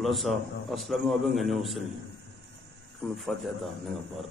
خلاصة أسلم وبنغ نوصل كم فتاة نغبار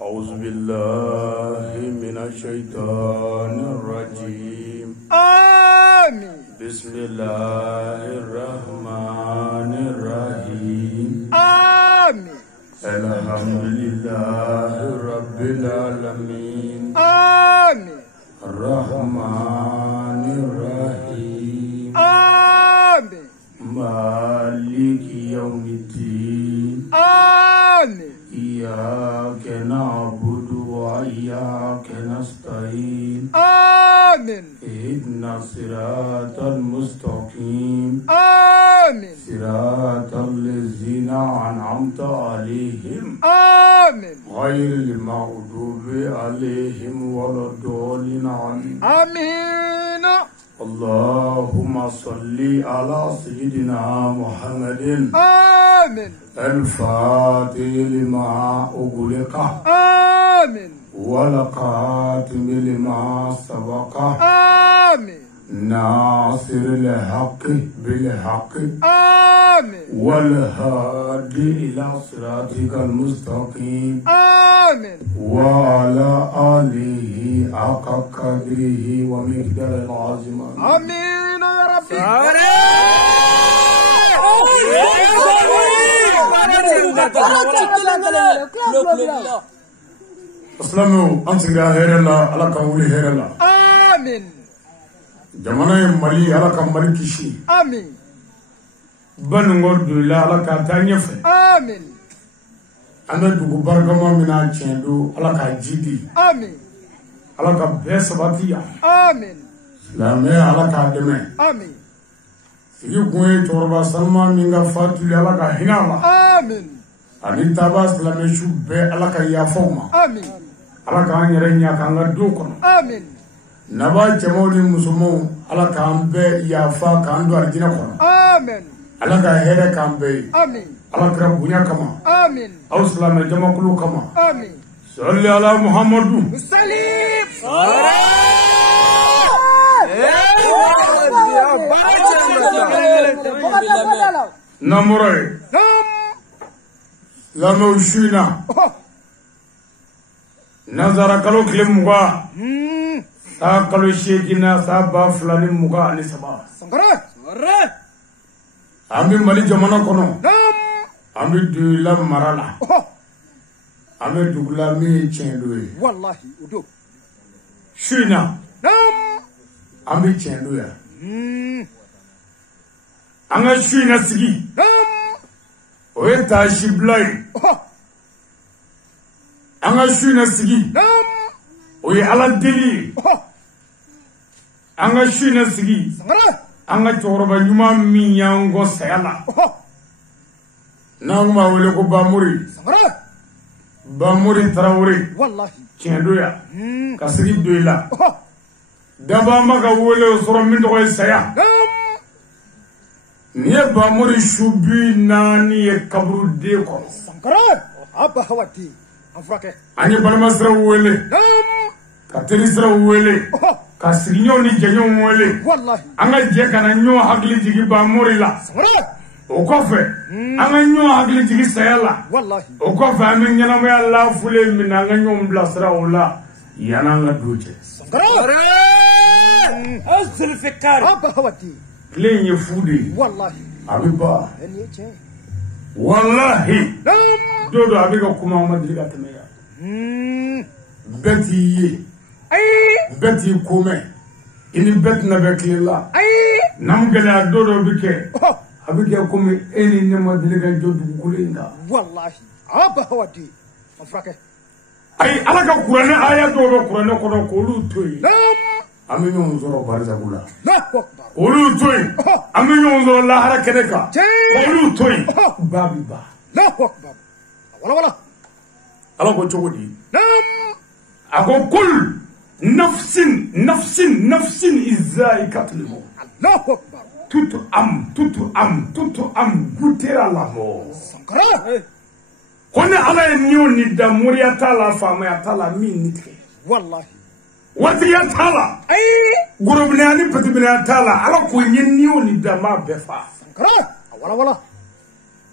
أعوذ بالله من الشيطان الرجيم آمين. بسم الله الرحمن الرحيم آمين. الحمد لله رب العالمين آمين. الرحمن الرحيم آمين. مالك يوم الدين آمين. إياك نعبد وإياك نستعين آمين. اهدنا الصراط المستقيم آمين. صراط الذين أنعمت عليهم آمين. غير المغضوب عليهم ولا الضالين آمين. اللهم صل على سيدنا محمد آمين. الفاتح لما أغلق آمين. والخاتم لما سبق آمين. ناصر الحق بالحق آمين. والهادي إلى صراطك المستقيم آمين. وعلى آله حق قدره ومقدار العظيم آمين يا ربي. Aslamu antinga herela ala kan wuli herela. Amin. Jamana ye Mali ala kan Mali kisi. Amin. Banungor dula ala ka taa ɲɛfɛ. Amin. An bɛ dugu barikama min na tiɲɛ don ala ka jidi. Amin. Ala ka bɛɛ sabati yan. Amin. Silamɛ ala k'a dɛmɛ. Amin. Sigi kun ye cɛkɔrɔba Salman min ka fatuli ala ka hinɛ a la. Amin. Ani taaba silamɛ su bɛɛ ala ka yafa u ma. Amin. Ala k'an yɛrɛ ɲa k'an ka du kɔnɔ. Amin. Naba cɛmanw ni musomanw ala k'an bɛɛ yafa k'an don alijinɛ kɔnɔ. Amin. ala ka hɛrɛ k'an bɛɛ ye. Amin. ala kira bonya kama. Amin. aw silamɛ jamakulu kama. Amin. Salli ala Muhammadu. Salim. Namoro ye. Lamɛw su in na. Nazara kalo tile 20. Saa kalo 8 na saa 2023. An bɛ Mali jamana kɔnɔ. An bɛ Doila mara la. An bɛ dugu la min ye tiɲɛ don ye. Wallahi udo. Su in na. An bɛ tiɲɛ don yan. An ka su in na sigi. O ye taasi bila ye. An ka su in na sigi. O ye ala deli ye. An ka su in na sigi. An ka cɛkɔrɔba ɲuman min y'an kɔ saya la. N'an b'a wele ko Bamuri. Bamuri Tarawele. Tiɲɛ don yan. Ka sigi Doila. Daba ma ka wele o sɔrɔ min tɔgɔ ye saya. Nin ye Bamuri su bi 4 ye kaburuden kɔnɔ. An ye balimasiraw wele. Ka terisiraw wele. Ka sigiɲɔgɔnw ni jɛɲɔgɔnw wele. An ka jɛ ka na ɲɔgɔn hakili jigi Bamuri la. O kɔfɛ an ka ɲɔgɔn hakili jigi saya la. O kɔfɛ an bɛ ɲɛnamaya laafulen min na an ka ɲɔgɔn bilasira o la yan'an ka du cɛ. Tile in ye fu de ye. A bɛ ban. Wallahi don dɔ a bɛ ka kuma an ma deli ka tɛmɛ yan. Bɛɛ t'i ye. Bɛɛ t'i ko mɛn. I ni bɛɛ tɛna bɛ tile la. N'an gɛlɛya don dɔ bɛ kɛ. A bɛ kɛ komi e ni ne ma deli ka jɔ dugukolo in kan. Ayi ala ka kuranɛ aya dɔw bɛ kuranɛ kɔnɔ k'olu to yen. An bɛ ɲɔgɔn sɔrɔ barisabu la. Olu to yen. An bɛ ɲɔgɔn sɔrɔ lahara kɛnɛ kan. Olu to yen. Ba bi ba. Ala ko cogo di? A ko kul nafsin nafsin nafsin izaikatul maut. Tout âme goûtera la mort. Ko ni ala ye ni o ni da moriya t'a la faamaya t'a la min ni tigɛ. Wallahi. watiya tala gurubnani patibina tala ala ko nyinniyo ni dama befa sankara wala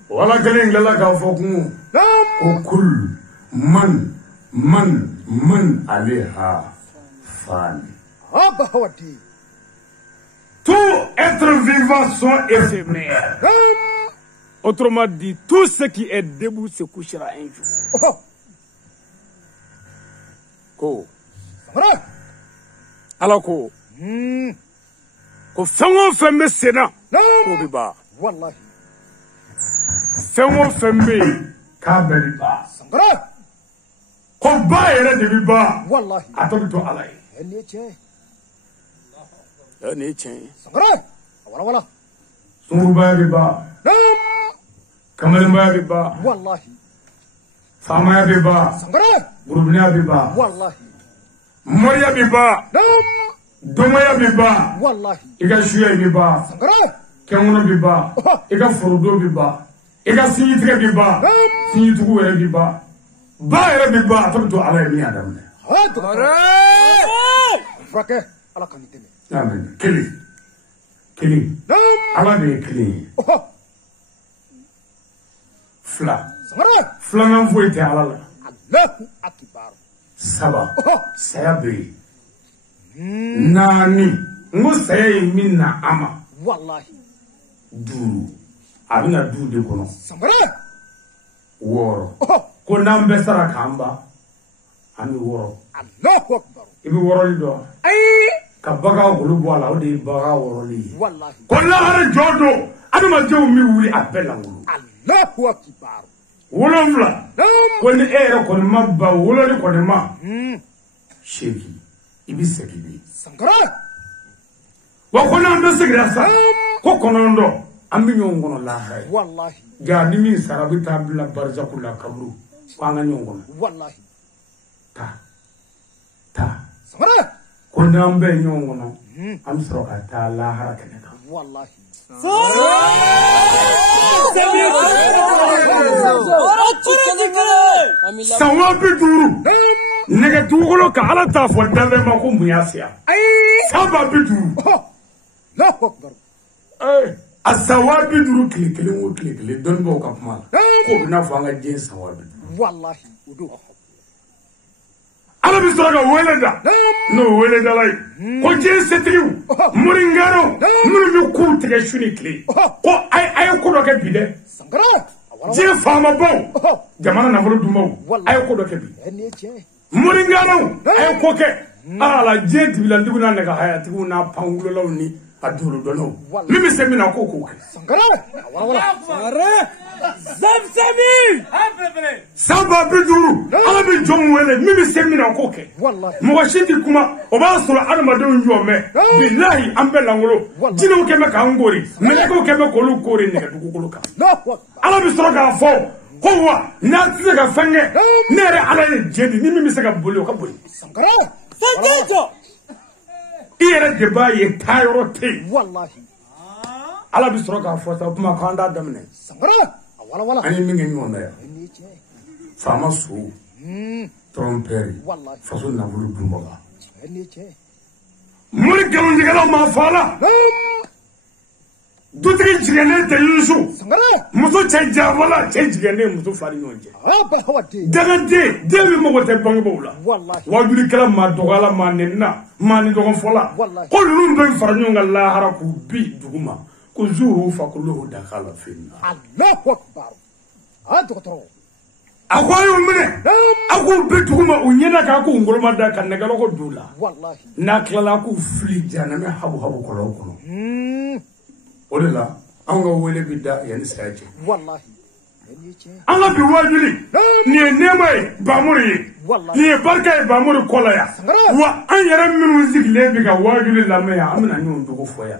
wala galen lala ka fokumu ko kul man aleha fan bahawati tout être vivant sont éphémères. Autrement dit, tout ce qui est debout se couchera un jour. Ko. Alors ko. Ko fengo fembe sena. Ko biba. Wallahi. Fengo fembe ka beriba. Sangara. Ko ba yere de biba. Wallahi. Atobi to alai. Sangara. Wala. Sumuba biba. Kamalba biba. Wallahi. Famaya biba. Sangara. Gurubna biba. Wallahi. Moya biba. Domaya biba. Wallahi. Iga shuya biba. Sangara. Kemono biba. Iga furudo biba. Iga sinyitike biba. Sinyitugu were biba. Ba yere biba. Atobi to alai mi adam. Frake ala kaniteme. Amen. Kili. Ala de kili. Fla. Sangara. Fla nan fo ite ala la. Allahu akbar. Saba. Saya be. Nani. Ngo saya minna ama. Wallahi. Duru. Abina du de kono. Sangara. Woro. Ko nambe sara kamba. Ami woro. Allahu akbar. Ibi woro li do. Ka baga gulu bo ala o de baga woro li. Wallahi. Ko la hare jodo. Adama jew mi wuli abela ngulu. Allahu akbar. Wolonfla. Ko ni ere ko mabba wolori ko ma. Sheki. Ibi sekidi. Sangara. Wa ko na ndo segira sa. Ko konondo. Ambi nyongono la hay. Wallahi. Ga ni min sarabi tabla barzakula kabru. Ko anga nyongono. Wallahi. Ta. Sangara. Ko nambe nyongono. Am soro ka ta la harakene ka. Wallahi. Sawabi duru. Nega dugolo ka ala ta fo dalle ma ko muyasia. Sawabi duru. Allahu akbar. Asawabi duru kile don bo ka kuma. Ko na fa nga je sawabi. Wallahi udu. Ala bi soro ka weleda. No weleda lay. Ko je setriu. Muringaro. Muru ku tege shuni kile. Ko ay ko do ke bide. Sangara. Je fama bon. Jamana na muru dumo. Ay ko do ke bi. Muringaro. Ay ko ke. Ala je tibilandigu na naga hayati ku na pangulo lawni aduru dono. Mimi semina ko ko. Sangara. Wala. Zamzami. Saba biduru. Ala bi jomwele mimi semina ko ke. Wallahi. Mwashiti kuma oba sura adamadu njome. Billahi ambela ngolo. Jino keme ka ngori. Meleko keme ko lu kore ne du ko ka. Ala bi sura ka fo. Ko wa na tse ka fenge. Nere ala ne jedi ni mimi se ka boli o ka boli. Sangara. Fangejo. Ire de ba ye tayro te. Wallahi. Ala bi sura ka fo ta kuma ka anda damne. Sangara. Wala. Ani mingi nyonda ya. Fama su. Tromperi. Wallahi. Faso na bulu dumboga. Muri galon digala ma fala. Dutri jigene te yusu. Sangara. Muso cheja wala chejigene muso fari nyonje. Bahawati. Daga de mo gote bangbola. Wallahi. Wajuli kala ma dogala ma nenna. Ma ni dogon fola. Wallahi. Ko lumbe fari nyonga la haraku bi duguma. Ko zuhu fakuluhu dakhala finna. Allahu akbar. Doktor. Akwayo mene. Aku betuguma unyena ka ku ngoloma da kan negalo ko dula. Wallahi. Na klala ku fli jana me habu kolo. Olela anga wele bida yani saje. Wallahi. Anga bi wajuli. Ni nemay bamuri. Wallahi. Ni barka bamuri kola ya. Wa an yara minu zigle bi ka wajuli lamaya amina nyon dugo foya.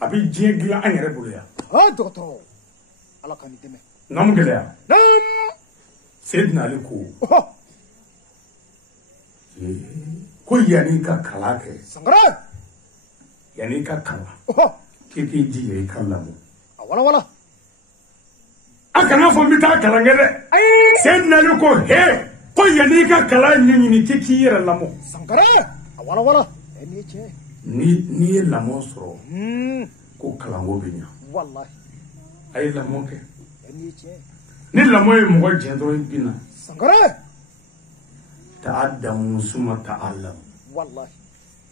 Abi jegila an yara bulu ya. Doktor. Ala kaniteme. Namgele ya. Sayyidina Ali ko yani ka kala ke. Sangara. Yani ka kala. Kiki jiye kallamu. Wala. Akana fo mita kala ngere. Sayyidina Ali ko he ko yani ka kala nyini kiki yera lamu. Sangara. wala ni lamɔ sɔrɔ ko kalanko bɛ ɲa wallahi a ye lamɔ kɛ ni lamɔ ye mɔgɔ jɛ dɔrɔn i bina Sankara ta'addamu summa ta'allamu wallahi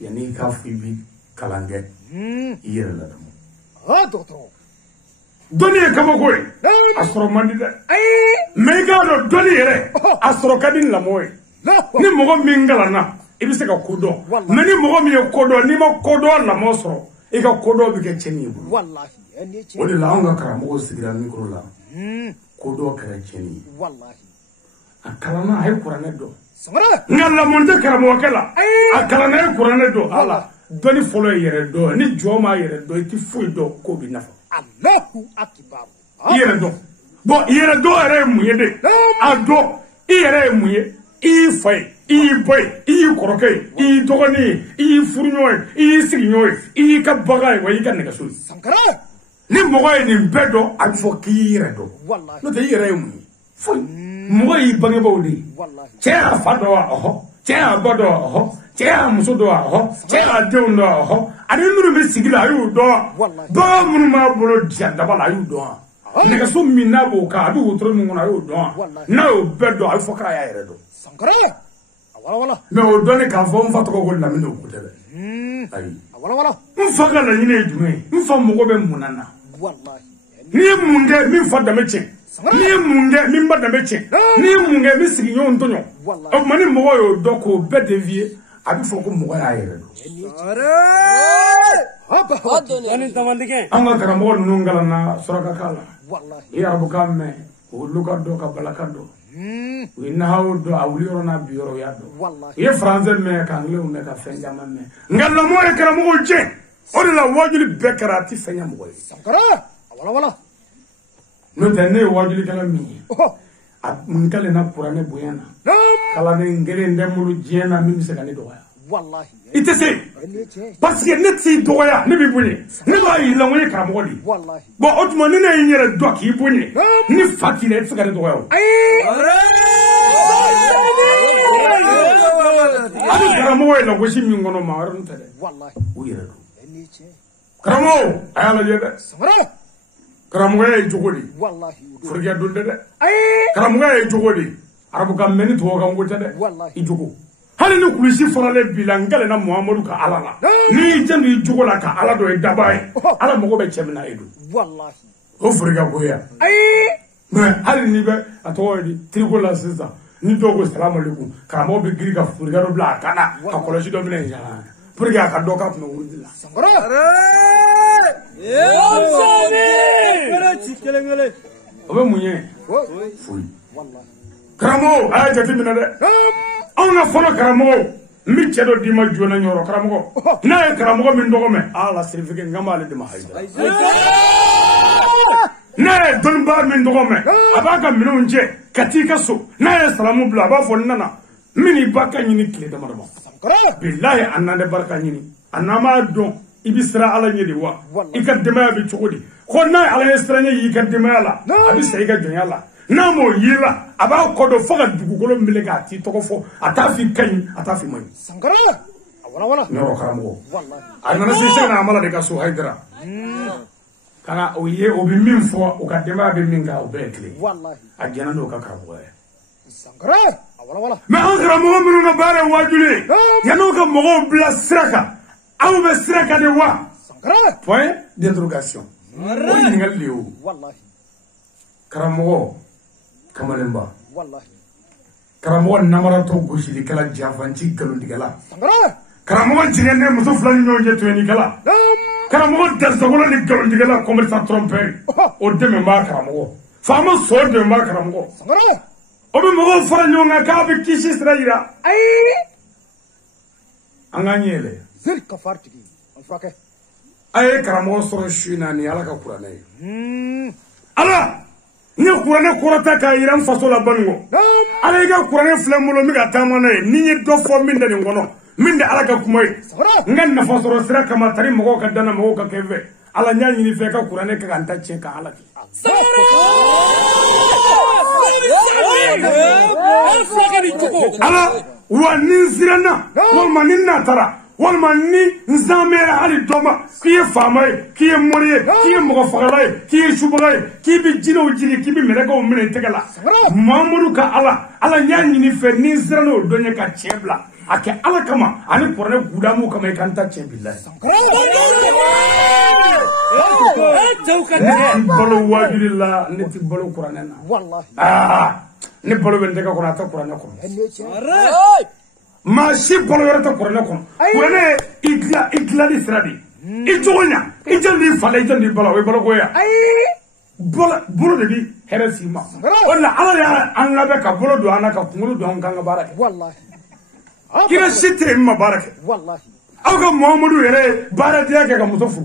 yani ka fɔ i bi kalan kɛ i yɛrɛ ladamu dɔgɔtɔrɔ dɔnni ye kabako ye a sɔrɔ man di dɛ mais i k'a dɔn dɔnni yɛrɛ a sɔrɔ ka di ni lamɔ ye ni mɔgɔ min kalanna i bɛ se ka ko dɔn mais ni mɔgɔ min ye ko dɔn n'i ma ko dɔn lamɔ sɔrɔ i ka ko dɔn bɛ kɛ tiɲɛni ye bolo o de la anw ka karamɔgɔw sigira mikoro la ko dɔn kɛra tiɲɛni ye a kalanna a ye kuranɛ dɔn nka lamɔ tɛ karamɔgɔkɛ la a kalanna a ye kuranɛ dɔn ala dɔnni fɔlɔ ye yɛrɛ dɔn ni jɔn m'a yɛrɛ dɔn i tɛ foyi dɔn k'o bɛ nafa i yɛrɛ dɔn bon yɛrɛ dɔn yɛrɛ ye mun ye de a dɔn i yɛrɛ ye mun ye i y'i fa ye i y'i ba ye i y'i kɔrɔkɛ ye i y'i dɔgɔnin ye i y'i furuɲɔgɔn ye i y'i sigiɲɔgɔn ye i y'i ka bagan ye wa i y'i ka nɛgɛso ye ni mɔgɔ ye nin bɛɛ dɔn a bɛ fɔ k'i y'i yɛrɛ dɔn n'o tɛ i yɛrɛ ye mun ye foyi mɔgɔ y'i bangebaaw de ye cɛ y'a fa dɔn wa ɔhɔ cɛ y'a ba dɔn wa ɔhɔ cɛ y'a muso dɔn wa ɔhɔ cɛ y'a denw dɔn wa ɔhɔ ani minnu bɛ sigi la a y'u dɔn wa bagan minnu b'a bolo diya daba la a y'u dɔn wa nɛgɛso min n'a b'o kan a bɛ wotoro min kɔnɔ a y'o dɔn wa n'a y'o bɛɛ dɔn a bɛ fɔ k'a y'a yɛrɛ dɔn mais o dɔnni k'a fɔ n fa tɔgɔ ko lamini o ko tɛ dɛ ayi n fa ka laɲini ye jumɛn ye n fa mago bɛ mun na n'i ye mun kɛ min fa danbe tiɲɛ n'i ye mun kɛ min ba danbe tiɲɛ n'i ye mun kɛ min sigiɲɔgɔn tɔɲɔ o tuma ni mɔgɔ y'o dɔn k'o bɛɛ dévier a bɛ fɔ ko mɔgɔ y'a yɛrɛ dɔn an ka karamɔgɔ ninnu kalanna surakakan la i ye arabukan mɛn o luka dɔn ka balakan dɔn u ye nahawu dɔn a wuli yɔrɔ n'a bi yɔrɔ u y'a dɔn u ye faransɛ mɛn ka anglais mɛn ka fɛn caman mɛn nka lamɔ ye karamɔgɔw tiɲɛ o de la wajuli bɛɛ kɛra a tɛ fɛn ɲɛ mɔgɔ ye n'o tɛ ne ye wajulikɛla min ye n kalenna kuranɛ bonya na kalanen kelen tɛ n bolo diɲɛ na min bɛ se ka ne dɔgɔya i tɛ se parce que ne t'i dɔgɔya ne b'i bonya ne b'a yir'i la n ko n ye karamɔgɔ de ye bon o tuma ni ne ye n yɛrɛ dɔn k'i bonya ni fa t'i la i tɛ se ka ne dɔgɔya o a bɛ karamɔgɔ ye lagosi min kɔnɔ maa wɛrɛ tɛ dɛ u yɛrɛ don karamɔgɔ a y'a lajɛ dɛ karamɔgɔya ye cogo di forokiya don tɛ dɛ karamɔgɔya ye cogo di arabukan mɛn ni tubabukan ko tɛ dɛ i jogo hali ni kulusi faralen b'i la n kalenna muhamadu ka ala la n'i y'i janto i jogo la ka ala dɔ ye daba ye ala mago bɛ cɛ min na e don o forokiya ko ya mais hali n'i bɛ a tɔgɔ ye di tiriko la sisan ni dɔw ko salamu aleykum karamɔgɔ bɛ girin ka forokiya dɔ bila a kan na ka kɔlɔsi dɔ minɛ yen pour que a ka dɔ k'a tun bɛ wurudi la o bɛ mun ye foyi karamɔgɔ a y'a jate minɛ dɛ anw ka fɔlɔ karamɔgɔw n bɛ cɛ dɔ d'i ma joona ɲɔrɔ karamɔgɔ n'a ye karamɔgɔ min tɔgɔ mɛn ala sirifike n kan b'ale de ma hayidara n'a ye dɔnnibaa min tɔgɔ mɛn a b'a ka minɛnw cɛ ka t'i ka so n'a ye salamu bila a b'a fɔ n nana n bɛ n'i ba ka ɲini tile dama dama bilahi a n'an tɛ barika ɲini a n'an b'a dɔn i bɛ siran ala ɲɛ de wa i ka denbaya bɛ cogo di ko n'a ye ala ye siranɲɛ y'i ka denbaya la a bɛ sa i ka jɔnya la n'a m'o y'i la a b'a kɔ dɔn fo ka dugukolo minɛ k'a t'i tɔgɔ fɔ a t'a f'i ka ɲi a t'a f'i ma ɲi yɔrɔ karamɔgɔ a nana se sɛgɛnna amala de ka so hayidara kana o ye o bɛ min fɔ o ka denbaya bɛ min kan o bɛɛ ye kelen a jɛnna n'o ka karamɔgɔ ye mais an karamɔgɔ minnu ka baara ye wajuli ye yan'o ka mɔgɔw bila sira kan aw bɛ sira kan de wa point d'interrogation o ɲininkali de ye o karamɔgɔ kamalenba karamɔgɔ namaratɔ gosilikɛla janfanci nkalontigɛla karamɔgɔ jigɛnden muso fila ni ɲɔgɔn cɛ tuɲɛnikɛla karamɔgɔ dasagola ni nkalontigɛla commerçant trompeur o dɛmɛ b'a karamɔgɔ faama sɔ dɛmɛ b'a karamɔgɔ o bɛ mɔgɔw fara ɲɔgɔn kan k'a bɛ kisi sira yira an k'an yɛlɛ a ye karamɔgɔ sɔrɔ su in na ni ala ka kuranɛ ye ala n ye kuranɛ kɔrɔta k'a yira n faso la banikɔ ala y'i ka kuranɛ filɛ n bolo n bɛ ka taama n'a ye ni n ye dɔ fɔ min tɛ nin kɔnɔ min tɛ ala ka kuma ye n ka nafa sɔrɔ sira kama tari mɔgɔw ka danna mɔgɔw ka kɛ n fɛ ala n y'a ɲini fɛ ka kuranɛ kɛ ka n ta tiɲɛ ka ala kɛ ala وننزلنا والمننا ترى والمني نزامي على الدوما كي فامي كي موري كي مغفغراي كي شوبغاي كي بيجينا وجيني كي بملكه ومن يتكلا مامورو كالا على نياني نفني نزلنا الدنيا كتشبلا أكى على كما أنا كورنا غودامو كما يكانتا تشبلا بلو واجد الله نتي بلو كورانا والله نبلو بندقة كورانا كورانا ما شيء بلو يرتا كورانا كورانا إدلا لسرادي إجونا إجندي فلا إجندي بلو كويا بلو دبي هرسيما ولا على أنا بك بلو دو أنا كفمولو دو أنكان بارك والله كنا شتى إما بارك والله أوكا محمدو يرى بارك يا كذا مصفر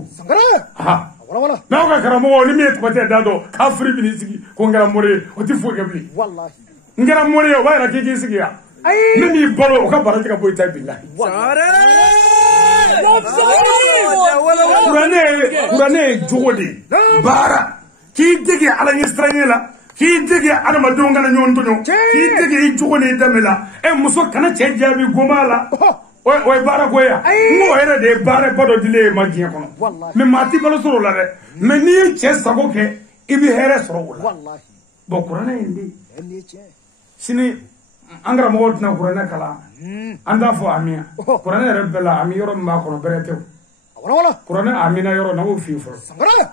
ها ولا ناوكا كرامو نميت بتي دادو كافري بنيسكي كونغرا موري وتفو قبلي والله نغرا موري وايرا كيكي سكيا نمي بلو وكا بارك بوي تاي بالله قراني جودي بارا كي دغي على يسترانيلا كي دغي على ما دونغنا نيونتو كي دغي جودي دملا اي مسو كانا تشجابي غومالا oy bara goya ngo era de bara bodo dile magien kono me mati balo soro la de me ni che sago ke ibi here soro wala wallahi bo qur'ana indi ni che sini angra mo na qur'ana kala anda fo amia qur'ana rabbala ami yoro ma kono berete wala qur'ana amina yoro na wo fi fo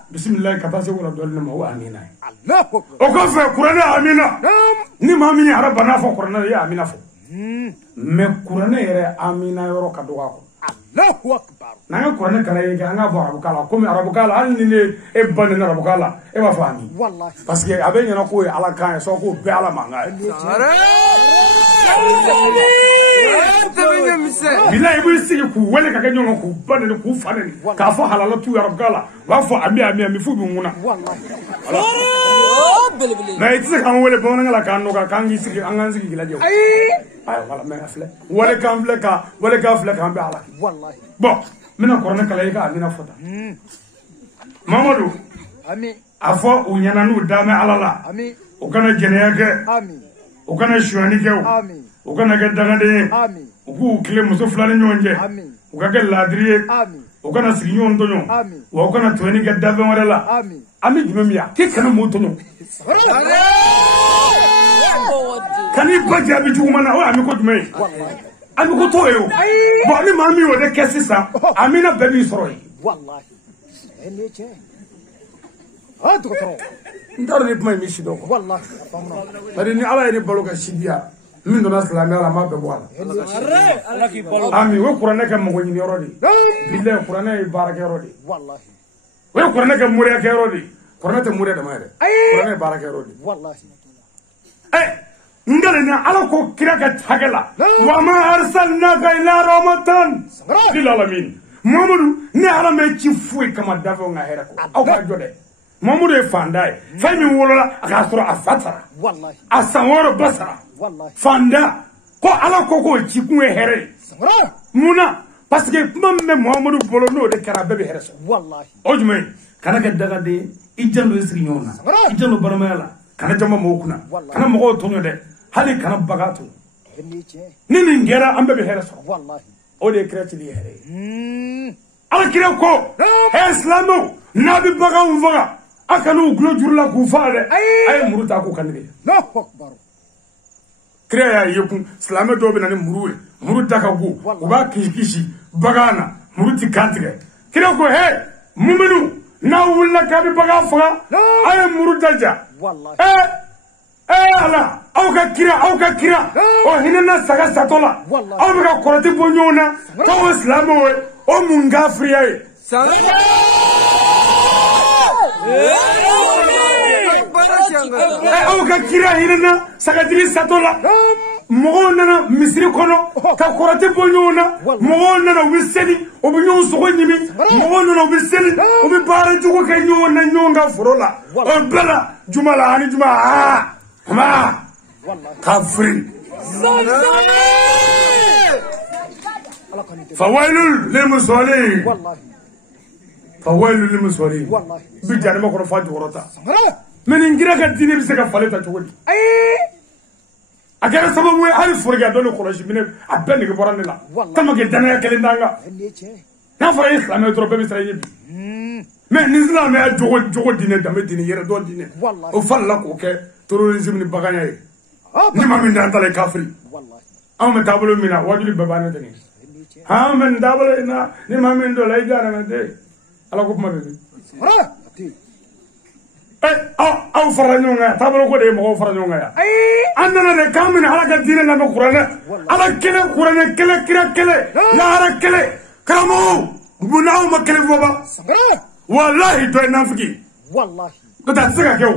bismillah katase wala dol ma wa amina allah o ko fe qur'ana amina ni ma amina rabbana fo qur'ana ya amina fo me kurane yere amina yoro kadoga ko Allahu akbar nanga kurane kala yenge anga bo arabukala comme arabukala alni ne e banne na arabukala e ba fami wallahi parce que abe nyana ko ala kan so ko be ala manga bila ibu sigi ku wele ka ganyo ku banne ku fane ka fo halala tu arabukala wa fo ami fu bi nguna wallahi na itse kan wele bona ngala kan no ka kan sigi angan sigi gila jew ay wala me afle wala kan fle kan be ala wallahi bon mina korona kala yi ka amina fota Mamadou ami afo unyana nu dame alala ami o kana jeneya ke ami o kana shuani ke ami o kana ga dagade ami o ku kile muso fulani nyonje ami o ka ga ladriye ami o kana sigi nyon tonyo ami o kana tweni ga dabe warela ami ami jumemiya ke kana mo tonyo kani baje abi jumana o ami ko jume ami ko to yo bo ni mami wo de kesisa amina baby soroy wallahi ni che doktor ndar ni may mi sido wallahi famna bari ni ala ni baloga sidia min do nasla ala ma be wala ami wo qur'ana ka mo ni yorodi billahi qur'ana baraka yorodi wallahi wo qur'ana ka muriya ka yorodi qur'ana te muriya da mayre qur'ana baraka yorodi wallahi ngalena ala ko kira ka tagala wa ma arsalnaka ila rahmatan lil alamin Mamadou ne ala me ci fuy kama dafo nga hera ko aw ka jode Mamadou e fanday fay mi wolola aka soro afatara wallahi asaworo basara wallahi fanda ko ala ko ci ku here muna parce que mamme Mamadou bolo no de kara bebe here so wallahi ojme kana ka daga de ijando sigi nyona ijando baramala kana jama mo kuna kana mo tonyo de hali kana bagato ni ngera ambe be here so wallahi o de kreti li here ala kire ko islamu nabi baga unvaga akanu glo jurla ku faade ay muruta ko kanide Allahu akbar kire ya yeku islamu do be na muruwe muruta ka go uba kishi bagana muruti kantige kire ko he mumenu na wulla ka bi baga faga ay muruta ja wallahi ala aw ka kira o hinana saga satola aw be ka koroti bonyona to islamu we o mungafriya e aw ka kira hinana saga diri satola mogo nana misiri kono ka koroti bonyona mogo nana wiseli o bi nyon sogo nyimi mogo nana wiseli o bi bare jugo ke nyona nyonga forola o bela jumala ani juma ma kafri فويل للمصلين فويل للمصلين بجانب ما كنا فاجوا ورطة من إنجيل كديني بسكة فلتة تقولي akara sababu hali furga dole koroshi mine abben ke borane la tamake dana kelen danga na fara islam e trobe bisra yebi mais l'islam e jogo dine dame dine yere do dine o falla ko ke terrorisme ni baganya yi ni mamin dan tale kafri wallahi am tabalo mina wajuli babana tani ha men dabalo ina ni mamin do lay jana na de ala ko ma de aw faranyonga tabalo ko de mo faranyonga ya andana de kamin ala ga dine na qur'ana ala kele qur'ana kele kira kele la ara kele kamo bunaw makele boba wallahi to nafiki wallahi to ta sika kew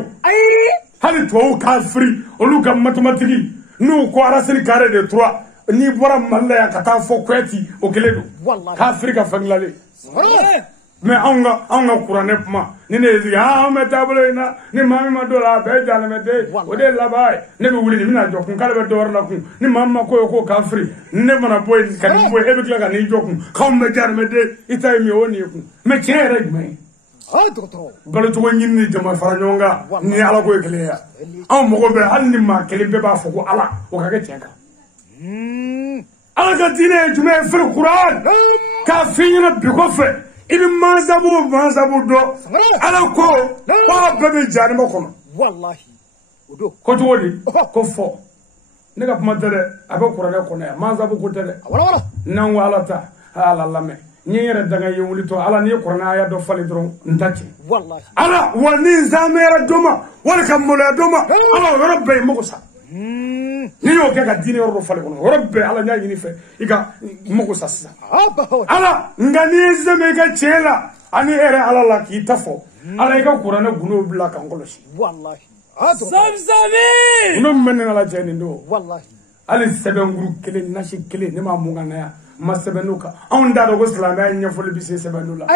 hali to kafri oluga matematiki nu ko arasiri kare de 3 ni bora malla ya kata fo kweti o keledo kafri ka fanglale mais anga qur'ane ma ni ne ya metablo ina ni mami ma dola be jale mede o de la bay ne be wuli ni mina jokun kala be dor la kun ni mamma ko kafri ne mana boy kan boy e be kla kan ni jokun kam me jale mede itay mi woni kun me chere me balo to ni jama faranyonga ni ala ko ekleya am mo be hanni ma kele be ba foko ala o ka chenka ala ka dine jume fil qur'an ka fiina bi ko fe ibi manzabu do ala ko ba bebe jani ma kono wallahi odo ko to wodi ko fo ne ka kuma tere abe qur'an ko ne manzabu ko tere wala nan wala ta ala lame nyere daga yewuli to ala ni qur'an aya do fali dron ntachi wallahi ala wani zamera doma wala kam mola doma ala rabbe mako sa ni yo ke ka dine ro fali kono rabbe ala nyaagi ni fe iga mako sa sa ala ngani zeme ga chela ani ere ala la ki tafo ala iga qur'an guno bla kan koloshi wallahi samsami no men ala jeni ndo wallahi ali seben guru kele nashi kele ne ma munga na ya masebenuka on da do islamia nya fo le bise sebenula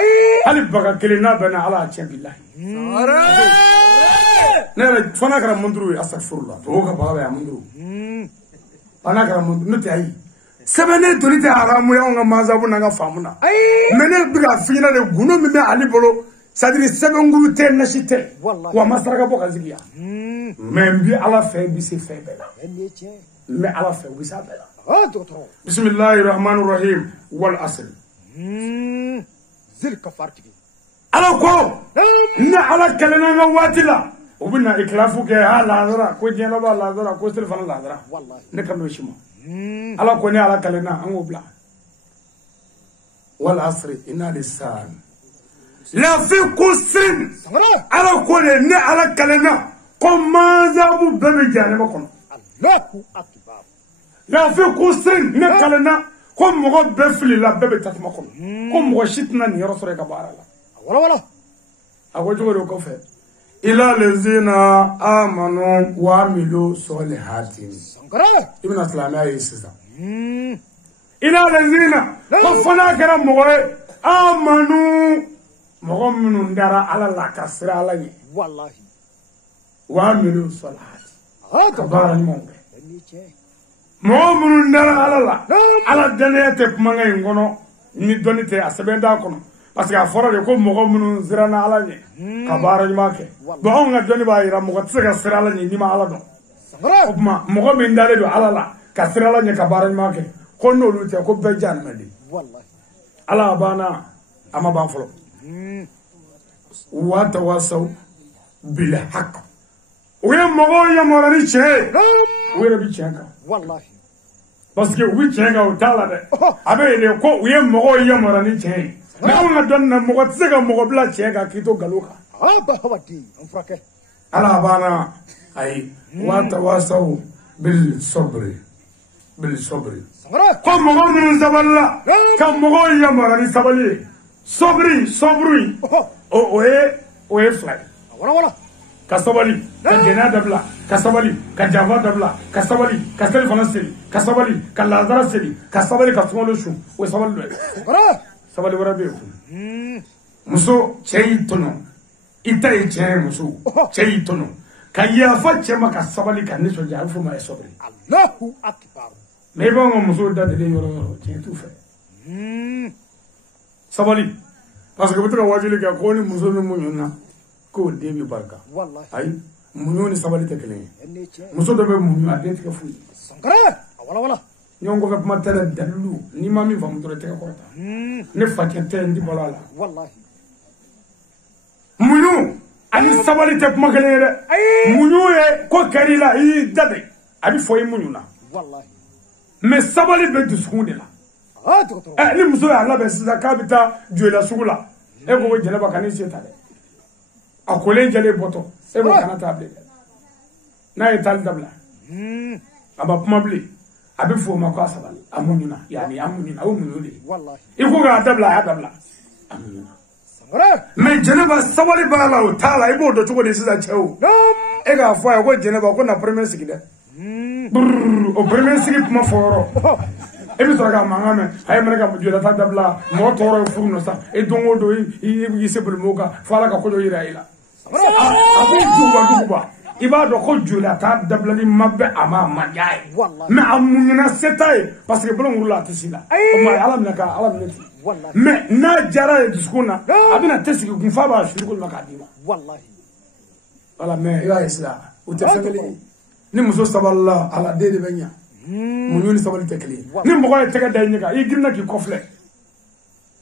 ali baga kele na bana ala chen billahi ne fana kara munduru astaghfirullah to ka baba ya munduru fana kara munduru no tayi sebene to lite haramu ya on mazabu na ga famuna mene biga fina de guno mi me ali bolo sadiri seben guru te na shite wa masraka boka zigia membi ala fe bise fe bela me ala fe wisa bela بسم الله الرحمن الرحيم والأصل زلك فارتك على كو على كلنا نواتلا وبنا إكلافك ها لازرا كو جينا با لازرا كو سلفنا لازرا والله نكمل شيء على كو ني على كلنا أمو بلا والعصر إن الإنسان لا في قسر على كو ني على كلنا قم ماذا ببجاني ما كنا الله أكبر لا في قوسين نكلنا كم مغاد بفلي لا ببي تتمكن كم مغشتنا نيرسر كبارا ولا أقول لك كفى إلى الذين آمنوا وعملوا صالحات ابن أسلام يسوع إلى الذين كفنا كرام مغاد آمنوا مغمنون دارا على الله كسر على والله وعملوا صالحات كبارا الموت mo'minun dara ala dane te kuma ngai ngono ni donite asebenda kono parce que afora de ko mo'minun zirana ala ni kabara ma ke bo on ga doni ba ira mo ko tsega sirala ni ni ma ala do kuma mo'min dare do ala la ka sirala ni kabara ma ke ko no lu te ko be jan mali wallahi ala bana ama ban folo wa tawasaw bil haqq we mogo ya morani che we rabi chenka wallahi parce que oui chenga o tala de abe le ko we mogo ya morani che na on donna mogo tsega mogo bla chenga kito galuka aba hawati amfrake ala bana ay wa tawasaw bil sabri ko mogo mun zaballa kam mogo ya morani sabali sabri o e fly wala kasabali ka jena dabla kasabali ka java dabla kasabali ka telefona seli kasabali ka lazara seli kasabali ka tumalo shu we sabali do sabali wara be muso chei tono itai che muso chei tono ka ya fa che maka sabali ka niso ja fu ma sabali Allahu akbar me ba mo muso da de yoro che tu fe sabali parce que butura wajili ka ko ni muso mi munyuna ko debi barka wallahi ay muɲu ni sabali tɛ kelen ye muso dɔ bɛ muɲu a den tigɛ foyi sankara wala wala ɲɔgɔn kɔfɛ kuma tɛ dɛ dalilu n'i ma min faamu dɔrɔn tɛgɛ kɔrɔta ne facɛ tɛ n di bɔlɔ a la wallahi muɲu ani sabali tɛ kuma kelen ye dɛ muɲu ye ko kɛr'i la i y'i da de a bɛ fɔ i muɲu na wallahi mais sabali bɛ dusukun de la ni muso y'a labɛn sisan k'a bɛ taa joyila sugu la e ko jɛnɛba ka n'i sen ta dɛ a kolen jɛlen bɔtɔ e ko kana taa bilen dɛ n'a ye taali dabila a ma kuma bilen a bɛ fɔ o ma ko a sabali a muɲuna yanni a muɲuna o muɲu de ye i ko k'a dabila a y'a dabila a muɲuna mais jɛnɛba sabali b'a la o t'a la i b'o dɔn cogo di sisan cɛw e k'a fɔ a ye ko jɛnɛba ko na premier sigi dɛ o premier sigi kuma fɔ yɔrɔ e bɛ sɔrɔ k'a mankan mɛn a ye mɛnɛ ka jɔlata dabila mɔgɔ tɔɔrɔ ye furu nɔ sa e don o don i se boli mɔgɔw kan fo ala ka kɔjɔ yira i la a bɛ duguba i b'a dɔn ko jolata dabilali ma bɛ a ma diya ye mais a muɲuna se t'a ye parce que bolonkuru la a tɛ si la o tuma ala minɛ ka ala minɛ ten mais n'a diyara ye dusukun na a bɛna tɛ sigi kun f'a b'a suri kolima k'a d'i ma voilà mais i b'a ye sisan o tɛ fɛn kelen ye ni muso sabalila ala den de bɛ ɲa muɲu ni sabali tɛ kelen ye ni mɔgɔ ye tɛgɛ da i ɲɛ kan i girinna k'i kɔfilɛ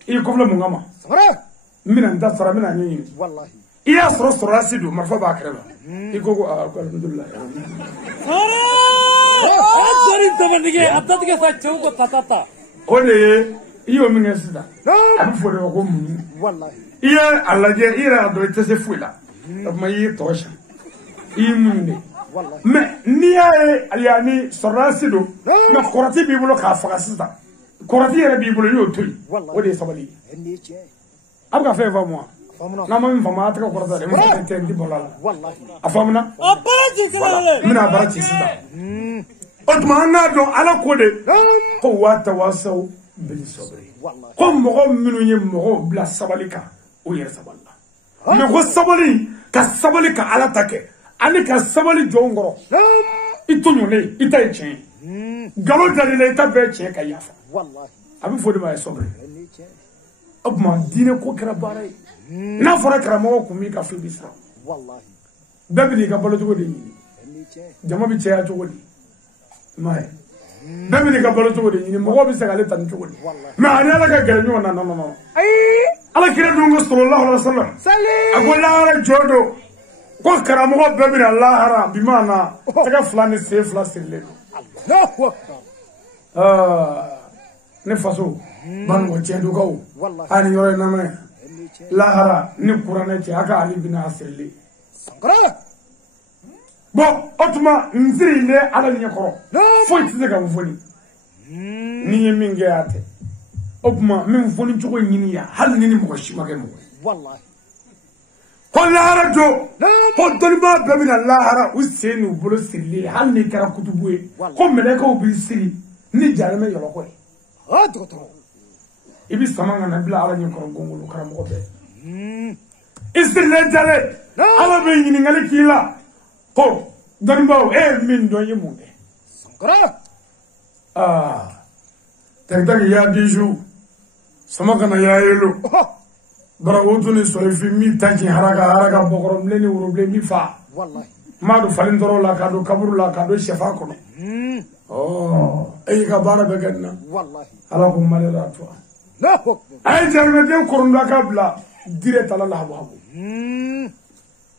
i y'i kɔfilɛ mun kama n bɛna n da sara n bɛna a ɲɛɲini i y'a sɔrɔ sɔrɔdasi don marifa b'a kɛrɛ la i ko ko alhamdulilayi o de ye i y'o min kɛ sisan a bɛ fɔ de ma ko muɲu i ye a lajɛ i yɛrɛ y'a dɔn i tɛ se foyi la o tuma i y'i tɔ siɲɛ i y'i muɲu de mais n'i y'a ye yanni sɔrɔdasi don mais kɔrɔti b'i bolo k'a faga sisan kɔrɔti yɛrɛ b'i bolo i y'o to yen o de ye sabali ye a bɛ ka fɛn faamu wa n'a ma min faamu a tɛgɛ kɔrɔta dɛ n tɛ n di bɔlɔ la a faamuna n bɛna a baara ci sisan o tuma an k'a dɔn ala ko de ko watawasaw bil sabri ko mɔgɔ minnu ye mɔgɔw bila sabali kan o yɛrɛ sabali la mais ko sabali ka sabali ka ala ta kɛ ani ka sabali jɔ n kɔrɔ i tɔɲɔlen i ta ye tiɲɛ ye nkalon dalila i ta bɛɛ tiɲɛ ka yafa a bɛ fɔ de ma ye sabali o tuma diinɛ ko kɛra baara ye n'a fɔra karamɔgɔ kun b'i ka fɛn bi sara bɛɛ bɛ n'i ka balo cogo de ɲini jama bɛ caya cogo di i m'a ye bɛɛ bɛ n'i ka balo cogo de ɲini mɔgɔw bɛ se k'ale ta ni cogo di mais ani ala ka gɛrɛ ɲɔgɔn na non ala kira dun ko sallallahu alaihi wasallam a ko lahara jɔ don ko karamɔgɔ bɛɛ bɛ na lahara bi maana tɛgɛ fila ni sen fila sirilen don ne faso banugɔ tiɲɛdukaw a ni yɔrɔ in lamɛn lahara ni kuranɛ cɛ a ka ali bina a sirilen bon o tuma n sirilen ala ɲɛkɔrɔ foyi tɛ se ka n foni ni ye min kɛ a tɛ o tuma min foni cogo ɲini ya hali ni mɔgɔ si ma kɛ mɔgɔ ye ko lahara jɔ ko dɔnnibaa bɛɛ bɛna lahara u sen n'u bolo sirilen hali ni kɛra kutubu ye ko mɛlɛkɛw b'i siri ni jarimɛ yɔlɔkɔ ye i bɛ sama ka na bila ala ɲɛkɔrɔ gɔngolo karamɔgɔ bɛɛ i sirilen tɛ dɛ ala bɛ ɲininkali k'i la ko dɔnnibaaw e ye min dɔn i ye mun kɛ tɛgitɛgi y'a di su sama kana y'a yelo barawotu ni sɔrɔfin min ta ci haraka bɔkɔrɔbilen ni worobilen min fa m'a don falen tɔrɔ la k'a don kaburu la k'a don sɛfan kɔnɔ e y'i ka baara bɛɛ kɛ nin na ala ko mali la to a ye jarimɛden kɔrɔnda ka bila dire tala la habu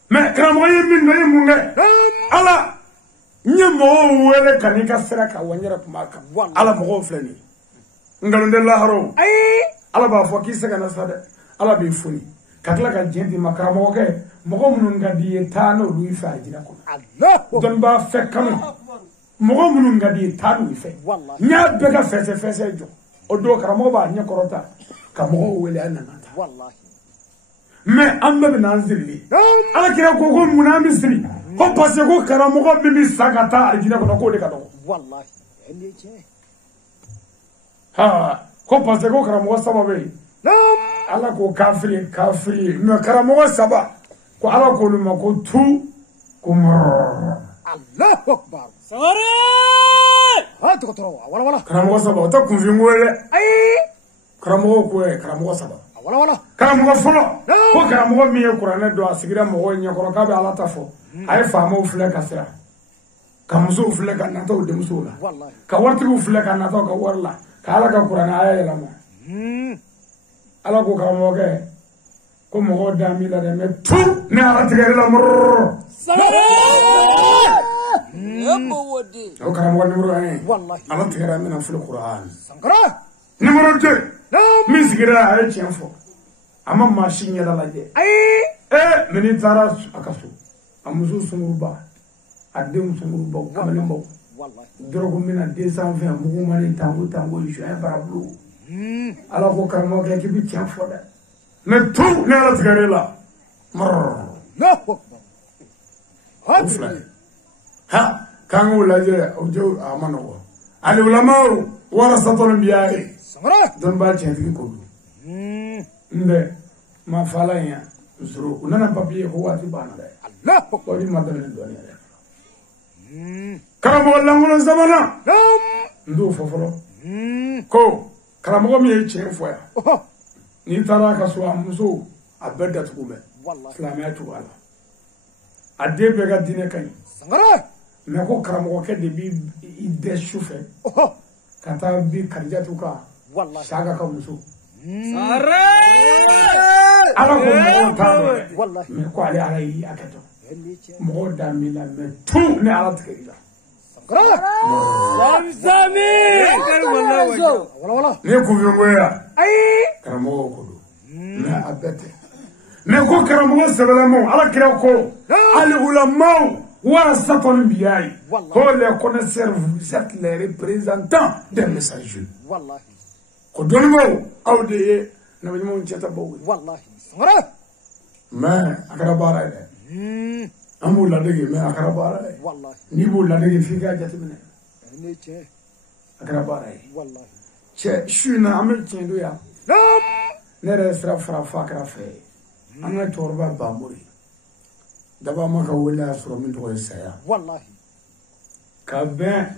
mais karamɔgɔ ye min dɔn i ye mun kɛ ala n ye mɔgɔw wele ka n'i ka sira kan wa n yɛrɛ tun b'a kan ala mɔgɔw filɛ nin ye nkalon tɛ laharaw ala b'a fɔ k'i sɛgɛnna sa dɛ ala b'i foni ka tila ka diɲɛ d'i ma karamɔgɔkɛ mɔgɔ minnu ka di ye taa n'olu y'i fɛ a jinɛ kɔnɔ dɔnnibaa fɛ kanu mɔgɔ minnu ka di ye taa n'u fɛ n y'a bɛɛ ka fɛsɛ jɔ o don karamɔgɔ b'a ɲɛ kɔrɔta ka mɔgɔw wele a nana ta mais an bɛɛ bɛ n'an sirili ala kira ko mun an bɛ siri ko parce que ko karamɔgɔ min bɛ sa ka taa a jinɛ kɔnɔ k'o de ka dɔgɔ ko parce que ko karamɔgɔ saba bɛ yen ala ko kafiri mais karamɔgɔ saba ko ala k'olu ma ko tu ko mɔrɔ Allahu akbar karamɔgɔ saba o tɛ kunfin ko ye dɛ karamɔgɔ ko ye karamɔgɔ saba wala karamɔgɔ fɔlɔ ko karamɔgɔ min ye kuranɛ dɔn a sigira mɔgɔw ɲɛkɔrɔ k'a bɛ ala ta fɔ a ye faamaw filɛ ka sira ka musow filɛ ka nataw denmusow la ka waritigiw filɛ ka nataw ka wari la ka ala ka kuranɛ aya yɛlɛma ala ko karamɔgɔkɛ ko mɔgɔw dan b'i la dɛ mɛ tu ne ala tigɛrɛ la mɔrɔrɔ o karamɔgɔ nimero 1 ala tigɛra mina fili kuran nimero 2 min sigira a ye tiɲɛ fɔ a ma maa si ɲɛda lajɛ mɛ n'i taara a ka so a muso sunguruba a denw sungurubaw kamalenbaw dɔrɔgu mina den sanfɛ mugu mani tango suɲɛ barabulu ala ko karamɔgɔkɛ k'i bi tiɲɛ fɔ dɛ mɛ tu ne ala tigɛrɛ la ha k'an k'o lajɛ o jɛ a ma nɔgɔ ali ulamaw warasatul anbiya dɔnnibaa tiɲɛtigi ko don n bɛ ma fa la yan zoro u nana papiye ko waati banna dɛ waati ma daminɛ dɔɔnin yɛrɛ karamɔgɔ lankolon sabanan n t'o fɔ fɔlɔ ko karamɔgɔ min ye tiɲɛ fɔ yan n'i taara a ka so a muso a bɛɛ datugu bɛ silamɛya cogoya la a den bɛɛ ka diinɛ ka ɲi mɛ ko karamɔgɔkɛ de b'i dɛ su fɛ ka taa bi karijatu kan saga ka muso ala ko mɔgɔw t'a dɔn dɛ mɛ ko ale ala y'i hakɛ dɔn mɔgɔw dan b'i la mɛ tu ne ala tigɛ i la ne kunfɛnkoya karamɔgɔw ko don mɛ a bɛɛ tɛ mɛ ko karamɔgɔ sɛbɛlamaw ala kira ko ali ulamaw warasatul anbiya ko les connaisseurs vous êtes les représentants des messagers ko dɔnnibaw aw de ye nabiɲumanw cɛtabaw ye mɛ a kɛra baara ye dɛ an b'u ladege mɛ a kɛra baara ye n'i b'u ladege f'i k'a jateminɛ a kɛra baara ye cɛ su in na an bɛ tiɲɛ don yan ne yɛrɛ sira fara f'a kɛra fɛ ye an ka cɛkɔrɔba Bamori daba ma ka wele a sɔrɔ min tɔgɔ ye saya ka bɛn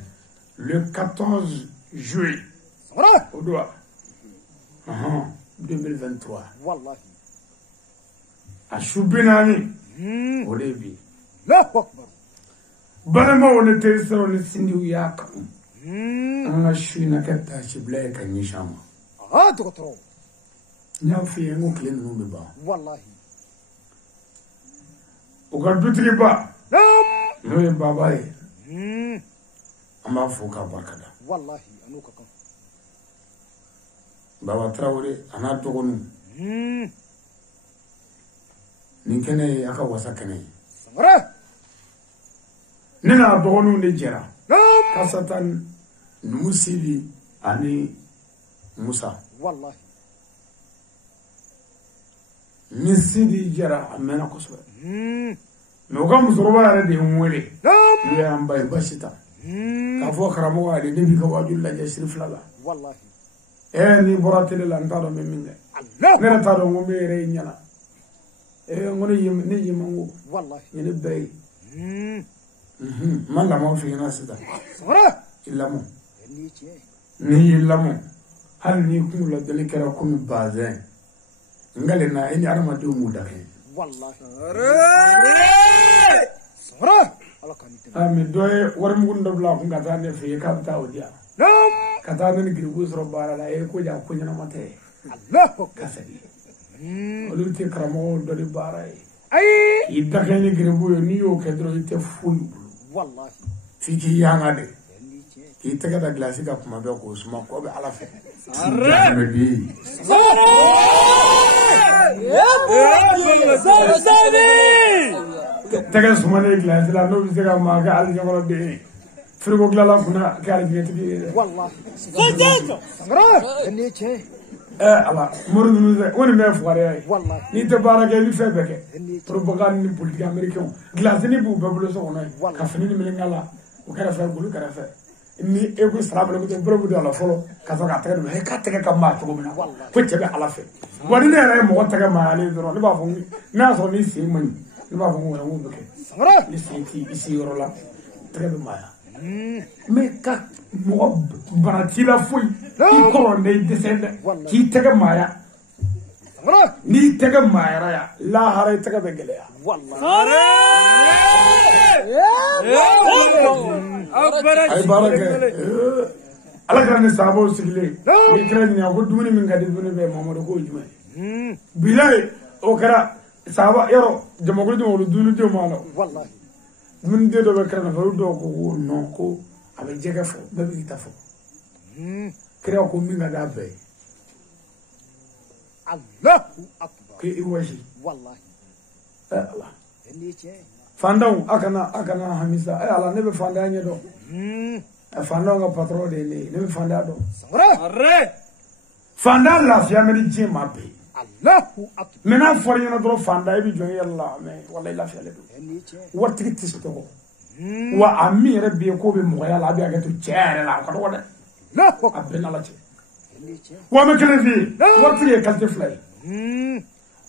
le 14 juillet o don 2023 a su 40 o de bi balimaw ne terisaw ne sindiw y'a kanu an ka su in na kɛ taasi bila ye ka ɲɛsin an ma n y'a f'i ye n ko tile ninnu bɛ ban o ka dutigiba n'o ye baba ye an b'a fɔ k'a barika da baba Tarawele a n'a dɔgɔninw nin kɛnɛ ye a ka wasa kɛnɛ ye ne n'a dɔgɔninw de jɛra Kasata Numu Sidi ani Musa ni Sidi jɛra a mɛnna kosɛbɛ mɛ u ka musokɔrɔba yɛrɛ de ye n wele ne y'an ba ye basi ta k'a fɔ karamɔgɔ ale ne b'i ka wajulu lajɛ siri fila la n'i bɔra tele la n t'a dɔn n bɛ min kɛ ne yɛrɛ t'a dɔn n ko n bɛ yɛrɛ i ɲɛna n ko ne ye man ko ye ne bɛɛ ye n ma lamɔ f'i ɲɛna sisan i lamɔ n'i y'i lamɔ hali n'i kunkolo deli kɛra komi bazɛn n gale na i ni adamadenw m'u da kɛ mɛ dɔ ye warimugu dɔ bila a kun ka taa ne fɛ yen k'a bɛ taa o di yan ka taa ne ni giribu sɔrɔ baara la ko ja ko ɲɛnama tɛ ka segin olu tɛ karamɔgɔw dɔ de baara ye i da kɛ ni giribu ye n'i y'o kɛ dɔrɔn i tɛ foyi bolo f'i k'i yanga de k'i tɛgɛ da gilasi ka kuma bɛɛ k'o suma k'o bɛ ala fɛ tɛgɛ sumanen gilasi la n'o bɛ se ka maa kɛ hali ɲɛkɔrɔden ye frigo dilala kunna kɛ alijinɛtigi ye dɛ ala mori ninnu dɛ o nin bɛ fugariya ye n'i tɛ baara kɛ i bɛ fɛn bɛɛ kɛ propagande ni politique américain gilasi ni b'u bɛɛ bolo so kɔnɔ ye ka fini ni melekala o kɛrɛfɛ golo kɛrɛfɛ ni e ko sara bolo ko bolo bɛ don a la fɔlɔ ka sɔrɔ k'a tɛgɛ don k'a tɛgɛ ka maa cogo min na ko cɛ bɛ ala fɛ wa ni ne yɛrɛ ye mɔgɔ tɛgɛ maayalen dɔrɔn ne b'a fɔ n'a y'a sɔrɔ ni sen man ɲi ne b'a fɔ ko wɛrɛ n k'o bɛ kɛ ni sen t'i si yɔrɔ la tɛgɛ bɛ maaya mɛ ka mɔgɔ bana t'i la foyi i kɔrɔ dɛ i dɛsɛ dɛ k'i tɛgɛ maaya ni tega mayra ya la hare tega begele ya wallahi ay baraka ala kan sabo sigile ni kra ni ko duni min gadi duni be mamado ko juma bilay o kara saba yoro jamagul duni de malo wallahi duni de do be kra na do ko no ko abe jega fo be bi ta fo kra ko min gada be Allahu akbar ke iwaji wallahi Allah ni che fandaw akana hamisa ay ala ne be fanda nyedo fanda nga patron de ne be fanda do arre fanda la fiya meni jema be Allahu akbar mena fori na do fanda e bi joyi yalla me wallahi la fiya le do ni che warti tisto wa amira be ko be mo yalla abi aga to chere la ko do de Allahu abena la che ni che wa me kele fi warti e kalte fly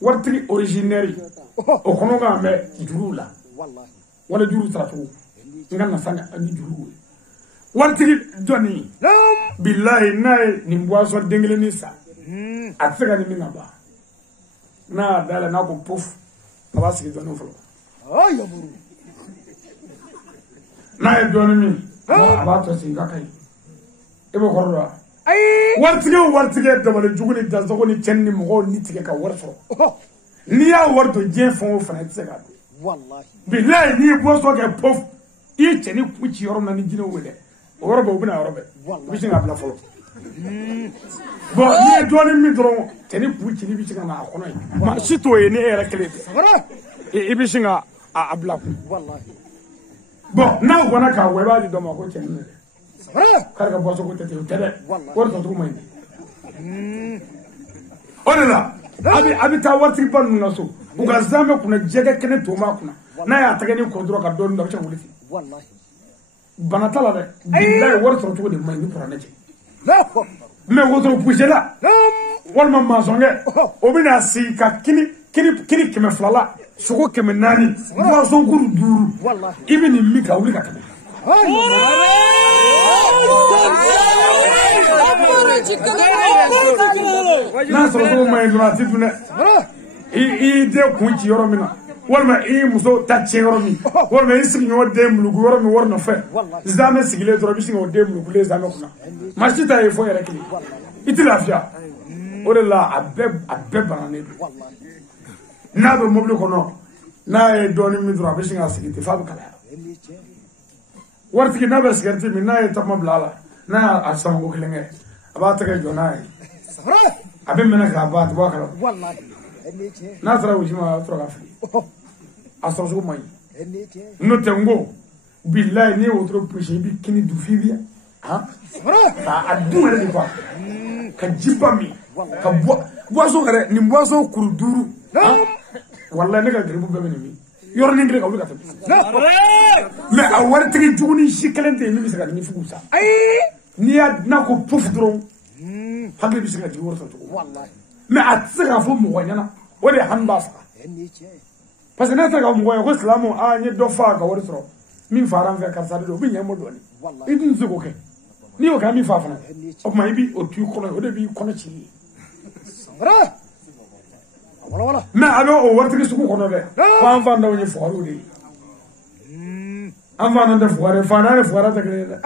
warti originaire o kono ga me juru la wallahi wala juru tratu ngana sanga ani juru warti joni billahi nay ni mbwaso dengele ni sa atega ni minga ba na dala na ko pof abasiki joni folo ay amuru na e joni mi abato singa kai ebo korra ay wartige dabale juguni dazo ni chenni mo ni tige ka warso ni ya warto je fon fana tsega wallahi billahi ni boso ke pof i cheni kuchi yoro na ni jino wele oro ba ubina oro be bi singa bla folo bo ni joni mi dron cheni kuchi ni bi singa na akono ma sito e ni era kele e bi singa abla wallahi bo na gona ka weba di do ma ko cheni karga boso ko tete tebe warto to mai onela abi ta warti ban na so uga zame kuna jega kene to ma kuna na ya tage ni ko dro ka don do cha wuliti wallahi banatala de billahi warto to de mai ni pura na je Allahu me woto pujela wal ma zonge obina si ka kini keme flala suko keme nani boso guru duru wallahi ibini mika wuli ka keme na so ko mai dura titune i de kunci yoro mina walma i muso ta che yoro mi walma i sigi yo de mulugu yoro mi worno fe zame sigile dro bi singo de mulugu le zame kuna mashita e fo yere kili itilafia orela abbe banane na be mobile kono na e doni mi dro bi singa sigite fa kala warti na be sigarti mi na e tamma blala na asama ko kelenge abata ke jona e abe mena ka abata wa kala wallahi na tra ujima tra gafi aso so mai ni che no tengo billahi ni otro pushi bi kini du fibia ha ta adu le di fa ka jipa mi ka boaso kare ni boaso kuruduru wallahi ne ka gribu bebe ni mi yor ni ngre ka wuli ka tabi me a warti juguni shikalente mi bi saka ni fugu sa ni ya na ko puf dron habi bi saka di worta to wallahi me a tsira fo mo wanyana o de hanba fa ni che parce que na ta ga mo ko islamu a ni do fa ga worta min faran fe karsa do bi nyamo do ni idin zugo ke ni o ka mi fa fa na o ma bi o tu ko o de bi ko na ci wala me a do o warti su ko no de fa an fa ndaw ni fo ro de an fa na de fo re fa na de fo ra ta ke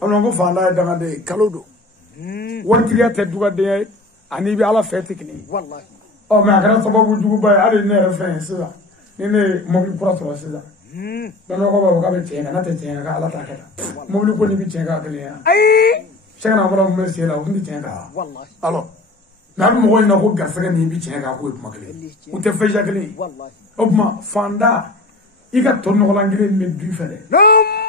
on ko fa na da de kalodo warti ya te duga de ani bi ala fete kini wallahi o me akara sababu jugu bay ali ne reference la ni ne mobi kura to sila dan ko ba ka be chenga na te chenga ka ala ta ka mobi ko ni bi chenga ka le ya chenga na bala mo se la o ndi chenga wallahi alors na mo ko na ko gasga ni bi chenga ko ma kale o te fe jagli wallahi o ma fanda iga to no la ngire me du fele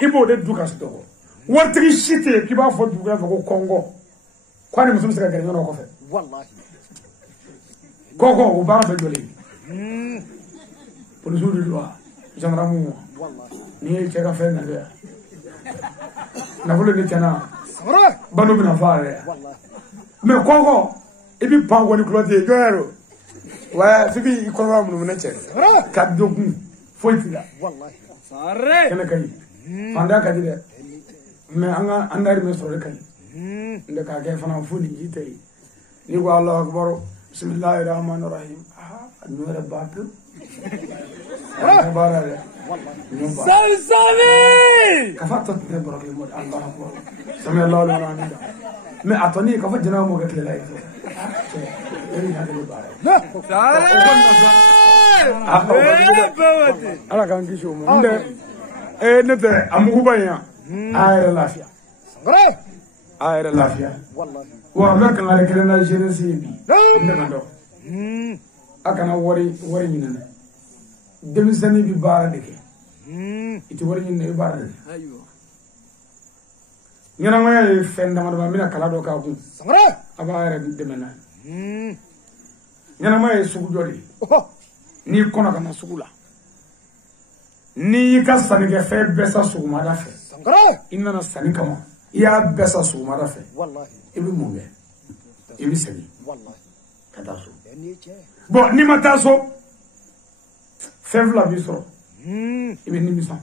ibo de du ka sto warti shite ki ba fo du ga ko Congo kwani mutum sika gari no ko fe wallahi koko o ba be jole pour jour de loi gendarme wallahi ni che ka fe na be na vole ni tena bando bina fare wallahi me koko e bi pango ni cloté joero wa fibi ko ram no na che ka dogun foitira wallahi Sarre. kana kai anda ka dire me anga andari me sore kai nde ka ke fana fuli jitay ni ko Allah akbar bismillahir rahmanir rahim النور بابل سلسلي كفرت نبرك الموت الله أكبر سمع الله لمن حمده ما أعطاني كفر جناه موقت لله أنا كان كيشو من ده نت أمكو بيا آير لافيا آير لافيا والله كان على كلنا جنسي بي akana wari nyina demisani bi baara deke iti wari nyina bi baara deke ayo nyana ma ye fen dama dama mina kala do ka ku sangare aba yare demena nyana ma ye sugu jodi ni kono kana sugu la ni ka sani ke fe besa sugu ma da fe sangare inna na sani kama ya besa sugu ma da fe wallahi ibi munge ibi sani wallahi kada su bon ni mata so fevla bisro ibe ni misa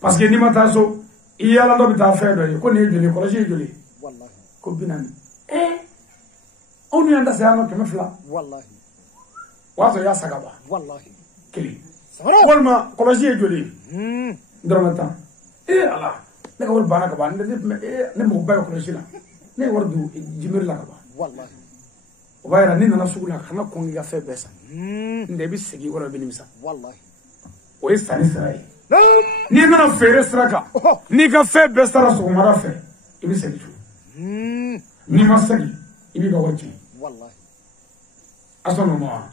parce que ni mata so iyala do bita fe do ko ni joli ko je joli wallahi ko binani on y anda sa no ke mafla wallahi wato ya sagaba wallahi kili walma ko je joli ndormata ala ne ko bana ka ban ne mo ba ko jila ne wardu jimir la ka ba wallahi وبايرا نينا نسوغلا خنا كونغي غا فيبسا ندبي سيغي ولا بنيمسا والله ويساني سراي نينا فيرسراكا نيغا فيبسا راسو مارا في يبي سيغي نيما سيغي يبي غوتي والله اسونو ما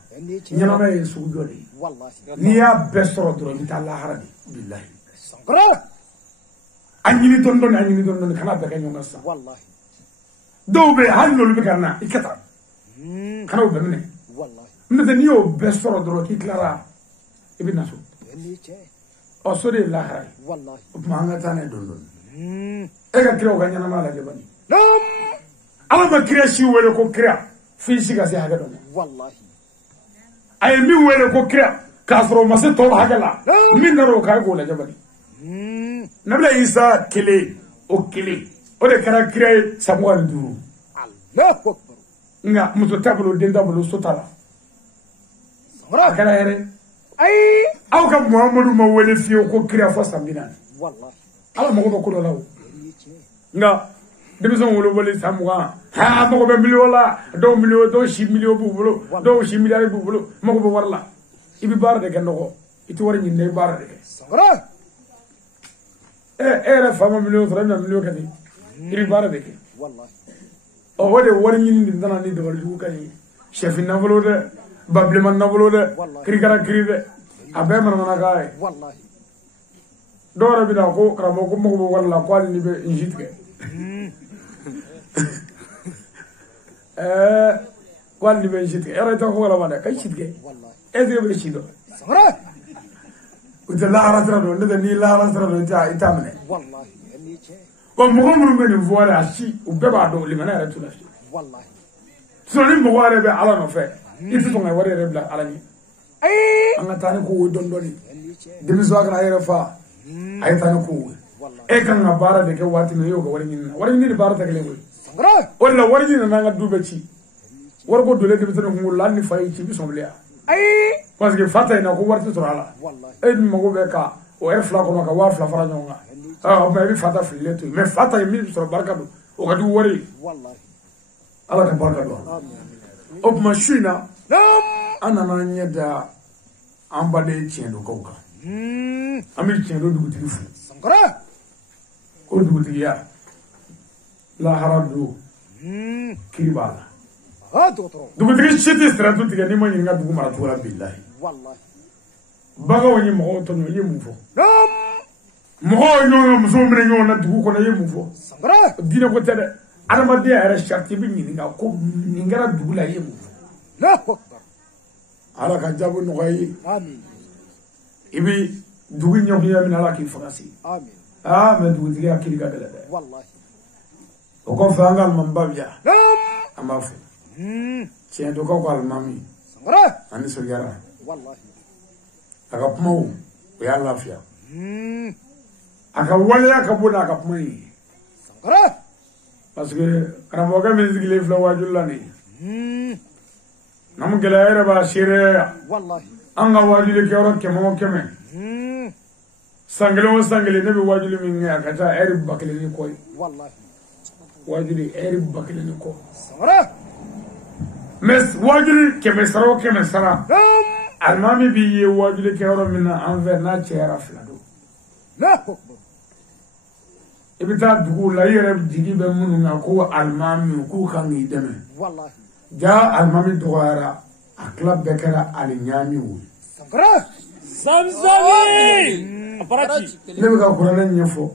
نينا ما يسوغولي والله نيا بسرو درو نتا الله حربي بالله سانكرا اني دون خنا بكا نيوغاسا والله دوبي هانلو بكانا يكتا كانوا بمنه والله من ذنيو بسرو دروكي كلارا ابن ناسو أصلي الله هاي والله ما عندنا دون إيه كيلو غنينا ما لا جبني نعم أنا ما كريشي ولا كو كريا في شيء كذي حاجة دون والله أي مي ولا كو كريا كاسرو ما سيطول حاجة لا مين نرو كاي ولا جبني نبلا إنسان كلي أو كلي أو ده كرا كريا ساموال دورو الله nga muso tabulu denda bulu sotala sora kala yere ay aw ka muhammadu ma wele fiyo ko kira fa sambina wallahi ala mo ko law nga demison wolo wole samwa ha mo ko be miliola do milio do shi milio bubulo do shi milio bubulo mo ko be warla ibi bar de gando iti wari ni ne bar de sora la fama milio sora na milio kadi ibi bar de wallahi o wade wari nyindi dana ni de wari kay chef navolo de bableman navolo de krigara krive abe man kay wallahi dora bi da ko kramo ko mo wala ko ni be injitke ko ni be injitke era to ko wala wada kay shitke wallahi e be shido sara uta la aratra do ne ni la aratra do ta itamne wallahi ni che ko mo mo be voile ashi o be ba do limana ra tula wallahi so ni mo wala be ala no fe itu to ngai wala rebla ala ni ay anga tane ko don doni demi so agna yere fa ay tane ko e kan na bara de ke wati no yo ko wari ni bara ta kele ko wala wari ni na nga dube ci war ko dole de be tan ko lan ni fay ci bi somle ay parce que fata ina ko warti to ala wallahi e mo go be ka o e fla ko maka wa fla fara nyonga ah mais bi fata fille to mais fata mi so barka do o ga du wari wallahi ala ta barka do amen op machina ana na nyeda ambade tiendo koka ami tiendo du guti fu sankara ko du guti ya la haradu kiribala ha doktor du guti chiti stratu tiga ni mani nga du mara to la billahi wallahi baga woni mo to no yemu fo mo no mo so mre no na du ko na yemu fo sankara dina ko tede adama de ara sharti bi ni nga ko ni ngara du la yemu la ko ala ka jabu no yi amin ibi dugi ñok ya min ala ki fasi amin amen dugi ya ki ga dala wallahi o ko fangal man babya amma fu ci do ko wal mami sangara ani so yara wallahi aga pumo o ya lafiya aga wala ka boda ka pumo sangara parce que karamo ga min zigile fla wajul la ni نام جلاير باشير والله أنغا واجل كيورا كمو كمه سانجلو سانجلي نبي واجل من أكتا إرب بكلني كوي والله واجل إرب بكلني كوي سمرة مس واجل كمسرا المامي بي واجل كيورا من أنفر ناتشيرا فلادو لا أكبر إبتا تقول لا يرب جيجي بمنو نكو المامي كو كان يدمه والله جاء المامي دوغارا أكلاب بكرا على نيامي وي سمرة زمزمي أبراتي نبغى قرانا نيفو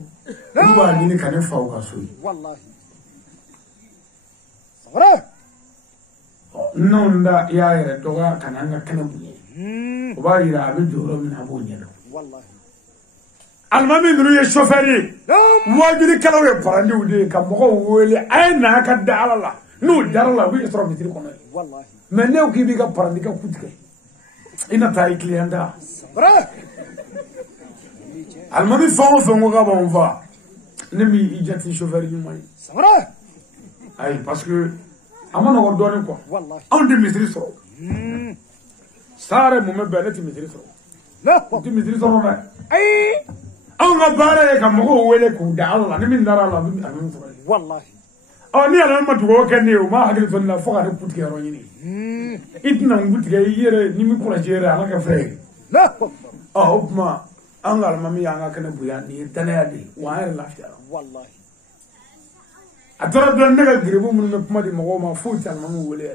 نبغى ديني كان يفاو كسوي والله سمرة نوندا يا يرى دوغا كان عنك كنبوي وبايرا بجورو من أبو نيلو والله المامي نروي الشوفيري واجري كلاوي براندي ودي كمغو ولي أين هكذا على الله نو دار الله بيسرو بيتري كوناي والله ما نيو كي بيجا براندي كوتكي إنا تاي كلياندا سمرة المامي فمو غابون فا نمي إيجاتي شوفيري يوماي سمرة أي باسكو أما نوردوني كوا والله أون دي ميتري سرو سارة مومي بانتي ميتري سرو لا أكبر دي ميتري سرو نا أي أون غبارة كمغو ولي كودا الله نمي دار الله بيمي أمين سرو والله ni ala ma dugo kenne o ma hakili fonna fo ga putke ro yini itna ngutke yere ni mi kula jere ala ka fere لا أكبر opma angal mami yanga kana buya ni tanaya di wa yere lafiya والله atara do naga gribu mun me puma di mo ma fu tan mamu wele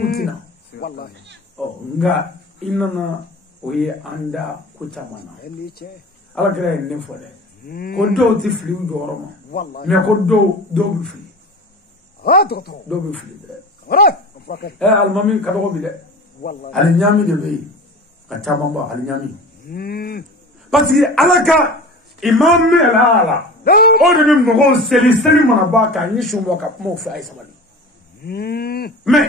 putina والله nga inana oye anda kutamana اللي شيء ala kra ne fo de ko do ti fliu do roma والله me ko do bi fli دكتور do bi fli سمرة أفرك al mami ka do bi de والله al nyami de be ka tamamba al nyami parce que alaka imam ala o de mo go seli mana ba ka ni shumo ka mo fa isabali mais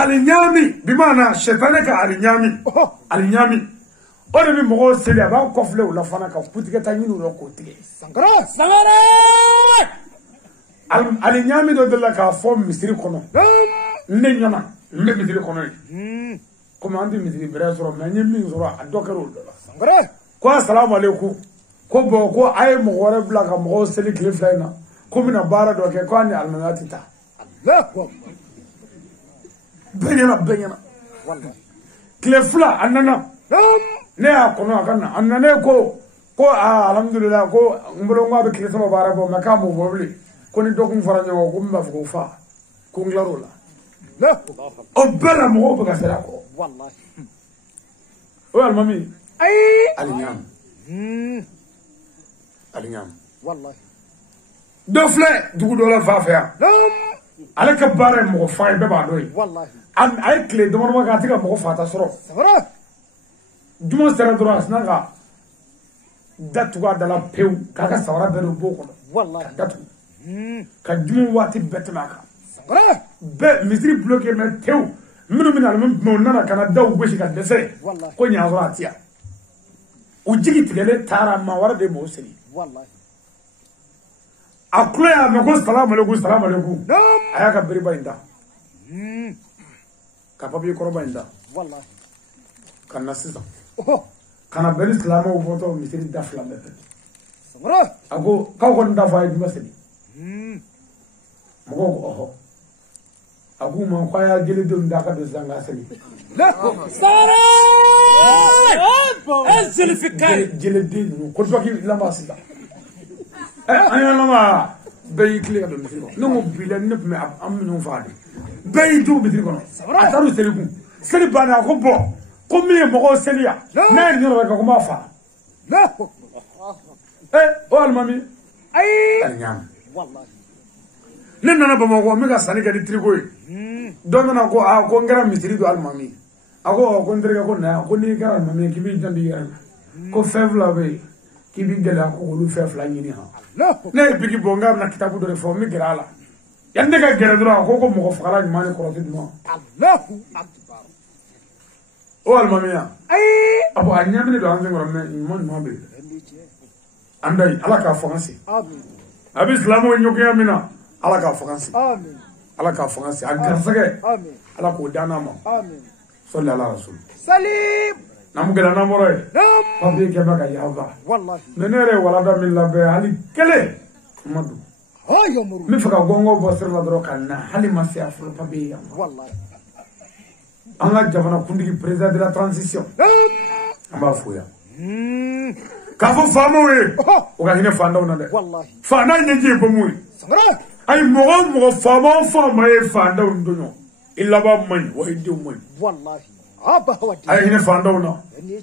al nyami bi mana shetane ka al nyami o de mo go seli ba ko fle la fana ka putige ta nyinu ro ko tige سمرة سمرة al nyami do de la ka fo misri kono ne nyama me misri kono comme andi misri bere soro me nyemi soro adokero do la سمرة ko assalamu alaikum ko bo ko ay mo gore bla ka mo seli cliff line ko mina bara do ke ko ani almanati ta لا أكبر benyana والله cliff la anana ne akono akana anane ko alhamdulillah ko mbolo ngwa be cliff ma bara bo maka mo bobli ko ni dokum faranyo ko mba fu fa ko nglaro la لا أكبر o bela mo ko ga sera ko والله o almami أي alinyam والله do fle dugu do la fa fa ala ka bare mo fa be ba doy والله an ay clé de mo ga tiga mo fa ta soro سمرة duma sera dro asnaga datuga dala pew kaga sawara be do boko والله datu ka dum wati betmaka سمرة be misri bloqué me tew minu min al mo nana kana daw goshi ka dese والله ko nya zora tiya o jigi tigele tara ma wara de mo seli والله aklo ya me ko salamu alaikum aya ka beri bayinda ka papi ko bayinda والله kana sisa أوه kana beri islamu foto misri dafla be سمرة ago ka ko nda fa di maseli mo ko oho agu ma ko ya jeli do nda ka do zanga seli لا أكبر سمرة انزل في الكاي jeli de no ko to ki lamba sita aya lama bay kle do misri no mo bilen ne me am no fa di bay do misri ko ataru seli ku seli bana ko bo ko mi mo ko seli ya na ni no ka ko ma fa لا أكبر o almami أي alnyam والله ne nana bamako mi ka sani kɛ ni trigo ye dɔ nana ko ko n kɛra misiri do alimami a ko n terikɛ ko na ko n'i kɛra alimami k'i b'i janto i yɛrɛ ma ko fɛn fila bɛ yen k'i b'i gɛlɛya ko olu fɛn fila ɲini han لا أكبر ne ye bigi bɔ n k'a bɛna kitabu dɔ de fɔ n bɛ gɛrɛ a la yanni ne ka gɛrɛ dɔrɔn a ko mɔgɔ fagala ɲuman ni kɔrɔtɛ duman الله أكبر o alimami ya أي a ko a ɲamini don an senkɔrɔ mɛ ɲuman bɛ yen اللي شيء an da yen ala k'a fanga se آمين a bɛ silamɛw ɲɔgɔnya min na ala k'a fanga se آمين ala ka fanga si agasage amin ala ko dana ma amin sallallahu alaihi rasul salim nam gela na moro nam papi ke baka yava wallahi menere wala da min labe hali kele madu ha yamuru mi faka gongo bo sir la dro kanna hali ma fi afro papi ya wallahi anga jamana kundigi président de la transition amba fuya ka fo famo we o ga hine fanda ona de wallahi fanda nyeje ko muy sangara ay mo fama e fanda ndonyo illa ba man wa indi man wallahi aba hawati ay hine fanda ona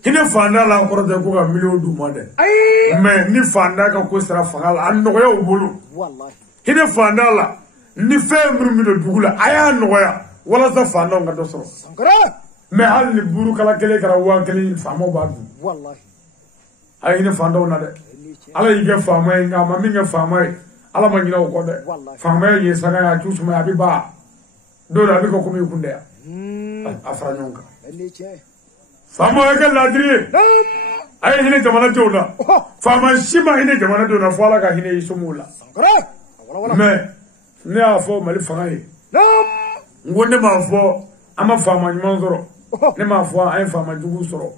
hine fanda la ko de ko ga milio du ma de ay mais ni fanda ka ko sera fangala an no ya bulu wallahi hine fanda la ni fe murmi do dugula aya no ya wala sa fanda nga do so sangara mais hal ni buru kala kele kara wa kele famo ba du wallahi ay hine fanda ona de ala yige fama nga ma mi nga fama ala ma ngina ko de fama ye saga ya chusuma ya biba do da bi ko ko mi kunde afra nyonka fama ga ladri ay hine jamana jona fama shima hine jamana jona fo ala ga hine isumula mais ne a fo mali fanga yi ngonde ma fo ama fama nyman zoro ne ma fo ay fama jugu soro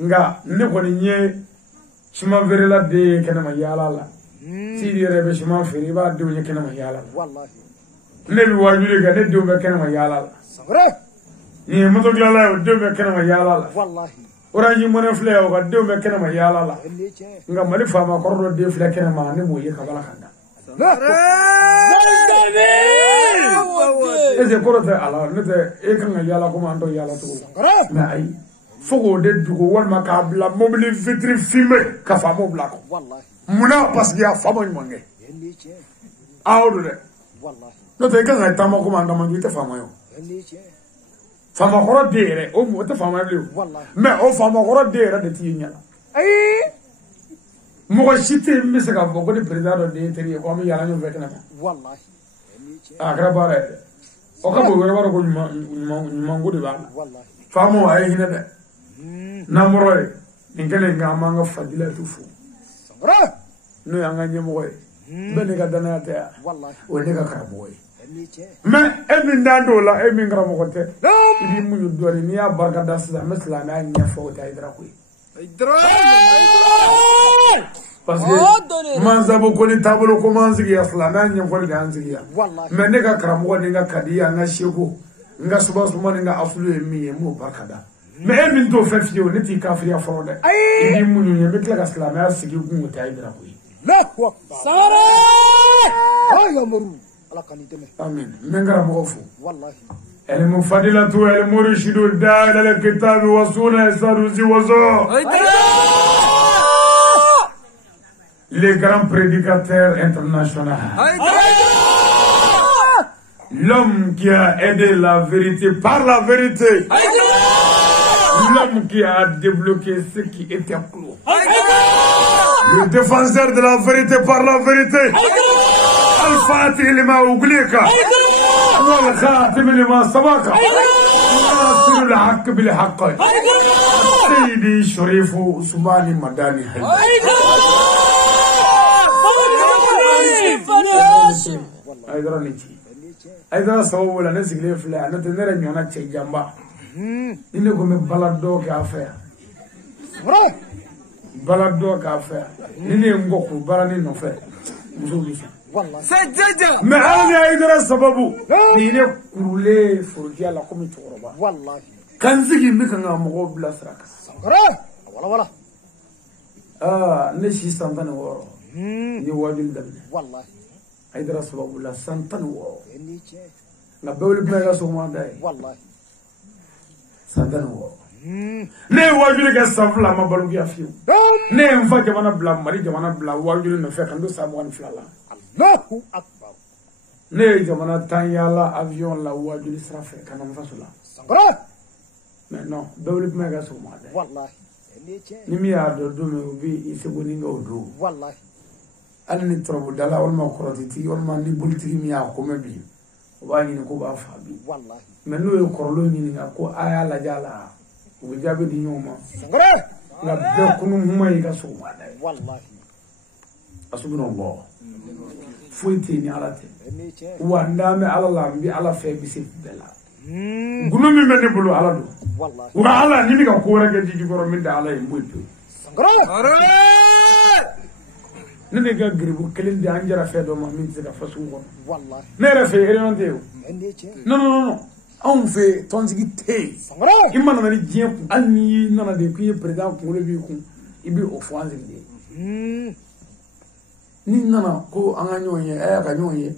nga ne ko ni nye shima verela de kana ma yala la sidi rebe shima feri ba de nye kana ma yala wallahi ne bi wajuli ga ne de be kana ma yala la sangre ni mo to glala de be kana ma yala la wallahi ora ni mo ne fle o ga de be kana ma yala la nga mali fama kordo de fle kana ma ne mo ye kabala kanda ese korote ala nete e kan yala ko ando yala to na ay fogo de dugo walma ka bla mobile vitri filmé ka famo bla ko wallahi muna parce que ya famo ni mange awdo de wallahi no te kan ta mo ko ando mangi te famo yo famo koro de re o mo te famo le wallahi mais o famo koro de re de ti nyala ay mo shite mi se ka bogo de president de teri ko mi yala nyu vetna wallahi akra bare o ka bo wala ko nyuma ngudi ba wallahi famo ay hina de namoroy ngene nga manga fadila tufu sangara no yanga nyemo bene ga dana ta wallahi o ne ga karabo mais emi ndando la emi ngara mo kote ibi munyu dori ni ya barka dasla mesela na nya fo ta idra ko parce que manzabo ko ni tabolo ko manzigi asla na nya fo ga anzigi mais ne ga karamo ni ga kadiya nga sheko nga suba suma ni nga afulu emi mo barka da mais emi to fe fiyo ne ti kafriya fo de ibi munyu nya me kla ga asla na sigi ku ta idra ko la ko sara ay amru ala kaniteme amin mengara mo fu wallahi المفضلة المرشد الداعي إلى الكتاب والسنة السادوسي وزو les grands prédicateurs internationaux, l'homme qui a aidé la vérité par la vérité, l'homme qui a débloqué ce qui était clos, le défenseur de la vérité par la vérité, الفاتح لما أغلق والخاتم لما سبق ناصر الحق بالحق سيدي شريف عثمان مداني أيضا نجي أيضا سووا لنا سجل فلا نتنرى نيونا تجمع إنكم بلدو كافيا بلدو كافيا إني مغوكو بلاني نوفي مزوليسا mais ala ay dara sababu ni ne kurule furji ala ko mi toroba wallahi kan zigi mi kan mo bla sraka wala ne shi santane woro ni wajul dal wallahi ay dara sababu la santane woro na bewle bi ga so mo dai wallahi santane woro ne wajul ga safla ma balu ya fiu ne mfa jamana bla mari jamana bla wajul no fe kan do sabu kan flala Allahu akbar ne jamana tan yala avion la wajuli srafe kanam fasula sangara mais non dawli mega so ma de wallahi ni mi ado do me bi isego ni ngodo wallahi alni trobu dala wal ma koroti wal ma ni bulti mi ya ko me bi o ba ni ko ba fa bi wallahi mais no e korlo ni nga ko aya la jala o jabe di nyoma sangara na be kunu huma yi ga so ma de wallahi asubhanallah foyte ni alate wa ndame ala lambi ala fe bisi bela gunu mi mel ni bulu ala do wallahi wa ala ni mi ka ko rek di goro min da ala e moytu sangara nene ga gribu kelen di anjara fe do ma min se ka fasu ngon wallahi nere fe ere teo non on fait tonzigi te sangara imana na jien ku anni nana de ku president ku le bi ku ibi ofanzi de ni nana ko anga nyonye ka nyonye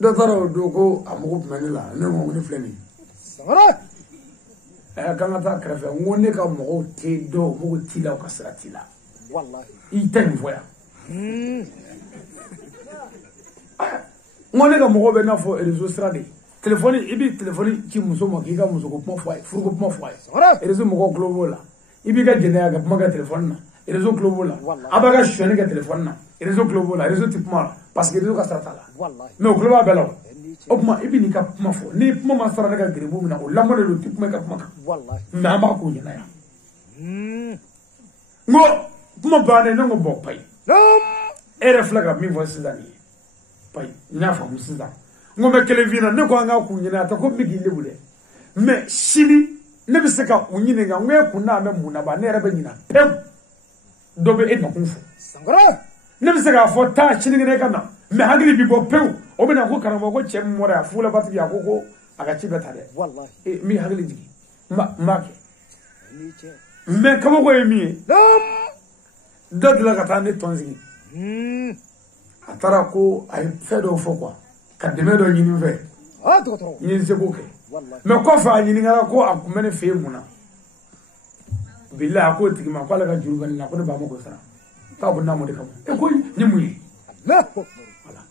do taro do ko amugo menela ne mo ni flemi sangara kan ta krefe ngone ka mo te do mo tila ka sratila wallahi iten voya ngone ka mo be na fo réseau strade téléphone ibi téléphone ki muso mo ki ka muso ko mo fo furu ko mo fo réseau mo ko global la ibi ka jene ga mo ka téléphone na réseau global la abaga shone ka téléphone na réseau global la réseau type mal parce que réseau ka sratala wallahi mais global bela o kuma ibi ni ka mo fo ni mo ma sara ka gribu na o lamo de type mo ka mo wallahi mais ma ko ni na ya ngo mo ba ne ngo bo pai ere flaga mi vo sidani pai nya fa musida ngome kelevina ne ko anga kunyina ta ko migi lebule me shini ne bi seka unyine nga ngwe kunna me muna ba ne rebe nyina pem dobe e makunfu sangara ne bi seka fo ta shini ne kana me hagri bi bo pew o be na ko karamo ko chem mora fula batu ya ko aga ci betade wallahi e mi hagri jigi ma ke ni che me kamo ko e mi dodla ka tane tonzi atara ko ay fedo fo quoi kademe do nyini fe to to nyini se ko ke wallahi me ko fa nyini ngara ko akumene fe muna billahi ko tigi ma ko la ka juru ban na ko ba mo ko sara ta bu na mo de kam e ko ni muyi la wala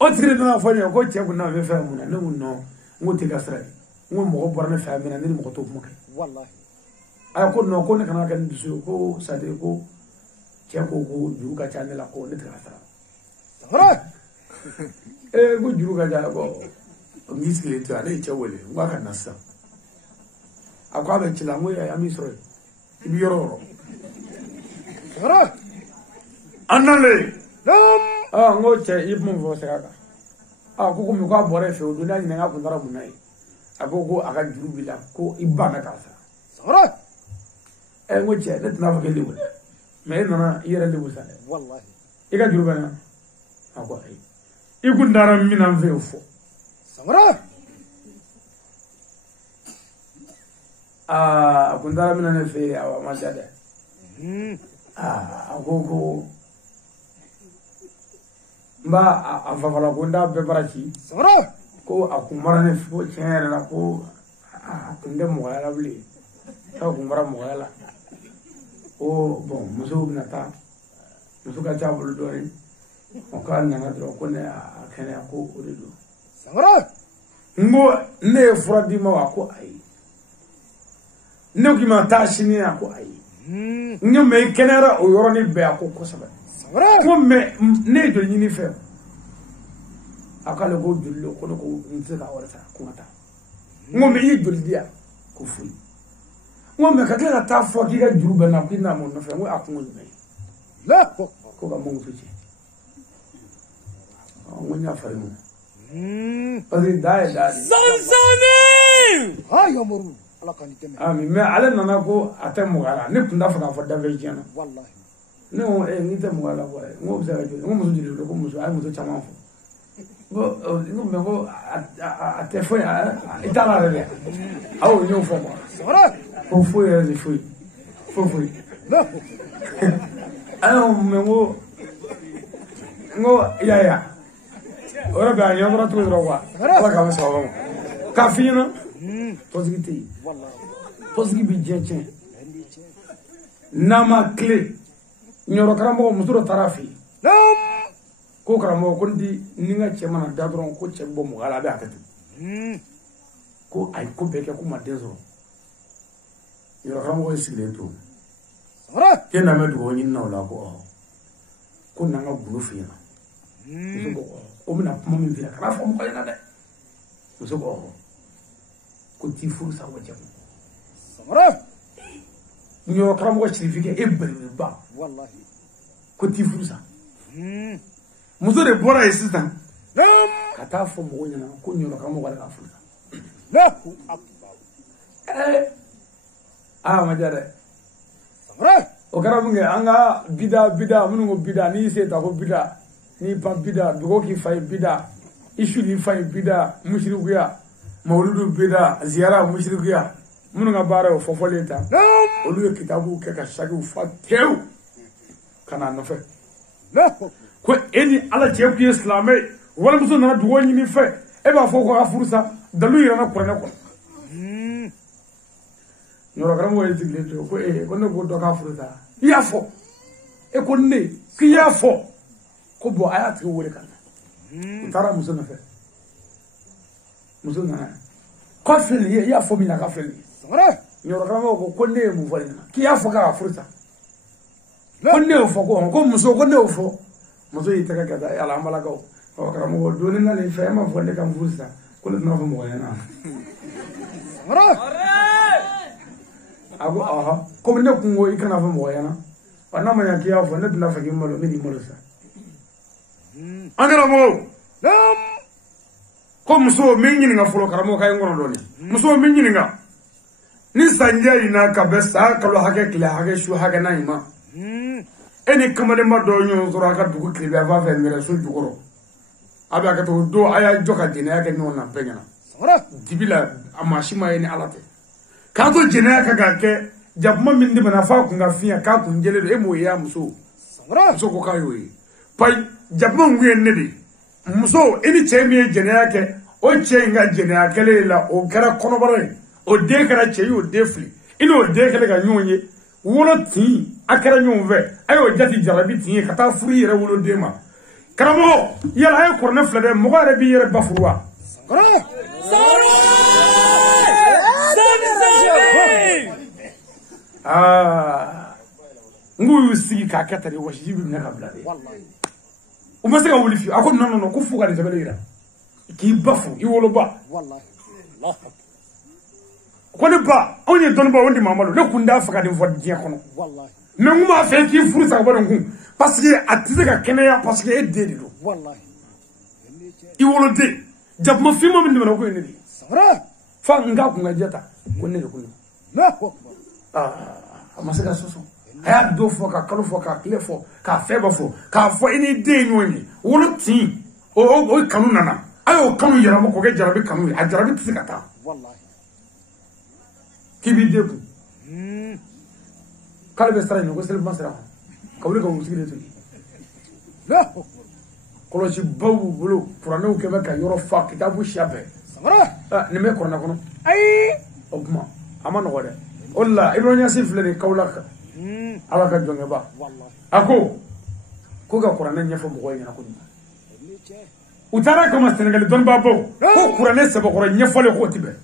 o tigi na fa ni ko che ko na me fe muna ne mun no ngoti ka sara ngo mo ko borne fa me na ni mo ko to mo ke wallahi ay ko no ko ne kana kan bisu ko sa de ko che ko juru ka chane la ko ne ta sara sara go juru ga ja go ngiskele to ale chawole ngaka nasa akwa be chila mo ya misro ibi yororo ara anale ngo che ibmu vo saka ko mi ko bore fe odu na ni nga ko ndara munai agogo aka juru bila ko ibana ka sara ngo che net na fa ke lewu me na yere lewu sa wallahi iga juru bana akwa ai igundara mina mvefo samara akundara mina nefe awa majada agogo mba afafala kunda bebaraki samara ko akumara nefe ko chenere la ko akunde moyala bli akumara moyala o bon muso binata muso ka chabulu dori o ka nana dro ko ne akene ko oredo sangara ngo ne fura di ma ko ai ne ki ma ta shini ko ai ngo me kenera o yoro ni be ko sabe sangara ko me ne do nyini fe akale go dullo ko ko nzela wala ta ko mata ngo me yi duldia ko fui ngo me ka kala ta fo ki ga juru bana ko na mo no fe ngo akungo ni la ko ga mo fuji ngonya farimu pasi dai zanzani hayo moru ala kaniteme ami me ala nana ko atemu gala ne kunda fa fa dave jena wallahi no ni te mu gala wa ngo bza jo ngo musu dilo ko musu ay musu chama fo ngo me go ate foi itala rebe awu nyo fo mo sora fo foi ya foi no ano me ngo ya ora ba nyobra tu droga ala ka so ba ka fina positivity wallahi positivity bi jeje nama clé nyoro karamo musuro tarafi ko karamo ko ndi ninga chemana dadron ko chembo mo ala ba akati ko ay ko beke ko madezo nyoro karamo ko sigile to ora kena medu ko nyinna wala ko nanga gulu fina o mina kuma min vila kana fo mo ko na de muso ko ti furu sa waje samara nyo kram ko certificat e bari ba wallahi ko ti furusa muso de bora ye sisan ka taa fɔ mɔgɔw ɲɛna ko ɲɔrɔ ka mɔgɔ ka furusa ma diya dɛ o kɛra mun kɛ an ka bida minnu ko bida n'i se ta ko bida n'i ba bida dogo k'i fa ye bida isu n'i fa ye bida musirikuya mawuludu bida ziyara musirikuya minnu ka baara o fɔfɔlen ta olu ye kitabuw kɛ ka sakiw fa tewu ka n'a nɔfɛ ko e ni ala cɛ kun ye silamɛ ye walimuso nana dugawu ɲini fɛ e b'a fɔ ko ka furusa dalu yirana kuranɛ kɔnɔ ɲɔrɔkaramɔgɔ ye sigilen to ko ko ne ko dɔ ka furusa i y'a fɔ e ko ne k'i y'a fɔ ko bɔn a y'a tigi wele ka na u taara muso nɔfɛ muso nana k'a filɛ i y'a fɔ min na k'a filɛ ɲɔrɔkaramɔgɔ ko ne ye mun fɔ ɲɛna k'i y'a fɔ k'a ka furusa ko ne y'o fɔ ko muso ko ne y'o fɔ muso y'i tɛgɛ kɛ ala an balakaw karamɔgɔ doni na nin fɛ e ma fɔ ne ka n furusa ko ne tɛna fɔ mɔgɔ ɲɛna a ko komi ne kun ko i kana fɔ mɔgɔ ɲɛna n'a ma ɲɛ k'i y'a fɔ ne tɛna fɛ k'i malo n bɛ n'i malo sa an karamɔgɔ ko muso min ɲininka fɔlɔ karamɔgɔ k'a ye n kɔnɔ dɔɔnin muso min ɲininka ni sanjɛ in na ka bɛn san kalo hakɛ tile hakɛ su hakɛ na in ma e ni kamalenba dɔ ɲɔgɔn sɔrɔ a ka dugu tile bɛɛ a b'a fɛ nɛrɛ so jukɔrɔ a bɛ a ka to don a y'a jɔ ka jɛnɛya kɛ ɲɔgɔn na bɛɛ ɲɛna dibi la a maa si ma ye ni ala tɛ k'a to jɛnɛya kan k'a kɛ jakuma min tɛmɛna f'a kun ka fiɲɛ k'a kun jɛlen don e m'o ye a muso muso ko k'a y'o ye payi jakuma kun ye ne de ye muso i ni cɛ min ye jɛnɛya kɛ o cɛ in ka jɛnɛya kɛlen la o kɛra kɔnɔbara ye o den kɛra cɛ ye o den fili i n'o den kɛlen ka ɲɔgɔn ye wolo tin a kɛra ɲɔgɔn fɛ a y'o jate jarabi tin ye ka taa furu i yɛrɛ woloden ma karamɔgɔ yala a ye kɔrɔnɛ filɛ dɛ mɔgɔ yɛrɛ b'i yɛrɛ ba furu wa n k'u y'u sigi k'a kɛ tan de wasiji bɛ minɛ ka bila de u ma se ka wuli fiyewu a ko non ko fo ka nin sɛbɛn yira k'i ba furu i woloba ko ne ba anw ye dɔnnibaw anw de ma malo ne kun t'a fɛ ka nin fɔ diɲɛ kɔnɔ mais n kun b'a fɛ k'i furu sa ka bɔ nin kun parce que a tɛ se ka kɛnɛya parce que e den de don i woloden jakuma finma min tɛmɛna o ko ye ne de ye fa n k'a kun ka jɛ ta ko ne de ko ne a ma se ka sɔsɔ a y'a don fɔ ka kalo fɔ ka tile fɔ k'a fɛn bɛɛ fɔ k'a fɔ i ni den ye ɲɔgɔn ye wolo tin o kanu nana a y'o kanu yɛlɛma k'o kɛ jarabi kanu ye a jarabi tɛ se ka taa k'i b'i den kun k'ale bɛ sira ɲɛ ko selifana sira ka wuli ka wusigi de to yen kɔlɔsi baw b'u bolo kuranɛw kɛ bɛ ka yɔrɔ fa kitabu siya bɛɛ nin bɛ kuranɛ kɔnɔ ayi o kuma a ma nɔgɔ dɛ o de la Ibrahima Ɲasi filɛ nin Kawulaka ala ka jɔnkɛba a ko ka kuranɛ ɲɛfɔ mɔgɔw ɲɛna ko ɲuman u taara kama Sɛnɛgali dɔnnibabaw ko kuranɛ sɛbɛkɔrɔ ɲɛfɔlen k'o tɛ bɛn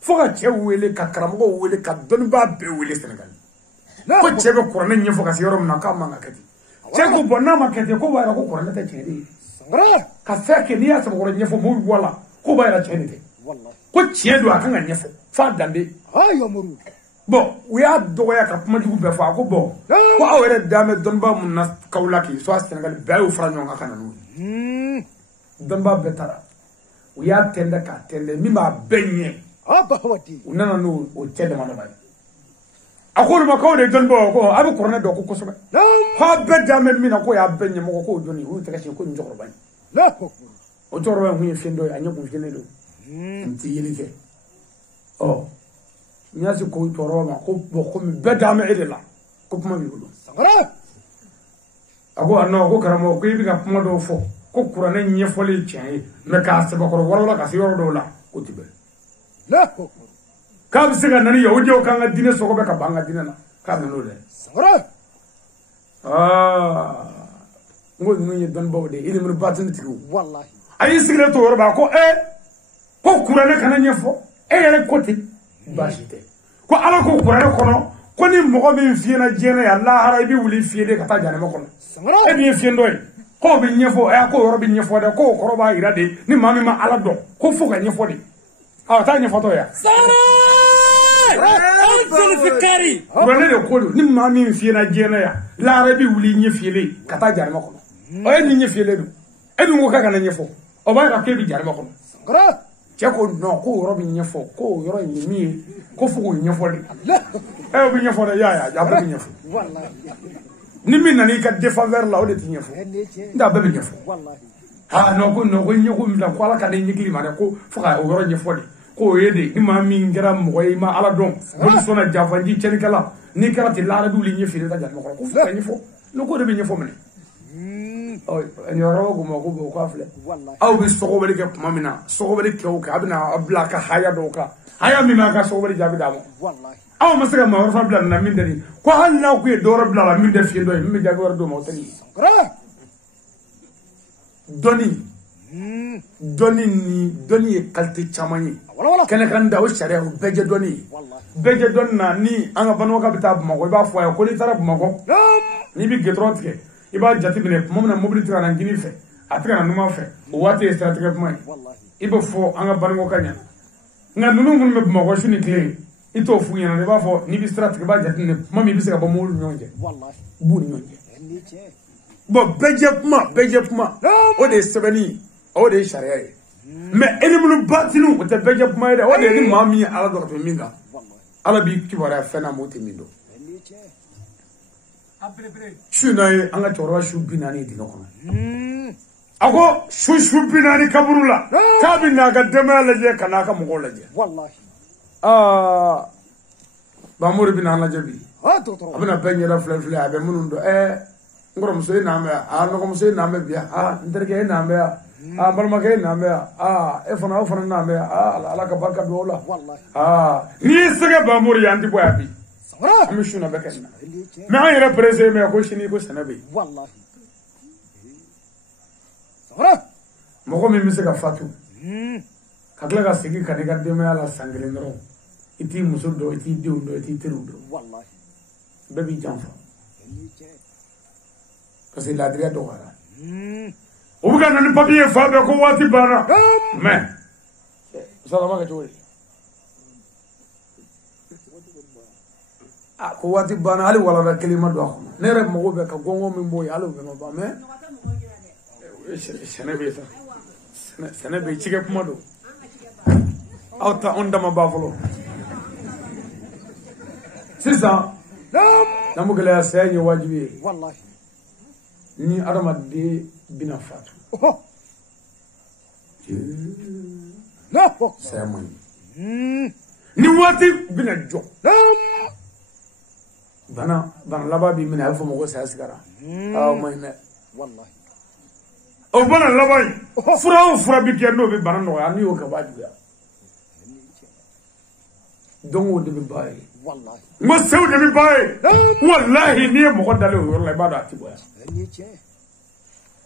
fo ka cɛ wele ka karamɔgɔw wele ka dɔnnibaa bɛɛ wele Sɛnɛgali ko cɛ bɛ kuranɛ ɲɛfɔ ka se yɔrɔ min na k'a man ka kɛ ten cɛ ko bɔn n'a ma kɛ ten ko b'a yira ko kuranɛ tɛ tiɲɛ de ye ka fɛn kɛ n'i y'a sɛbɛkɔrɔ ɲɛfɔ mɔgɔw bɔ a la ko b'a yira tiɲɛ de tɛ ko tiɲɛ don a kan ka ɲɛfɔ f'a danbe bɔn u y'a dɔgɔya ka kuma jugu bɛɛ fɔ a ko bɔn ko aw yɛrɛ dan bɛ dɔnnibaa minnu na Kawulaki soit Sɛnɛgali bɛɛ y'u fara ɲɔgɔn kan ka na n'u ye dɔnnibaa bɛɛ taara u y'a tɛndɛ k'a tɛndɛ min b'a bɛɛ ɲɛ u nana n'o cɛ dama dama ye a ko olu ma k'aw de ye dɔnnibaaw ko a bɛ kuranɛ dɔn ko kosɛbɛ k'a bɛɛ dan bɛ min na ko y'a bɛɛ ɲɛmɔgɔ k'o dɔnni u y'u tɛgɛ sigi ko nin cɛkɔrɔba in o cɛkɔrɔba in kun ye fɛn dɔ ye a ɲɛ kun finnen don n tɛ yeli kɛ n y'a se ko cɛkɔrɔba ma ko bɔn komi bɛɛ dan bɛ e de la ko kuma b'i bolo a ko non ko karamɔgɔ ko i bɛ ka kuma dɔw fɔ ko kuranɛ ɲɛfɔli ye tiɲɛ ye mais k'a sɛbɛkɔrɔ walawala ka se yɔrɔ dɔw la ko tɛ bɛn k'a bɛ se ka na ni yahudiyaw k'an ka diinɛ sɔgɔbɛ ka ban an ka diinɛ na k'a bɛ n'o dɛ n ko ninnu ye dɔnnibaw de ye ilimu batini tigiw a y'i sigilen to yɔrɔ b'a ko ko kuranɛ kana ɲɛfɔ e yɛrɛ ko ten baasi tɛ ko ala ko kuranɛ kɔnɔ ko ni mɔgɔ min fiyɛna diɲɛ yan lahara i bɛ wuli fiye de ka taa janɛmɛ kɔnɔ e min ye fiyɛn dɔ ye k'o bɛ ɲɛfɔ k'o yɔrɔ bɛ ɲɛfɔ dɛ k'o kɔrɔ b'a yira de ni maa min ma ala dɔn ko fo ka ɲɛfɔ de taa ɲɛfɔtɔ yan fikari kurane de ko ni ma min fiena jena ya la arabi wuli nye fiele kata jarma ko o e nye fiele du e du ngo kaka na nye fo o ba ka ke bi jarma ko sankara che ko no ko ro bi nye fo ko ro ni mi ko fu ko nye fo de e bi nye fo de ya ba bi nye fo wallahi ni min nani ka défaveur la o de nye fo nda ba bi nye fo wallahi ha no ko nye ko mi la ko ala ka de nyigli ma de ko fu ka o ro nye fo de ko yede ima min gara mo ma ala don mo sona jafanji chen kala ni kala ti lara du li nye fi ta jam ko fu ka nye fo no ko de bi nye fo mene o en yoro go mo ko ko afle wallahi aw bi sogo bele ke mamina sogo bele ke o ka abina abla ka haya do ka haya mi ma ka sogo bele jabi damo wallahi aw masaka ma war fa bla na min dani ko hal na ko e do rabla la min de fi do mi jabi war do mo tani sankara doni ni qualité chamani kene kan da o sharia o beje doni beje donna ni anga banu ka bita ma ko ba fo ya ko ni tarab ma ko ni bi gedrot ke iba jati bine momna mobili tra na ngini fe atra na numa fe o wati strategique mai iba fo anga banu ka nya nga nunu mun me ma ko shini clé ito fu yana ba fo ni bi strategique ba jati ne mami bi se ka ba mo nyonje wallahi bu nyonje bo beje kuma o de sebeni o de sharia ye mais elimulu batinu o te beje kuma de o de ni mami ala do to minga ala bi kibara fena mo te mindo shunai anga chorwa shubinani dino kono ako shubinani kaburula kabina ga demala je kana ka mo laje wallahi ba mori bina la jabi doctor abina benye da flefle abe munundo ngoro musoy nambe no ko musoy nambe biya nderge nambe balma ke nambe e fana nambe ala ka barka do la wallahi ni sege ba mori yandi boya bi sankara ami shuna bekenna me ayere prese me ko shini ko sanabe wallahi sankara mo ko mi misega fatu kakla ga sigi kaniga de me ala sangre ndoro iti muso do iti diundo iti terudo wallahi bebi jamfa parce que la dria do wara o buga nan papier fa be ko wati bana mais salama ka jori ko wati bana ali wala da kelima do ko ne rek mo be ka gongo mi boy alo be no ba mais sene be chike kuma do auta onda ma ba folo sisa namu gele sai ni wajibi wallahi ni adama de bina fatu no sai man ni wati bina jo bana laba bi mina alfa mo ko sai sigara mai ne wallahi o bana laba fura bi ke no bi bana no ani o ka wajibi dongo de bi baye wallahi mo sew de bi baye wallahi ni mo ko dale o wallahi ba da tiboya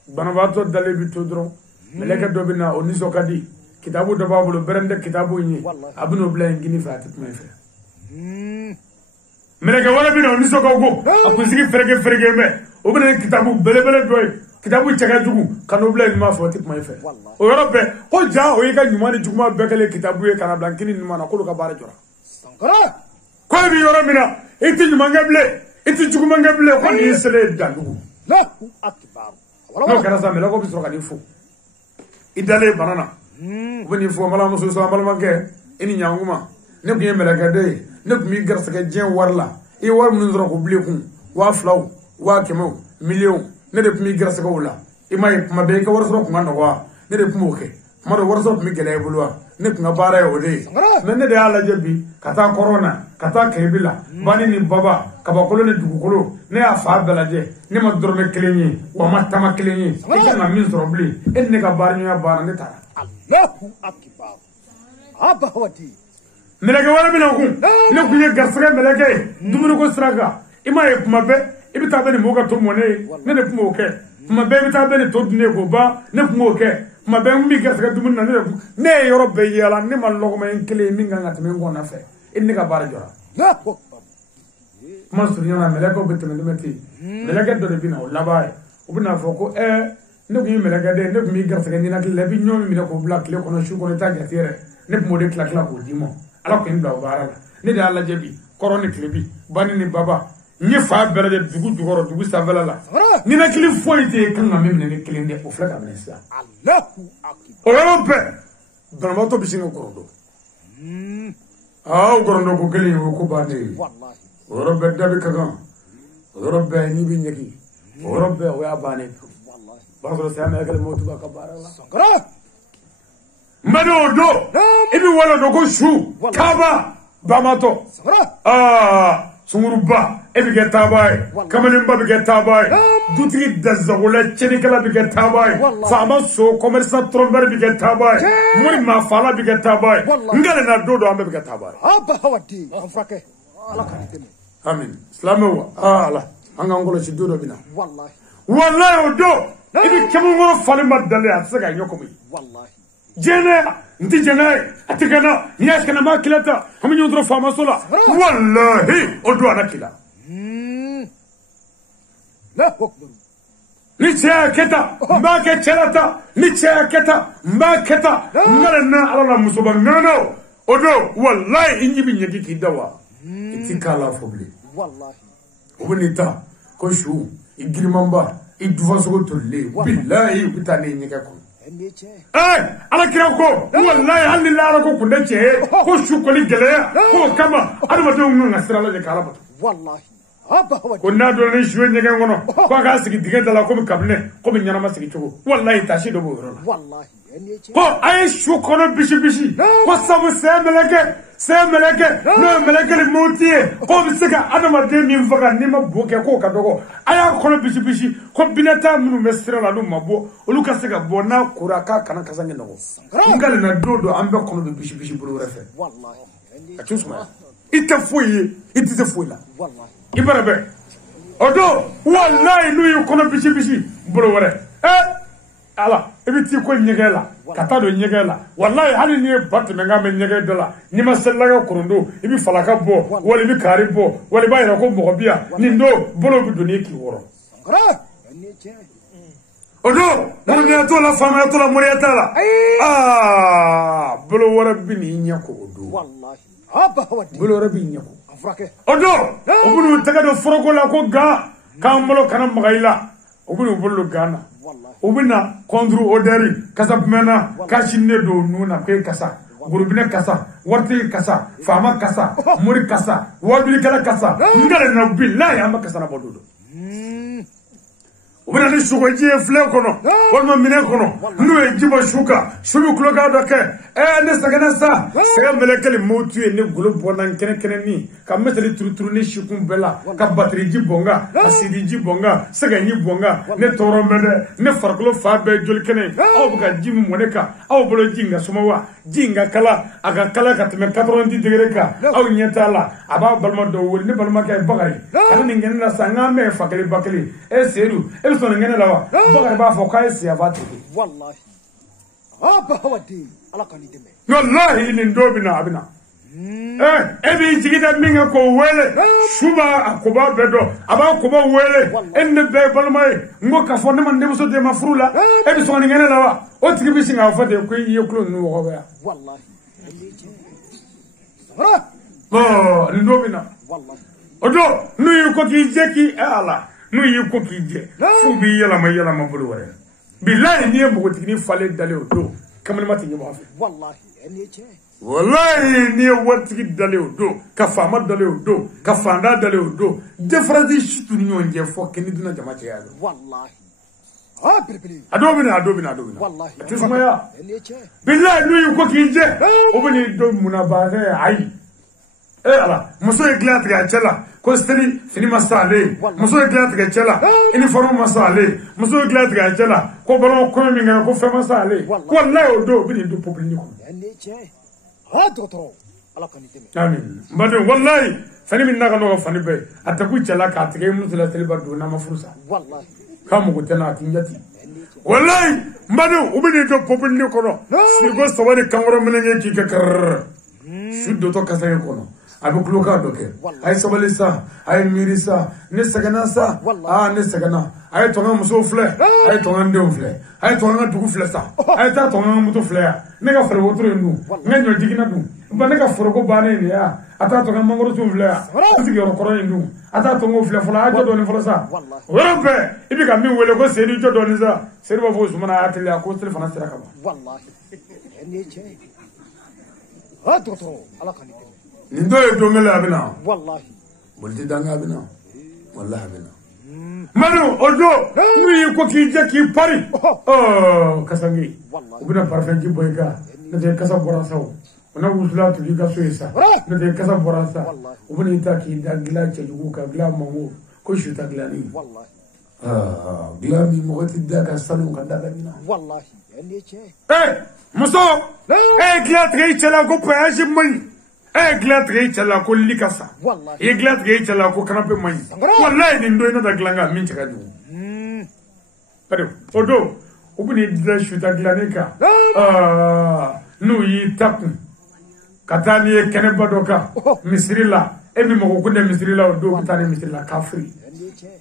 bana ba to dale bi to dron meleka do bi na oni so kadi kitabu do babulo berende kitabu ni abno bla ngini fatit may fe meleka wala bi no oni so ko akusigi ferege me o bene kitabu bele doy kitabu chaga jugu kanu bla ma fatit may fe o yorobe ko ja o yika nyuma ni juguma bekale kitabu e kana blankini ni mana ko ka bara jora sankara ko bi yoro mina iti nyuma ngable iti juguma ngable ko ni sele dandugu la akbar no kana sa melako bi soro kadi fu idale banana ubani fu mala muso so mala manke ini nyanguma ne ku melaka de ne ku mi garsa ka jen warla e war mun zoro ko blekun wa flaw wa kemo million ne de ku mi garsa ka wala e mai ma be ka war soro ku ngando wa ne de ku mo ke ma do war soro ku mi gele bulwa ne ku ngabara yo de men ne de ala jebi kata corona kata kebila bani ni baba kabakolo ne dugukolo ne ya fa belaje ne ma dorme kelenyi wa ma tama kelenyi e kana min soro bli en ne ka barnyo ya bana ne tara allahu akbar abawati meleke wala bina ku ne ku ye garsega meleke dumuni ko siraga ima ye kuma be ibita be ni moga to mone ne ne kuma oke kuma be ibita be ni to dune ko ba ne kuma oke kuma be mi garsega dumuni na ne yoro be yala ne ma logo ma en kele mi nganga teme ngona fe en ne ka bara jora ya kuma sunyana meleke o beteme demeti meleke do de bina o labai o bina fo ko ne ku ye meleke de ne ku mi garsega ni na kele bi nyomi mi ne ko bla kele kono shu kono ta gatire ne kuma de kla ko dimo ala ko en do bara ne de ala jebi koroni klibi bani ni baba ni fa bere de dugu savala ni na kili foite kan na memne ni kilinde o flaka menesa Allahu akbar Europe dans to bisingo korondo korondo ko kili ko bande wallahi Europe dabi kaga Europe ni bi nyaki Europe o ya bane wallahi baso sama kala motu ba kabara Sankara Mado do ibi wala do ko shu kaba bamato sunguruba ebi get tabaye kamalimba bi get tabaye dutigi dazawole chenikala bi get tabaye fama so commerçant tromber bi get tabaye muri ma fala bi get tabaye ngale na do ambe bi get tabaye aba hawati afrake ala kan teme amin salamu ala anga ngolo ci do bina wallahi o do ibi kemu ngoro fali madale atsaga nyokomi wallahi jene nti jene atigana nyash kana makilata haminyo ndro fama sola wallahi odo anakila la hukmu ni keta mbake chelata ni keta mbaketa ngana ala musuba ngano odo wallahi injibi nyeki kidawa itikala fobli wallahi ubunita ko shu igrimamba iduvaso tolle billahi bitane nyeka ko ala kira ko wallahi hal la ko kunde che ko shukoli gele ko kama adama to ngun asira la kala bato wallahi aba hawa ko na do ne shwe nyege ngono ko ga sigi digenda la ko mi kabne ko mi nyana ma sigi chugo wallahi tashi do bo ro wallahi ko ay shukono bishi ko sabu semeleke no meleke le motie ko bisika adama de mi faga ni ma boke ko ka dogo aya kono bishi ko binata munu mesira la no mabo oluka sika bona kuraka kana kasange no ngale na dodo ambe kono bishi bulu refe wallahi atusma itafuyi la wallahi ibarabe odo wallahi nuyu kono bishi bulu wore ala ebiti ko nyegela kata do nyegela wallahi hali ni batte menga men nyegela ni masallaga kurundo ibi falaka bo wali bi kari bo wali ba ira ko bogobia ni ndo bolo bi doni ki woro odo mo ni ato la fama ato la moriata la bolo wara bi ni nyako odo wallahi aba hawati bolo wara bi nyako afrake odo obunu taga do forogo la ko ga kamolo kana magaila obunu bolo gana ubina kondru oderi kasa bmena kashine do nuna kwe kasa gurubine kasa warti kasa fama kasa muri kasa wabili kala kasa ngale na billahi amba kasa na bododo ubina ni shuko je fle kono walma mine kono nwe jiba shuka shubi kuloga doke ne sagana sa sega melekeli motu ne gulo bonan kene ni ka meteli turu ni shukun bela ka bateri jibonga asidi jibonga sega ni bonga ne toro mede ne farkulo fa be jol kene aw buga jimu moneka aw bolo jinga sumawa jinga kala aga kala ka teme 90 degré ka aw nyetala aba balma do wol ne balma kay bagari kan ni ngena sanga me fakali bakali seru son ngene lawa bagari ba fo kay si avati wallahi aba hawati ala kan deme wallahi ni ndobina abina ebi jigida minga ko wele shuba akoba bedo aba koba wele enne be balmay ngo ka fo ne man dem so de mafrula ebi so ngene lawa o tigi bi singa fo de ko yiye kulo nu wo ba wallahi ni ndobina wallahi odo nu yi ko ki jeki ala nu yi ko ki je fu bi yala ma bulu wore billahi ni mo tigi ni fale dale odo kamani mati nyimo afi wallahi eniche wallahi ni watigi dale odo ka fama dale odo ka fanda dale odo defradi shitu ni onje fo keni duna jama che yaalo wallahi adobina wallahi tismaya eniche billahi nu yi ko ki je obini do munabare ai ala muso eglat ga chela ko steli fini masale muso eglat ga chela uniforme masale muso eglat ga chela ko balo ko mi ngana ko fe masale wallahi odo bini do populini ko eniche doctor ala kan deme amin mbade wallahi fani min naga no fani be ataku chela ka tige musula teliba do na mafrusa wallahi kamu gutena tinjati wallahi mbade ubini do populini ko no si go sawari kangoro menenge ki ka kar suddo to kasay ko no abu kloka doke ay sabali sa ay miri sa ne sagana sa ne sagana ay tonga muso fle ay tonga ndem fle ay tonga dugu fle sa ay ta tonga muto fle ne ga fere wotro ndu ne nyo digina du ba ne ga foro ko bane ne ya ata tonga mangoro tu fle ya sigi ro koro ndu ata tonga fle fla ajo do ni flo sa wampe ibi ka mi wele ko seri jo do ni sa seri ba fo sumana atele ko telefona sira ka ba wallahi ene che ha to ala kan nindo e do ngela abina wallahi bolti danga abina wallahi abina manu ojo mi ko ki je ki pari kasangi ubina parfum ki boyka ne de kasa borasaw ona wusla to ki gaso isa ne de kasa borasa ubina ita ki dagla che jugu ka gla mango ko shuta gla ni wallahi gla mi mo ti daga sanu ka daga ni wallahi ene che muso gla tre chela ko payaji mai glat gay chala ko likasa wallahi glat gay chala ko kanape mani wallahi din do ina da glanga min chaka du pare odo ubuni dra shuta glanika no yi tap katani kene badoka misrila emi mo ko de misrila odo katani misrila kafri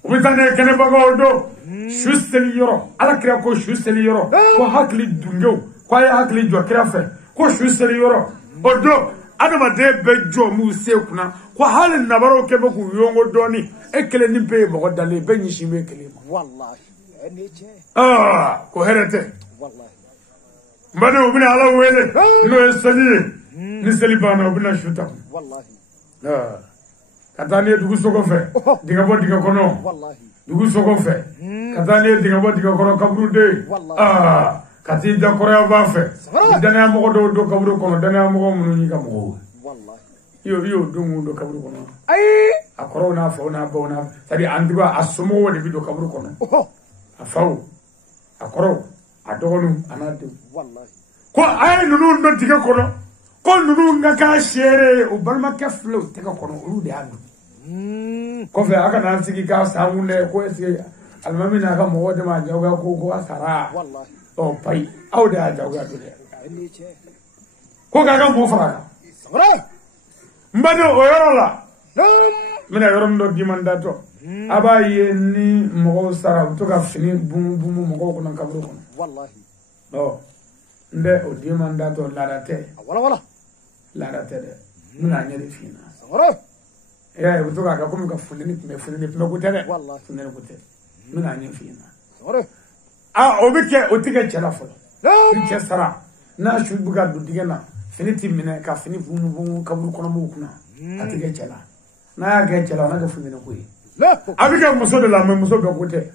ubitane kene bago odo shusteli yoro ala kira ko shusteli yoro ko hakli dungo ko ya hakli jo kira fe ko shusteli yoro odo adama de bejo mu se kuna ko halin nabaro ke ku yongo doni ekele ni be mo dale be nyishi me kele wallahi ene che ko herete wallahi mbade ubina ala wele no esali ni selibana ubina shuta wallahi katani dugu soko fe diga bo diga kono wallahi dugu soko fe katani diga bo diga kono kabru de kati da korea ba fe dana mo do kabru kono dana mo munu ni kamo wallahi yo dungu do kabru kono ai akoro na fa na ba na sabi anduga asumo wodi bido kabru kono afaw akoro adogonu anadu wallahi ko ay nunu ndo diga kono ko nunu ngaka shere o balma ke flow diga kono ru de anu ko fe aka na sigi ka samunde ko esi almami na ka mo de ma jawga ko asara wallahi o pai au da jawga do ko ga mo fara mbado o yorola mina yorom do dimanda to aba yeni mo sara to ka fini bum mo ko na kabru ko wallahi nde o dimanda to larate wala larate de mina nyeri fina ya e to ka ko mi ka fulini me ko tere wallahi fulini ko tere mina nyeri fina obike otige chela folo nke sara na shu buga du digena finiti mine ka fini bumu kaburu kono mu kuna atige chela na ga chela na ga funine ko yi abike muso de la me muso be ko te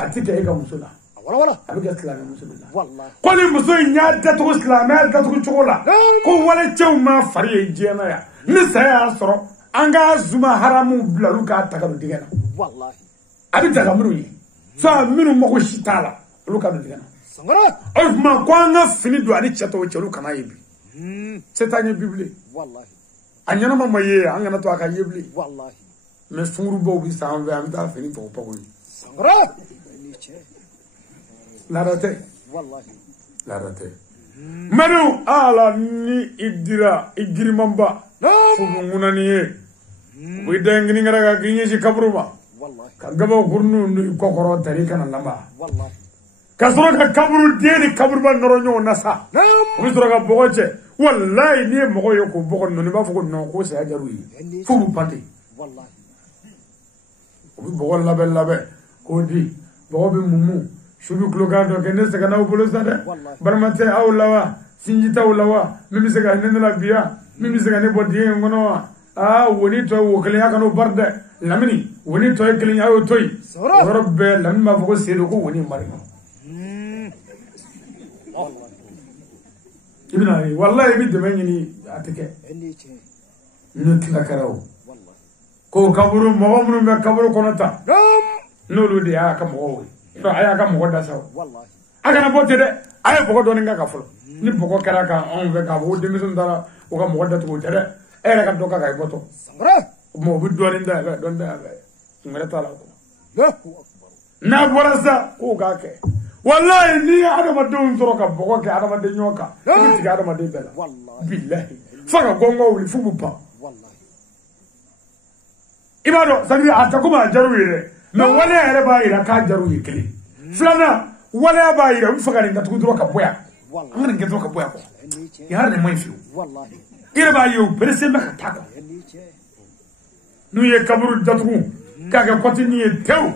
atige ga muso la wala abike islam muso la wallahi ko ni muso nya da to islam da to chola ko wala chew ma fari jena ya ni saya soro anga zuma haramu blalu ka tagaru digena wallahi abike ga muru yi so minu mo ko shitala luka do digana sangara of ma kwanga fini do ani chato chelu kana yebi setanye bible wallahi anyana mama ye angana to aka yebi wallahi me sunguru bo bi sambe am da fini to poko sangara ni che larate wallahi larate manu ala ni idiri mamba fungunani ye wi dengni ngara ga ginye ci kabruba wallahi kagaba gurnu ni kokoro tari kana lamba wallahi kasoro ka kaburu deni kaburu ba noro nyo nasa o soro ka bogoche wallahi ni mo yo ko bogo no ni ba fuko no ko se ajaru yi fu pati wallahi o bi bogo labe ko di bogo bi mumu shubi kloga do ke ne se kana o bolo sade barmate awlawa sinjita awlawa mimi se ga ne la biya mimi se ga ne bodi ngono woni to wo kele yakano barde lamini woni to kele yawo toy rabbe lam ma fuko se do ko woni mari ibn wallahi bi demeni ni atike nutla karaw ko kaburu mo mo me kaburu konota nolu de aka mo to aya ka mo da saw wallahi aga na bote de ay boko do nga ka fulo ni boko kara ka on ve ka bo de mi sun dara o ka mo da to tere era ka do ka ka boto mo bi do ni da don da ngara tala ko na borasa ko ga ke wallahi ni adama don zoro ka boko ke adama de nyoka ni tiga adama de bela wallahi billahi faka gongo wuli fu bupa wallahi ibado sadi atakuma jaru yire me wala yare ba ira ka jaru yikli flana wala ba ira u fagari ngatu duro ka boya ngana ngatu ka boya ko ya ne moy fiu wallahi ira ba yu perese me ka tako nu ye kaburu jatu kaga kotini ye tew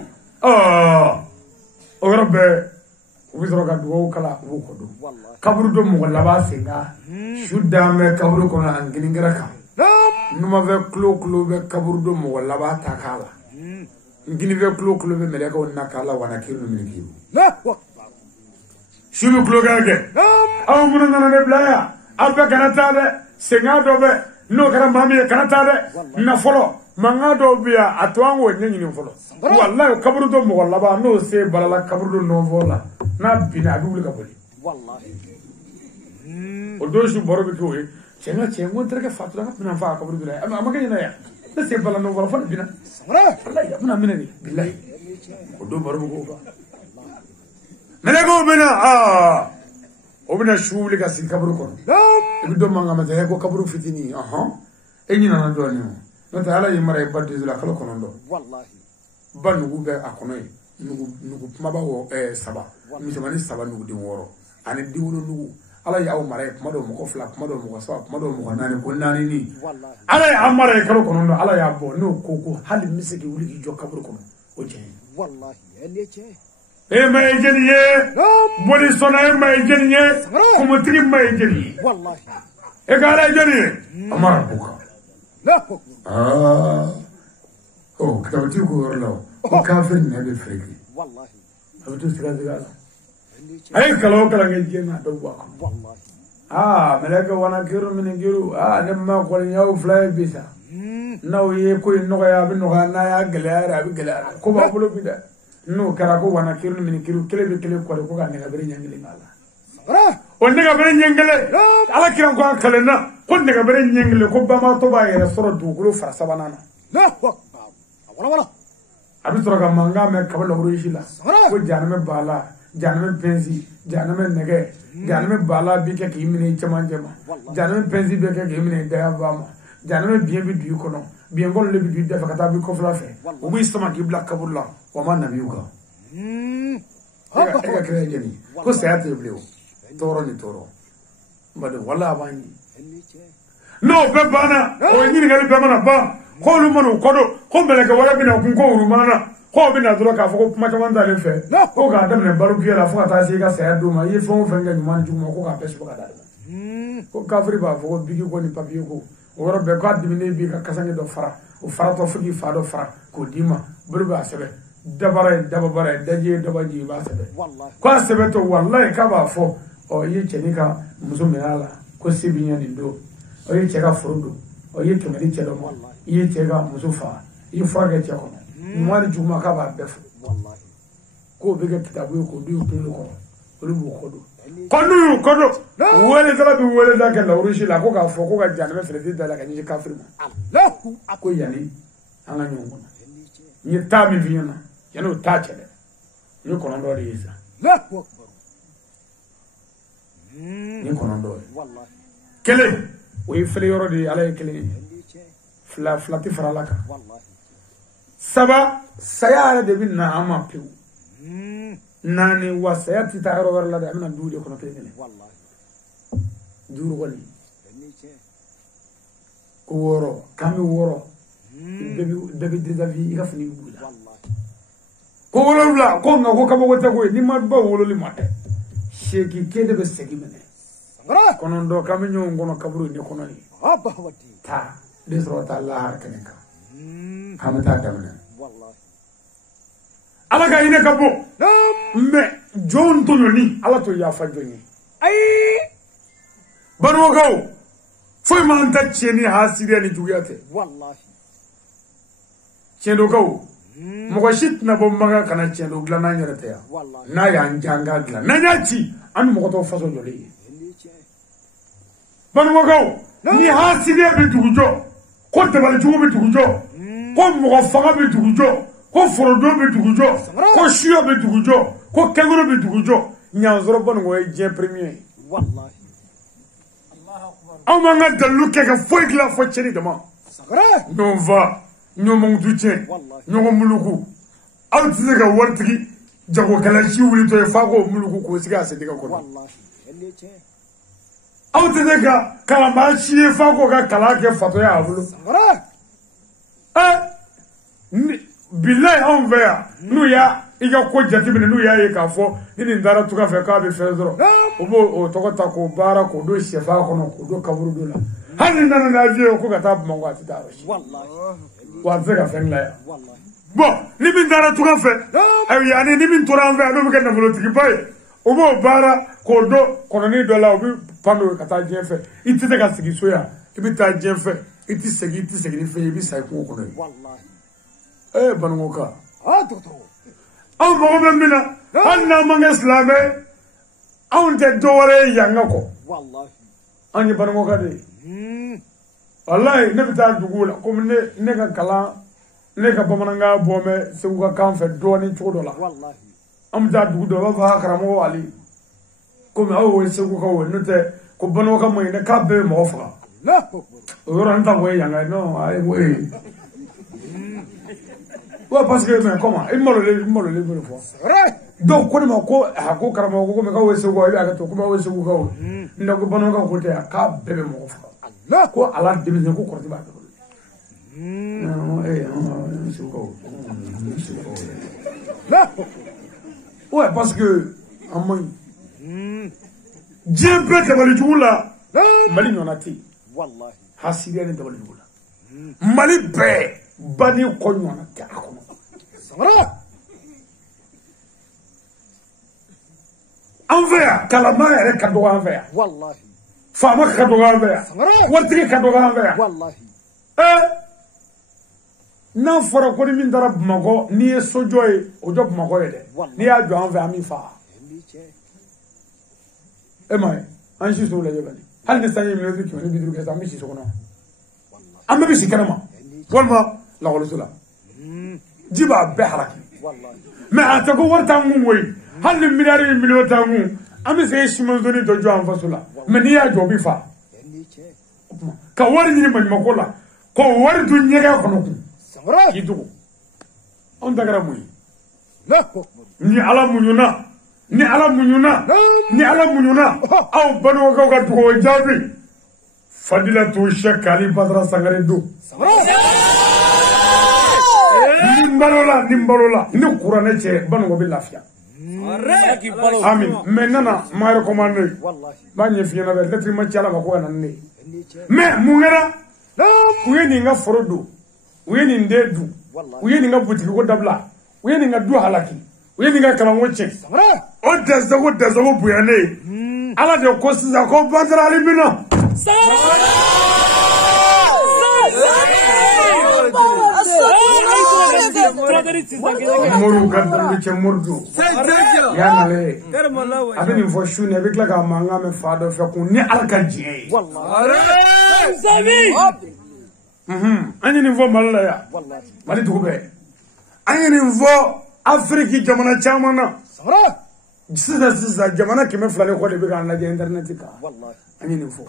o rabbe o bidro ga do kala o ko do kaburu do mo laba senga shudda me kaburu ko na ngilingira ka numa ve klo be kaburu do mo laba takala ngini ve klo be mele ko nakala wana kiru miliki shubu klo ga ge aw mun na ne blaya abbe kanata de senga do be no kara mami kanata de na folo manga do biya atwango nyinyi folo wallahi kaburu do mo laba no se balala kaburu do no vola na bina dubul kabuli wallahi o do shu borobe ko e chenga chengo entrega fatura ka bina fa kaburu do ama ka ina ya na se balala no vola fa bina wallahi abuna minani billahi o do borobe ko ba mena go bina o bina shuli ka sin kaburu ko e do manga ma ko kaburu fitini e nyina na do ni no ta ala yimara e badde la kala kono do wallahi banugo be akono nugu maba wo saba mi jamani saba nugu di woro ani di wolo nugu ala ya o mare mado mo ko fla mado mo ko saba mado mo ko nani ko nani ni wallahi ala ya amare kala kono do ala ya bo no koko hali misiki wuli ki jo kaburu kono o je wallahi eleche ma ejeni ye boni sona ma ejeni ye ko mo tri ma ejeni wallahi e gala ejeni amara buka oh kitawti ko orlo o kafir ne be freki wallahi abtu siraga ay kala ngeje na do ba wallahi melaka wana kiru min giru ne ma ko nyaw fly bisa naw ye ko no ya bi no na ya gelara bi gelara ko ba bulo bi da no kara ko wana kiru min kiru kele ko ga ne ga bari nyangile ngala on ne ga bari nyangile ala kiran ko kale na ko ne ga bari nyangile ko ba ma to ba yere soro dugulo fara sabanana la wala abi soro ga manga me kabalo ruishila ko janame bala janame pensi janame nege janame bala bi ke kimine chama jama janame pensi bi ke kimine da bama janame bien bi du kono bien gol le bi du defa kata bi ko fla fe o bi sama ki black kabulla wa man nabiyuka ga kre jeni ko sayate bleu toro ni toro mbade wala bani no be bana o ni ngali be mana ba ko lu manu kodo ko bele ga wala bina kun ko rumana ko bina duro ka fo kuma chama ndale fe ko ga adam ne baru kiela fo ta si ga sa do ma ye fo fe nga nyuma ju mo ko ka pesu ga dal ko ka fri ba fo bigi ko ni papier ko o ro be ko admine bi ka kasange do fara o fara to fugi fa do fara ko dima buru ba sebe dabare dabare daje dabaji ba sebe ko sebe to wallahi ka ba fo o ye chenika musumela ko sibinya ni do o ye cheka furudo o ye tumeli chelo mo ye cheka musufa ye fage cheko mwari juma ka ba bef wallahi ko be ga kitabu ko du ko olu bu kodo kodu kodo wole tala bi wole da ka lawrushi la ko ka fo ko ga janme fredi da la ka ni kafir ma Allahu ako yani anga nyongo ni tabi vina yano tachele ni kono ndo isa Allahu akbar ni kono ndo wallahi kele o fele yoro di ala kele fla ti fara laka wallahi saba sayara de bin na ama piu nani wasayati ta yoro warla da amna duuje kono pegene wallahi duru wali ko woro kami woro debi desavi ika fini bula wallahi ko wolo bla ko nga ko kabo wata ko ni ma ba wolo li mate sheki kede be segi mene kono ndo kami nyo ngono kaburu ni kono ni aba wati ta desro ta la har kaneka hamata damna wallahi ala ga ine kabo me jon to ni ala to ya fa joni ai banu go foi man ta cheni hasire ni jugate wallahi chendo go mo ko shit na bo maga kana chendo glana nyarete ya wallahi na ya njanga gla na nyachi an mo ko to faso joli banu go ni hasire be dugujo ko te bal jugo be dugujo ko mo ko faga be dugujo ko forodo be dugujo ko shiyo be dugujo ko kengoro be dugujo nyaazoro bon ngoy je premier wallahi Allahu akbar aw manga dalu ke ka foi la fo cheri dama sagara non va ñomong duce ñogo muluku aw tiga wartigi jago kala ci wuli to fa ko muluku ko siga se diga ko wallahi aw tiga kala ma ci fa ko ga kala ke fato ya bulu billahi on veya nu ya iga ko jatibine nu ya ye ka fo ni ndara tuka fe ka be fezro o to ko ta ko bara ko do shefa ko no ko do kaburu do la hanin nan na je ko ga ta mo ngati daro wallahi wa zega fen la ya wallahi bon ni bin dara tuka fe ay yani ni bin toran fe do be na volotiki bay o bo bara ko do ko ni do la o bi pando ka ta je fe iti te ka sigi soya ibi ta je fe iti segi ni fe ibi sai ko no wallahi bango ka to aw mo be mina anna manga islame aw te dore yanga ko wallahi anyi bango ka de wallahi ne bita dugula ko ne ka kala ne ka bamananga bome se ko kan fe doni chodo la wallahi am da dugu do ba karamo ali ko me aw se ko ko no te ko bango ka mo ne ka be mo fa la o ran ta we yanga no ai we ouais parce que mais comment il m'a le bonne fois donc ko ma ko ha ko karama ko me ka we se ko ala to ko ma we se ko ko ndako bono ka ko te ka bebe mo fa Allah ko ala de ko ko ti ba ko non se ko ouais parce que en moi Dieu peut te bali jula mali nonati wallahi hasiria ni bali jula mali be bani ko nyona ta ko envers calamar et cadeau envers wallahi fama cadeau envers wartigi cadeau envers wallahi na fora ko min dara mago ni sojoy o job mago yede ni ya jo envers mi fa mai anji so la jabani hal ni sanye mi ko ni bidru ke sa mi si so kono amma bi si kanama walma la wala jiba behraki mais atako warta ngum way hal milari milota ngum ami se shimondoni do jo anfasula mais ni ya jobi fa ka wari ni man makola ko wari du nyega kono ku samra kidu on dagara muy ni ala munyuna aw bano ga to jabi fadila to shakali badra sangare do samra nimbalola ni qur'ane che banu bi lafiya amin mais nana ma recommandé ba ni fi na lettre ma chala ma ko nan ne mais mu ngara uyeni nga forodo uyeni ndedu uyeni nga butiki ko dabla uyeni nga du halaki uyeni nga kama ngoche o dezo buyane ala de ko siza ko badra ali bino Muru gadal ci murdu ya nale abini fo shune avec la ga manga me fado fe ko ni alkaji ani ni fo malla ya mali dugube ani ni fo afrique jamana chamana sisa jamana kime flale ko de be ga la internet ka wallahi ani ni fo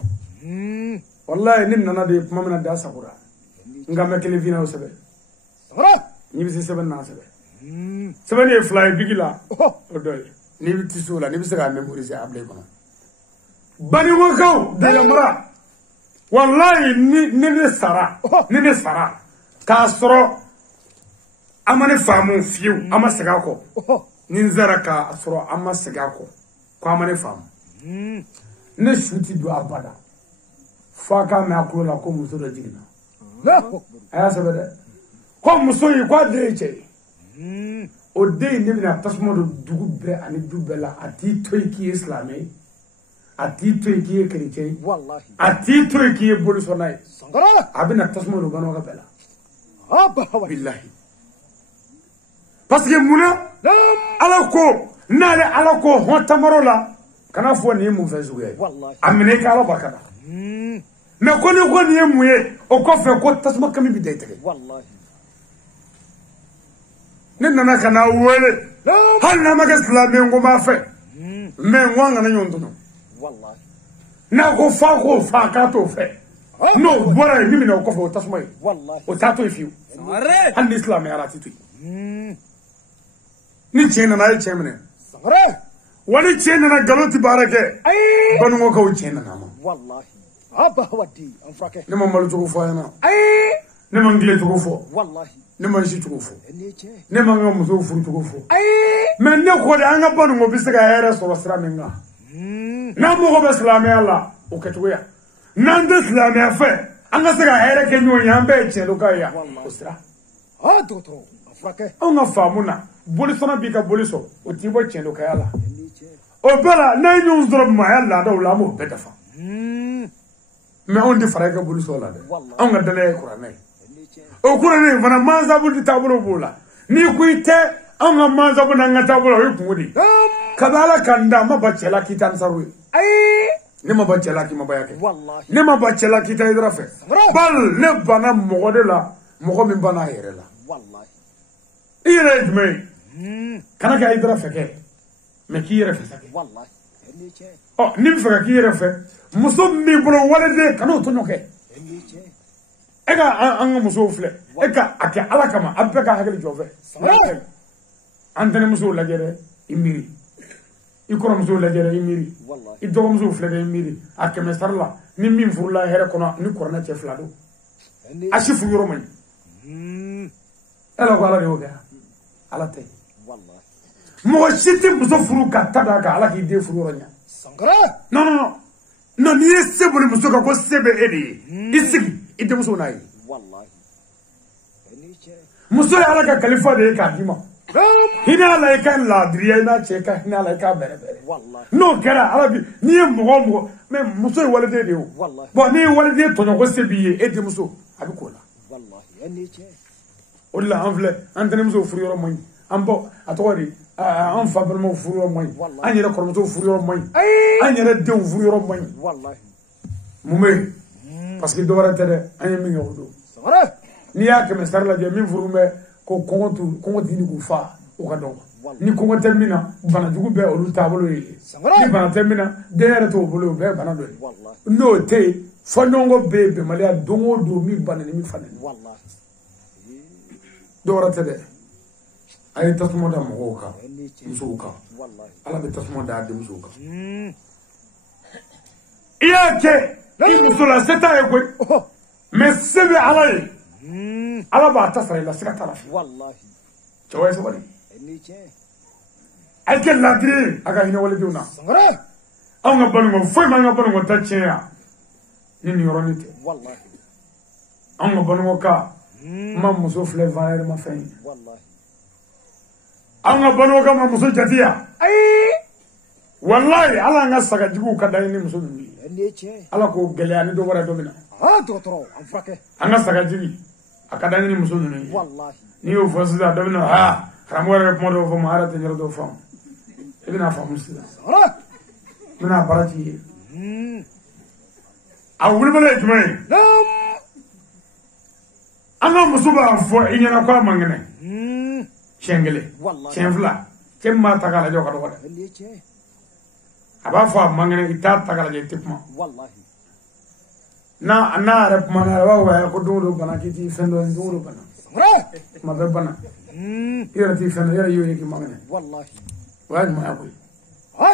wallahi nin nana de mamana da sakura ngame televina o sebe ni bi sebe na sebe sebe ni fly bigila o doy ni bi tisula ni bi se ga memoriser able kono bani wo kaw de yamra wallahi ni ne sara ka soro amane famu fiu ama sega ko ni nzara ka soro ama sega ko amane famu ne shuti do abada faka me akula ko muso do jigna aya sebe de ko muso yi kwa de che o de ni bina tasmo do dugu be ani dubela ati toiki islamé ati toiki chrétien wallahi ati toiki bolusonay sangara abina tasmo do gano ga bela abba billahi parce que muna alako nale alako hotamarola kana fo ni mu fezuge wallahi amine ka ala bakana mais ko ni muye o ko fe ko tasma kami bi deyte wallahi nena na kana wele hal na maga islame ngo ma fe mais wanga na nyondo wallahi na ko fa ka to fe no bora mimi na ukofa utasumai wallahi utato ifiu sangare handi islam ya ratitu ni chena na chemne sangare wani chena na galoti barake banu ngo ko chena na wallahi aba wadi anfrake ne mamalu tugo fo yana ne mangle tugo fo wallahi ne manshi tugo fo eniche ne manga muso furu tugo fo men ne ko da anga banu ngo bisga yere so wasra menga na mo ko islam ya la o ketugo ya nande islam ya fe anga sega yere ke nyo yambe chelo kaya usra doctor anfrake anga famuna bolisona bika boliso o tibo chelo kaya la o bela na nyu ndro ma ya la da wala mo betafa mais on dit frère que boliso la de on ga dale qur'an o qur'an fana manza bu di tabulo bula ni kuite on ga manza bu na tabulo yi kumudi kabala kanda ma bachela kitan sarwi ne ma bachela ki ma bayake wallahi ne ma bachela ki ta idra fe bal ne bana mo de la mo min bana yere la wallahi ire dme kana ga idra fe ke me ki yere fe sa wallahi eniche oh nim fe ki yere fe muso mi bro wala de kanu to nyoke eniche ega anga muso fle eka ake alakama abbe ka hakeli jove antene muso la gere imiri ikoro muso la gere imiri wallahi idogo muso fle de imiri akeme sarla ni min furla here kono ni korna che flado ashifu yoro man ela ko ala de oga ala te wallahi mo shiti muso furu ka tada ka ala ki de furu ronya sangare non ni sebule muso ka ko sebe edi isigi ide muso nai wallahi eniche muso ya ala ka khalifa de ka dima hina la ka ladriya na che ka hina la ka bere wallahi no kera ala bi ni mo me muso wala de o wallahi bo ni wala de to no ko sebi edi muso abi ko la wallahi eniche wala anvle antene muso furu yoro moy ambo atori an fabel mo furu yoro moy an yere ko muso furu yoro moy an yere de furu yoro moy wallahi mume parce que dora tere an yemi ngodo sangare ni ya ke mesar la je min furu me ko kongo dini ku fa o ka do ni kongo termina bana jugu be olu tabolo yi ni bana termina de yere to bolo be bana do wallahi no te fonongo be malia dongo do mi bana ni mi fane wallahi dora tere ay tasmo da mo ka eniche musuka wallahi ala be tasmo da de musuka iyake ni musula seta e ko mais sebe ala ala ba tasra ila sika tala wallahi chawai so bari eniche ay ke ladri aga hina wala diuna sangare aw nga banu ngo foi ma nga banu ngo tachia ni yoronite wallahi aw nga banu ngo ka ma muso flavor ma fain wallahi aw nga banu ngo ka ma muso jatia wallahi ala nga saga jigu ka dai ni muso ni eniche ala ko gele ani do wara do mina doctor anfrake anga saga jigi akada ni muso ni wallahi ni o fosida do mina ha ramore ko do fo mara te nyoro do fam ibina fam musida sangare mina barati a wulbele jumay anga muso ba fo inyana ko mangene chengele wallahi chenfla chemma takala joka do wala eniche aba fa mangene ita takala je tipma wallahi na rep mana wa ko do bana kiti fendo do bana sangare ma be bana ira ti fendo ira yoyi ki mangene wallahi wa ma ko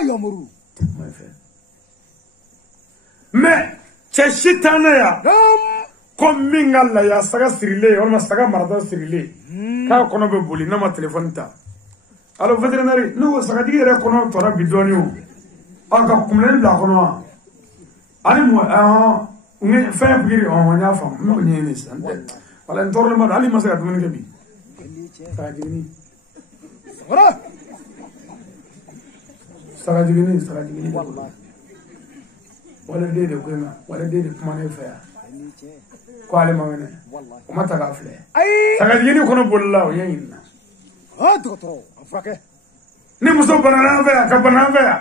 yomuru ma fe me che shitana ya ko mingalla ya saga sirile on ma saga marada sirile ka kono be boli na ma telephone ta alo veterinary no saga digere kono tora bidoni o aka kumlen da kono ani mo ngi fa bigiri on nya fam no ni ni san wala ndorle ma ali ma saga dum ngi bi saga digini saga digini wallahi wala dede ko na wala dede kuma ne fa ko ale ma ngene wallahi o mata ga fle saga digini kono bolla o yin doctor anfrake ni muso banana fa ka banana fa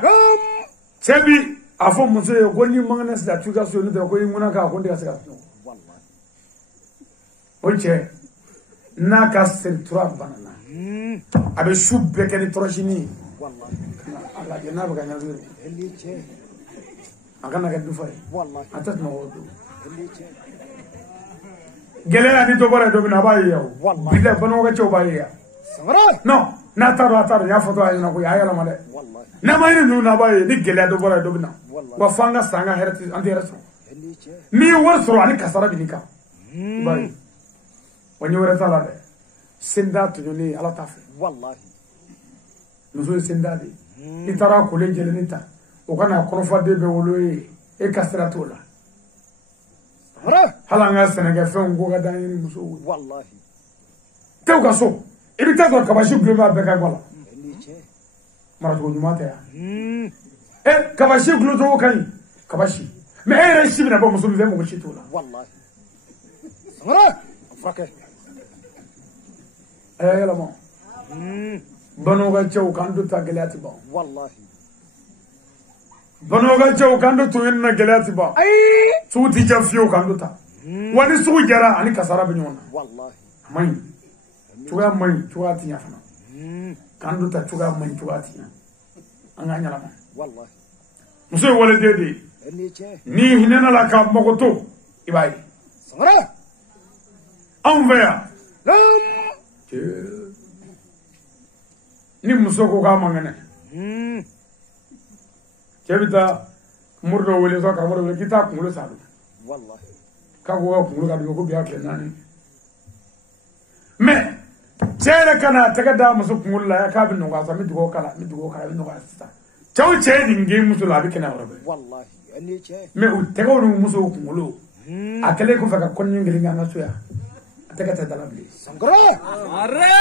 chebi afo muso yo ko ni mangana sa tuka so ni da ko nguna ka ko ndiga sa wallahi oche na ka sentura banana abe shubbe ke ni torojini wallahi ala de na ba ga nyazo eniche akana ka dufai wallahi atat no do Gelea ni to bora do bina ba ya Wallahi. bila bano ga cho ba ya Sangara. no na taro ya foto ay na ko ya la male Wallahi. na ma ni na ba ni gelea do bora do bina Wallahi. wa fanga sanga herati ante raso Eliche. ni war soro ani kasara binika bai wani wara tala de senda to ni ala tafe Wallahi. nuso senda de ni tara ko le jele ni ta o kana konofa de be wolo e kasra to la Sangara. halanga senega fe ngo ga dan ni muso Wallahi. tew ka so ibita to kabashi gloma be ka gola Eliche. mara to nyuma ta ya kabashi glo to kan kabashi me era shi bina ba muso be mo shi to la Wallahi. Sangara. Afrake. ay la mo bano ga cew kan do ta gelati ba Wallahi. bano ga cew kan do to na gelati ba Ay. suti ja fiyo kan do ta wani su jara ani kasara be nyona Wallahi. mai tuga mai tuga tinya fana kan do ta tuga mai tuga tinya an ga nyala ma Wallahi. muso wala dede Eliche. ni hinena la ka mogoto ibai Sangara. an veya Lam. ni muso ko ka mangane cebita murdo wele so ka murdo wele kita kungulo sadu Wallahi. ka ko kungulo ka ko biya ke nani me cere kana taga da muso kungulo la ya ka bin no ga sa mi dugo kala mi no ga sa chaw che dinge muso la bi kana warabe Wallahi. Eliche. me u taga no muso kungulo akele ko fa ka konyo ngelinga na soya taga ta dala bli Sangara. Arre!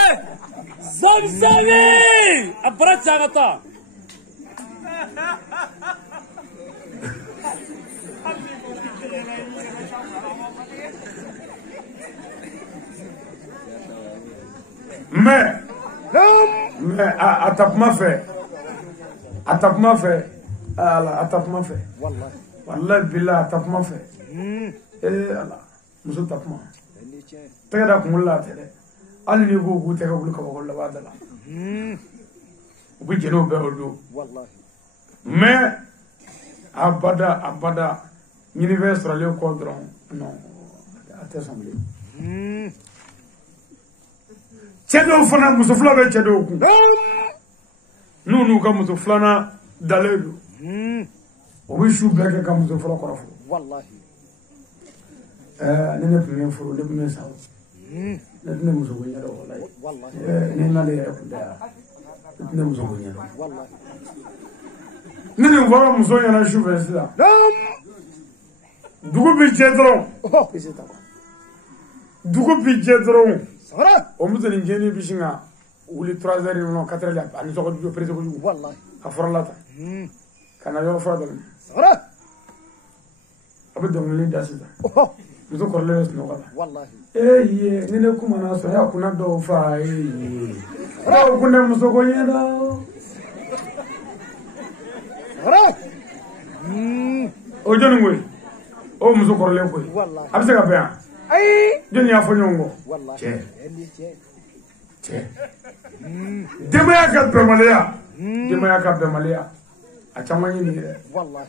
Zamzami! Abra chagata. mais Lam. mais atap ma fait ala atap ma fait Wallahi. wallahi billah atap ma fait ala muso tap ma Eliche. taga da kumulla tele ali ni go taga bulu ka ko la badala ubi jeno be odo Wallahi. mais abada universe rale ko dron non ate semblé cedo fana muso fula be cedo ku nunu ka muso fulana daledu obi shu beke ka muso fula korofo Wallahi. ne premier furu ne premier saw ne muso ko nyado wallahi Wallahi. ne na le ko da ne muso ko nyado Wallahi. ne vara muso yana shu be sila Lam. dugu bi jedro Oh. dugu bi jedro Sangara. o muso ni jeni bi shinga wuli 3h no 4h ani so ko do preso ko Wallahi. a forlata kana yo fradal Sangara. abe dongli dasida Oh. muso korle no kala Wallahi. ye nene kuma na so ya kuna do fa ra kuna muso ko yeda Sangara. o joni ngoy o muso korle ko Wallahi. abse ka be Ay. joni ya fo nyongo Wallahi. che Eliche. che demaya ka be malia a chamani ni re Wallahi.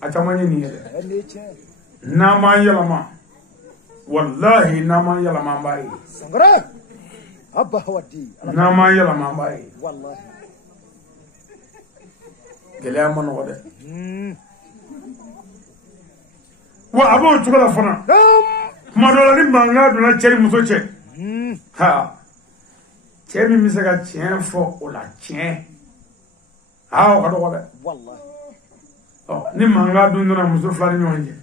a chamani ni re Eliche. na ma yalama wallahi na ma yalama bai Sangara. Abba hawati. na ma yalama bai Wallahi. gele ma no de wa abo tukala fana madola ni manga duna cheri muso che ha chemi mi se ka chen fo o la chen ha o ka do ko de Wallahi. ni manga dun na muso flani nyonje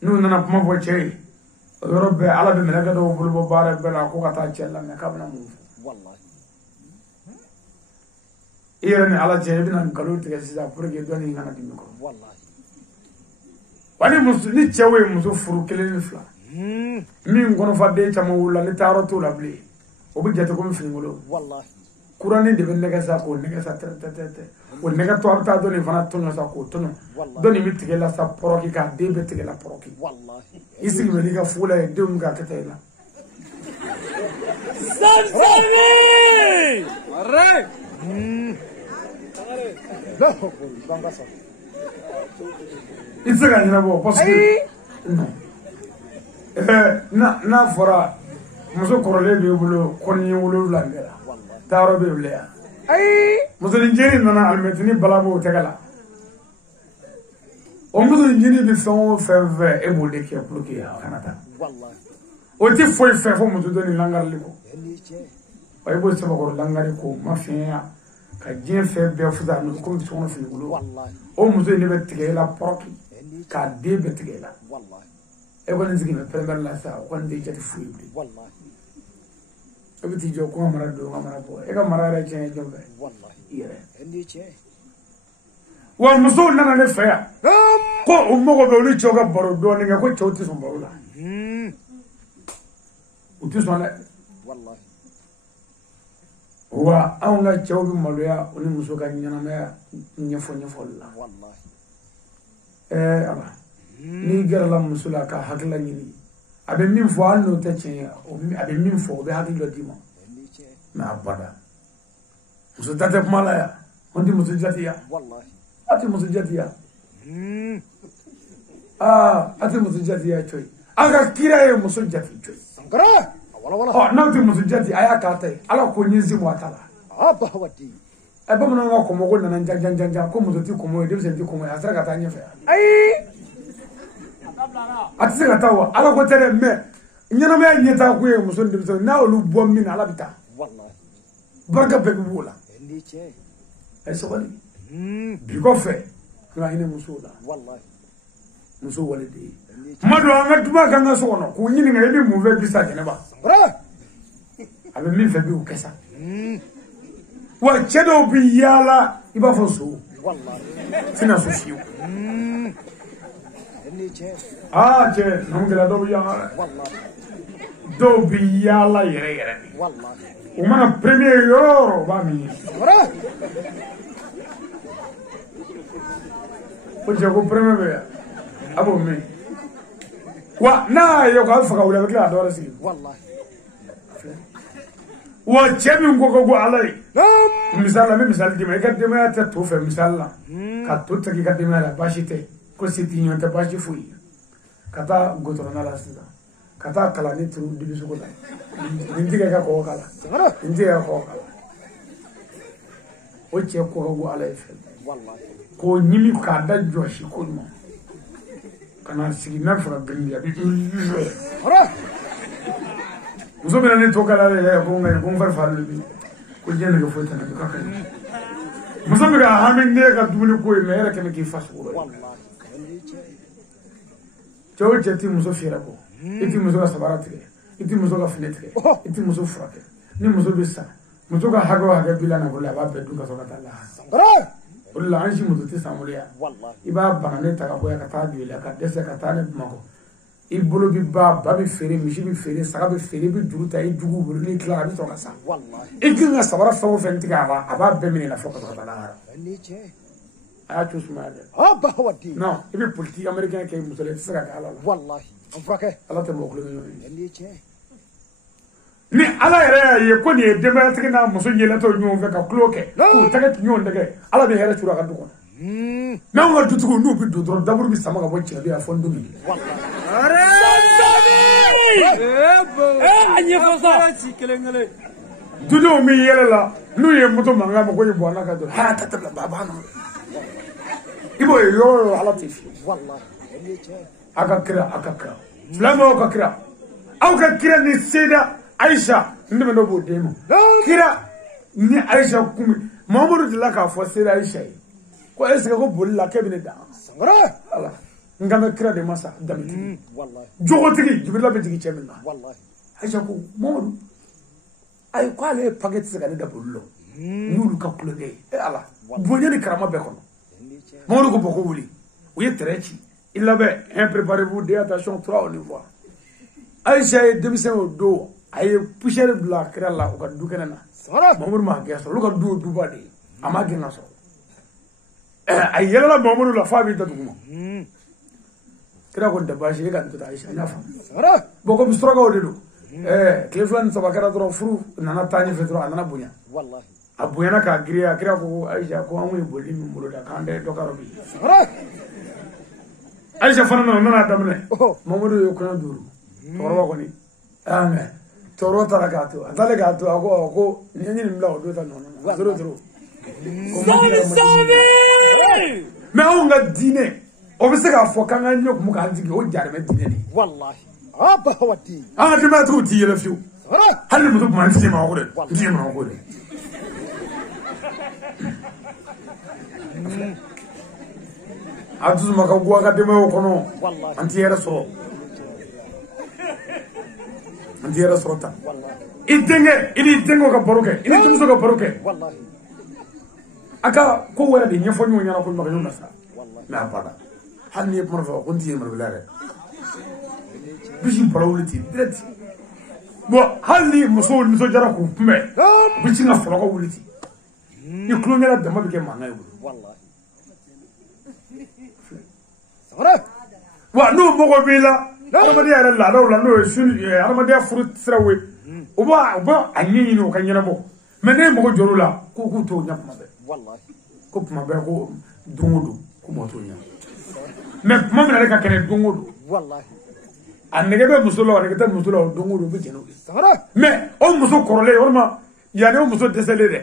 nu nana kuma fo cheri yoro be ala be mena ga do bulu bo bare be la ko ka ta chella me ka bana mu Wallahi. ira ni ala che bina kalu te sisa pour que do ni ngana dimi ko Wallahi. wani muso ni chewe muso furu kelen fla min kono fa de chama wula ni taro to la bli o bi jate ko mi fingolo Wallahi. kurani de ben nega sa ko nega sa te o nega to abta do ni fana to no sa ko to no do ni mi tigela sa poroki ka de be tigela poroki Wallahi. isi me diga fula e de um ga ketela Zamzami! Arre! La hokul. Banga sa. It's a kind of possible. Na fora muso korole be bolo konni wolo langela taro be leya muso injini nana almetini balabo tegala o muso injini be fon feve e bolde ke bloqué kanata wallahi o ti foi fefo muso doni langal liko ay bo se ko langal ko mafia ka je fe be fuda no ko so no fini wolo wallahi o muso ni be tegela proki ka de be tegela wallahi e ko nzigi me premier la sa ko ndi jati fuibi wallahi e biti jo ko mara do mara bo e ka mara ra chen jombe wallahi ire ndi che wa muso nana ne fa ko o mo ko be ni choga baro do ni ko choti so baro la uti so na wallahi wa aunga chobi maloya oni muso ka nyana me nyefo la wallahi aba ni garala musula ka hakla nyini abe min fo alno teche abe min fo be hakilo dimo na abada musu tate malaya ondi musu jatiya wallahi ati musu jatiya ati musu jatiya choy aga kira e musu jati choy sankara wala na ti musu jati aya ka tai ala ko nyizi mo atala aba wati e ba mo ko mo ko na janja ko musu ti ko mo de se ti ko mo asra ka tanye fe ai ati se gatawa ala ko tere me nyana me nyeta ko e muso ndimso na olu bom min ala bita wallahi barka be bula ndi che ay so wali bi ko fe la ine muso la wallahi muso wali di madu anga tuba kanga so no ko nyini ngai bi mu ve bisa ne ba abe min fe bi o kesa wa chedo bi yala iba fo so wallahi sina so fiu che non che la dobbiamo la yere wallahi umana premier euro ba mi o je ko premier be abo mi wa na yo ka fa ka wala be adora si wallahi wa chebi ngo alai misala di me ka de me ta to fe misala ka to ta ki ka de me la bashite ko siti nyonta bashi fui kata gotorona la sida kata kala ni tru dibisu ko la ndiga ka ko kala ndiga ko kala o che ko go ala efe wallahi ko nyimi ka da joshi ko no kana sigi na fara bindia ora uzo bena ne to kala le ko ngai ko far far le ko jene ko fota na ka kan muso bega hamin ne ka dumuni ko me era ke me ki fasu wallahi Joe jeti muso fira ko iti muso ka sabarati iti muso ka finetre iti muso frake ni muso bisa muso ka hago bila na bola ba bedu ka sokata la sangara ulla anshi muso ti samulia wallahi iba banane ta ka boya ka ta bila ka dese ka ta ne mako ibolo bi ba bi fere mishi bi fere saka bi fere bi juruta i jugu buru ni kla bi soka sa wallahi ikinga sabara fawo fenti ka aba be mini na foka ka la ni che I choose my no, if you put the American came to the Saga, wallahi, I'm frake, a lot of more. Ni ala ye ko ni democratic na muso yela to nyu veka cloke ko tagat nyu ndege ala be here chura ka duko na ngo tutugo nu bi do dabur bi sama ga bo ci ya fondo mi wallahi anye fosa ci kelengale dudo mi yela la nu ye muto manga ko yibo na ka do ha tatabla baba no ibo yo ala tifi wallahi akakra flamo akakra au kakira ni seda Aisha ndime no bodemo kira ni Aisha kumi Mamadou de la ka fo seda Aisha ko est-ce que ko bolla kebine da sangara ala ngame kira de masa damit wallahi jogotigi jibrila be tigi chemina wallahi Aisha ko Mamadou ay ko ale paquet se ga da bollo nulu ka kulege ala bonyani karama be kono Mamadou ko boko wuli o ye trechi il avait préparez-vous des attention 3 au niveau Aisha est demi au dos aye pusher bla kira la o ka du kenana Mamadou ma gesso lu ka du ba de ama gina so ay yela la Mamadou la fa bi tatuma kira ko de bashi ga to Aisha na fa boko bi stroga o de do Cleveland so bakara dro furu nana tani fetro nana bunya wallahi abuya na ka kira ko Aisha ko amu bolimi mulo da kande do karobi Aisha fana nana daminɛ Mamadu ye kɔɲɔ duuru cɛkɔrɔba kɔni mɛ cɛkɔrɔba taara k'a to a taalen k'a to a ko nin ye nin bila o don ta nɔnɔ na zoro mais anw ka diinɛ o bɛ se k'a fɔ k'an ka ɲɛ kun k'an jigi o jarimɛ diinɛ de wallahi a ba hawati an ka denbayatigiw t'i yɛlɛ fiyewu hali ni muso tuma n t'i ma ko dɛ n t'i ma ko dɛ a dusuma ka go a ka denbayaw kɔnɔ an t'i yɛrɛ sɔrɔ tan i denkɛ i n'i denkɛw ka baro kɛ i n'i denmuso ka baro kɛ a ka ko wɛrɛ de ɲɛfɔ ɲɔgɔn ɲɛna ko ɲɔgɔn na sa mais a banna hali n'i ye kuma fɔ ko n t'i ye marabila yɛrɛ bisi bara wuli ten direct bon hali ni musow nisɔndiyara k'u kunbɛn u bɛ sin ka fɔlɔkɔ wuli ten ni tulonkɛla dama bɛ kɛ mankan ye bolo wa n'o mɔgɔ b'i la adamadenya yɛrɛ laadaw la n'o ye adamadenya furu siraw ye u b'a a ɲɛɲini o ka ɲɛnabɔ mais ne mɔgɔ jɔr'u la k'u t'o ɲɛ kuma bɛɛ ko kuma bɛɛ ko don o don ko mɔgɔ t'o ɲɛ mais kuma min ale ka kɛnɛ don o don a nɛgɛ bɛ muso la a nɛgɛ tɛ muso la o don o don u bɛ jɛn n'o ye mais o muso kɔrɔlen walima yanni o muso dɛsɛlen dɛ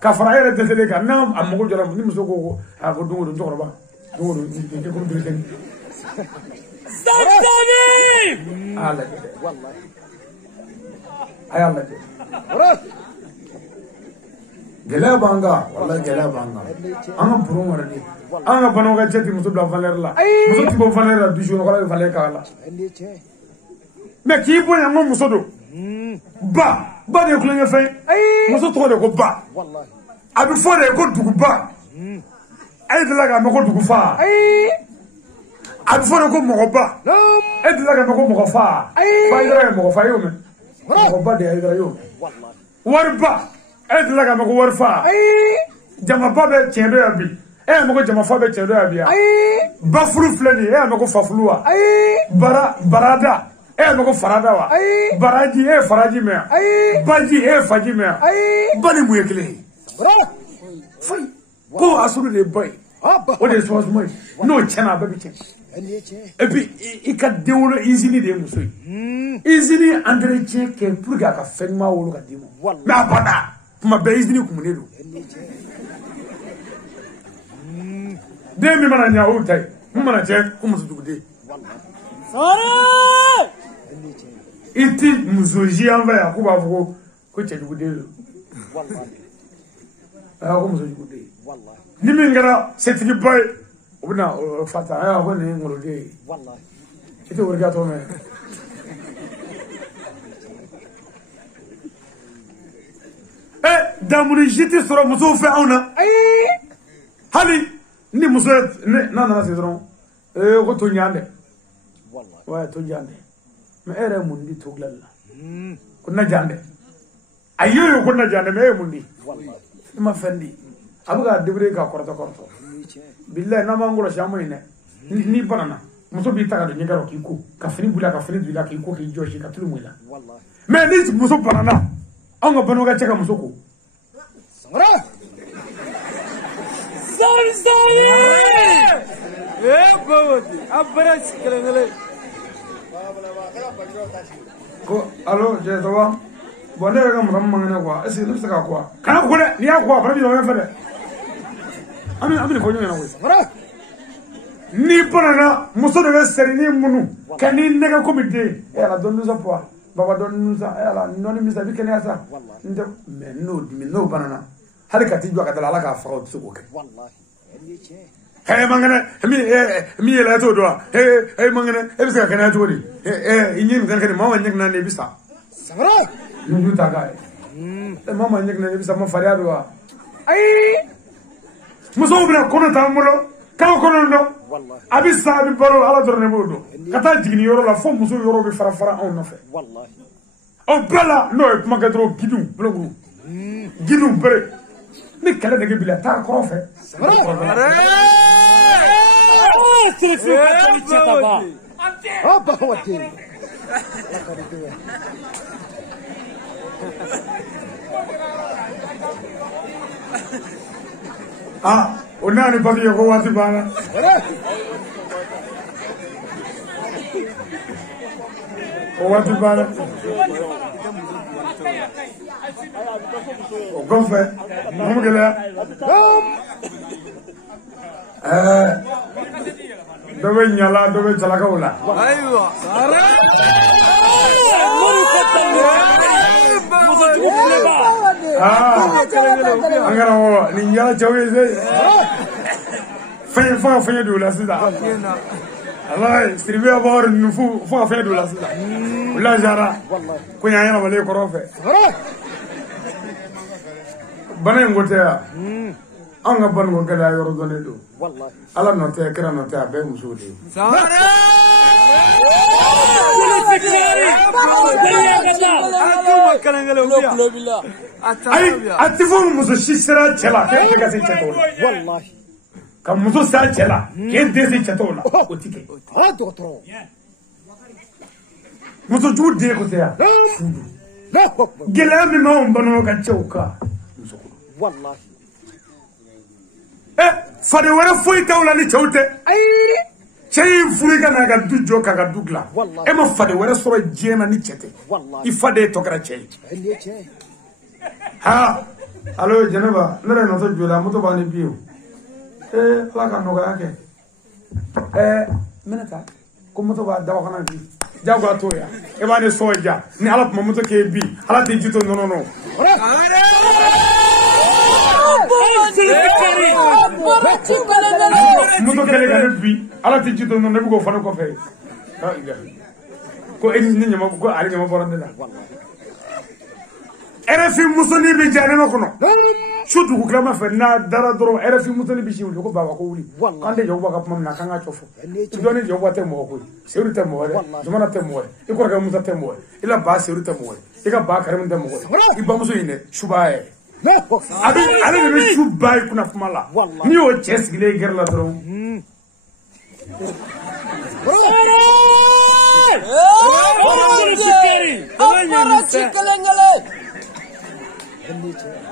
ka fara a yɛrɛ dɛsɛlen kan n'a mago jɔra ni muso ko ko don o don cɛkɔrɔba don o don n tɛ ko denmisɛnnin a y'a lajɛ gɛlɛya b'an kan walahi gɛlɛya b'an kan an ka buron wɛrɛ de an ka banaw ka cɛ ti muso bila valeur la muso ti bɔ valeur la dusu kɔrɔ bɛ valeur k'a la mais k'i bonya n ko muso don ba de ye kulonkɛ fɛn muso tɔgɔ de ko ba a bɛ fɔ de ko duguba a ye deli k'a mɛn ko dugufa a bɛ fɔ de ko mɔgɔba e deli k'a mɛn ko mɔgɔfa fa Hayidara ye mɔgɔfa y'o mɛn mɔgɔba de ye Hayidara y'o mɛn wariba e deli k'a mɛn ko warifa jamaba bɛ tiɲɛ dɔ yan bi e y'a mɛn ko jamafa bɛ tiɲɛ dɔ yan bi yan bafulu filɛ nin ye e y'a mɛn ko fafulu wa barada e y'a mɛn ko farada wa baraji e ye faraji mɛn yan baji e ye faji mɛn yan ba ni mun ye kelen ye foyi ko asuru de ye ba ye o de ye sumasuma ye n'o tiɲɛna a bɛɛ bɛ tiɲɛ et puis i ka den wolo usine de ye muso ye usine entretien kɛ pour que a ka fɛn ɲuman wolo ka d'i ma mais a bada kuma bɛɛ usine kumunen don den min mana ɲɛ o ta ye mun mana cɛ ko musotuguden i ti muso zi an fɛ yan k'u b'a fɔ ko cɛjuguden don ko musojuguden ni min kɛra setigiba ye o bɛ na fata a ko nin ye ngoloden ye i tɛ wari k'a tɔ mɛn damuni si tɛ sɔrɔ musow fɛ anw na hali ni muso n'a nana se dɔrɔn ko to ɲan dɛ wa to jan dɛ mais e yɛrɛ ye mun di to dilanni la ko na jan dɛ a ye ko na jan dɛ mais e ye mun di i ma fɛn di a bɛ k'a débrouiller k'a kɔrɔtɔ bilahi n'an m'an kɔlɔsi an ma ɲinɛ n'i banana muso b'i ta ka don ɲɛgɛn k'i ko ka fini bula ka fini bila k'i ko k'i jɔsi ka tulu mun i la mais ni muso banana anw ka banaw ka cɛ ka muso ko ko allo je ça va bon ne yɛrɛ ka mara man kɛnɛ quoi est ce que ne bɛ se k'a ko wa kana ko dɛ n'i y'a ko a fana bɛ ɲɔgɔn fɛ dɛ an bɛ nin fɔ ɲɔgɔn ɲɛna koyi n'i banana muso de bɛ sɛri n'i munu ka n'i nɛgɛ komi den e ala dɔɔni sa puwa baba dɔɔni sa e ala nɔɔni min sa i bɛ kɛnɛya sa n tɛ mais n'o banana hali ka t'i jɔ ka da la ala k'a faga o tɛ se k'o kɛ man kɛnɛ min yɛlɛ t'o dɔn wa man kɛnɛ e bɛ se ka kɛnɛya cogo di i ɲɛ nin kɛnɛ maa ma ɲɛgɛn na i bɛ sa ni du ta k'a ye maa ma ɲɛgɛn na i bɛ sa ma fariya don wa ayi musow bɛna kɔnɔ t'an bolo k'aw kɔnɔ dɔn a bɛ sa a bɛ balo ala dɔrɔn de b'o dɔn ka taa jigin yɔrɔ la fo muso yɔrɔ bɛ fara fara anw nɔfɛ ɔ bɛɛ la n'o ye kuma kɛ dɔrɔn gidiw buloguru gidiw bere ni kɛlɛ dege bila taa kɔrɔ fɛ o n'a ni papiye ko waati banna وقت بالك وقفة هم كده دوبي نيالا دوبي جلاكا ولا ايوه angara wo ni nyala jawe ze fa dola sida Allah sirbe abor nufu fa dola sida wala jara ko nyanya wala ko rofe bana ngote ya anga ban go gala yoro done do wallahi ala no te kra no te abe musudi attifon muso shisira chela ke kasi chetola wallahi kam muso sa chela ke desi chetola otike o docteur muso jude ko te ya gela mi no bano ka cheuka muso wallahi fade wara foi tawla ni chewte chey furiga na ga du joka ga dugla e ma fade wara soro jema ni chete I fade to kra chey ha allo janaba nare no to jola moto bani biu ala ka no ga ke menata ko moto ba dawa kana bi jago to ya e ba ne soja ni ala moto ke bi ala de jito no muto kele ga bi ala ti jito no nebu go fana ko fe ko en ni nyama ko ari nyama borande la RFI musoni bi jane ma kono shutu ko klama fe na dara doro RFI musoni bi shiwu ko baba ko wuli kande yo baka pam na kanga chofo idoni yo wate mo ko seuru te mo re jumana te mo e ko ga musa te mo ila ba seuru te mo e ga ba karam te mo I ba muso ine shubae ale be shubae kuna fumala ni o chesgile gerla doro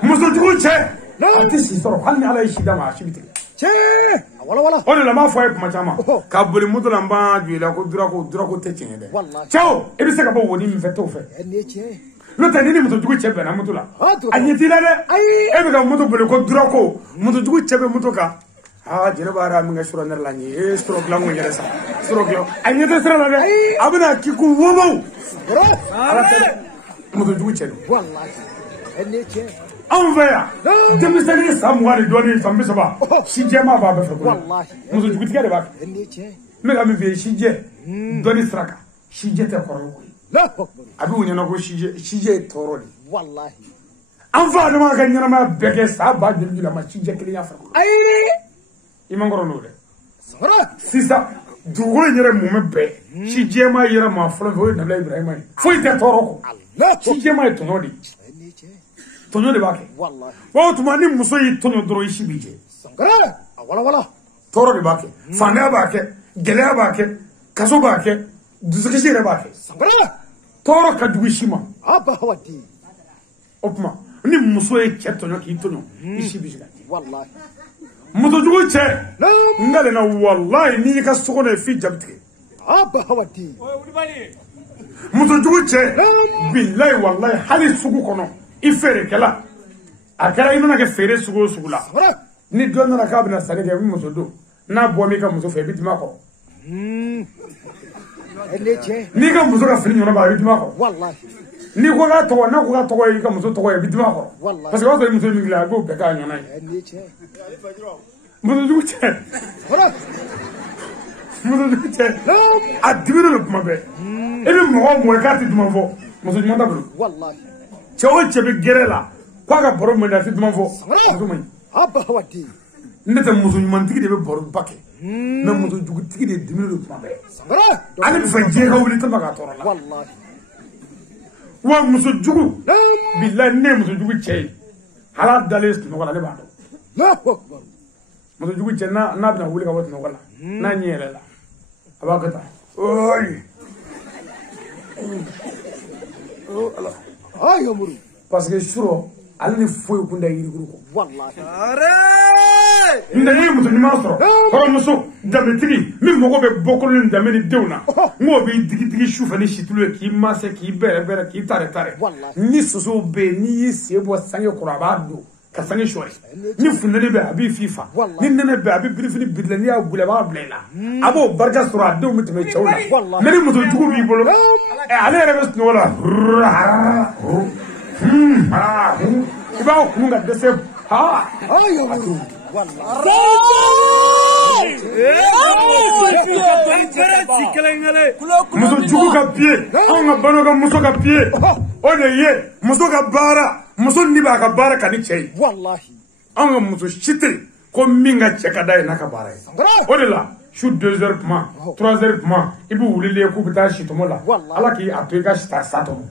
muso jugu che ati si soro hal ni ala ishida ma shibiti che wala on la ma foye kuma chama ka boli muto la mba juila ko dura ko te chenye de ciao e bi se ka bo woni mi feto fe lo tani ni muto jugu che be na muto la anyeti la de e bi ka muto boli ko dura ko muto jugu che be muto ka jere bara mi nga suro ner la ni suro glango ngere sa suro glango anyeti sura la de abuna kiku wobo ala te muto jugu che wallahi Anvaya, demisani samwari doni sambisaba. Shije ma ba befe ko. Wallahi. Muso jugutiga de ba. Mega mi ve shije doni straka. Shije te koro ko. La abi wonya na ko shije toroli. Wallahi. Anfa no ma kan nyana ma bege sa ba julu la ma shije kili ya fa ko. Ayiri. Imangoro no de. Sara. Sisa dugo nyere mu me be. Shije ma yera ma folo ho na la Ibrahim. Foi te toroko. Allah. Shije ma to no di. Tonyo de bake wallahi wo tuma ni muso yi tonyo doro ishi bije sangara wala toro de bake fana bake gele bake kaso bake duzukisi de bake sangara toro ka duishima aba hawati opma ni muso yi che tonyo ki tonyo ishi bije wallahi muso jugo che ngale na wallahi ni ka sokone fi jabti aba hawati muso jugo che billahi wallahi hali sugu kono ifere kala akara ino na ke fere sugo sugula ni do na ka bina sare ke muso do na bo mi ka muso fe bitima ko ni ka muso ka fini nyona ba bitima ko wallahi ni ko ga to na ko ga to yi ka muso to yi bitima ko parce que wato muso mi ngila go be ka nyona muso du che muso du che adibiro le kuma be e bi mo ka ti duma fo muso du mata bro wallahi Chawo chebe gerela kwa ga boro menda fi duma fo duma aba hawati ndete muso nyman tigi de be boro bake na muso jugu tigi de dimiro duma be ani bi fa je ka wuli tamba ka torala wallahi wa muso jugu billahi ne muso jugu che hala dales no wala le ba do muso jugu che na bina wuli ka wot no wala na nyele la aba ka ta oy ala ay amuru parce que suro alni foy kunda yiri guru ko wallahi ndani muso ni masoro ko muso dametigi mi mogo be bokolin dameni dewna ngo be digi shufa ni shitulu ki mase ki bere ki tare ni soso be ni sebo sange kuraba do ka sange shori ni funani be abi fifa ni nene be abi brifini bidlani ya bulaba blela abo barka sura do mutme chawla nani muso jugu bi bolo ale rebe wala iba ko nga dese ha ayo muso jugu ka pied an ka bano ka muso ka pied o de ye muso ka bara muso ni ba ka bara ka ni cey wallahi an ka muso shite ko min ka cɛ ka da ye n'a ka bara ye o de la su 2 heures kuma 3 heures kuma i bɛ wulilen k'u bɛ taa sitomo la ala k'i a to i ka taa sa tɔmɔ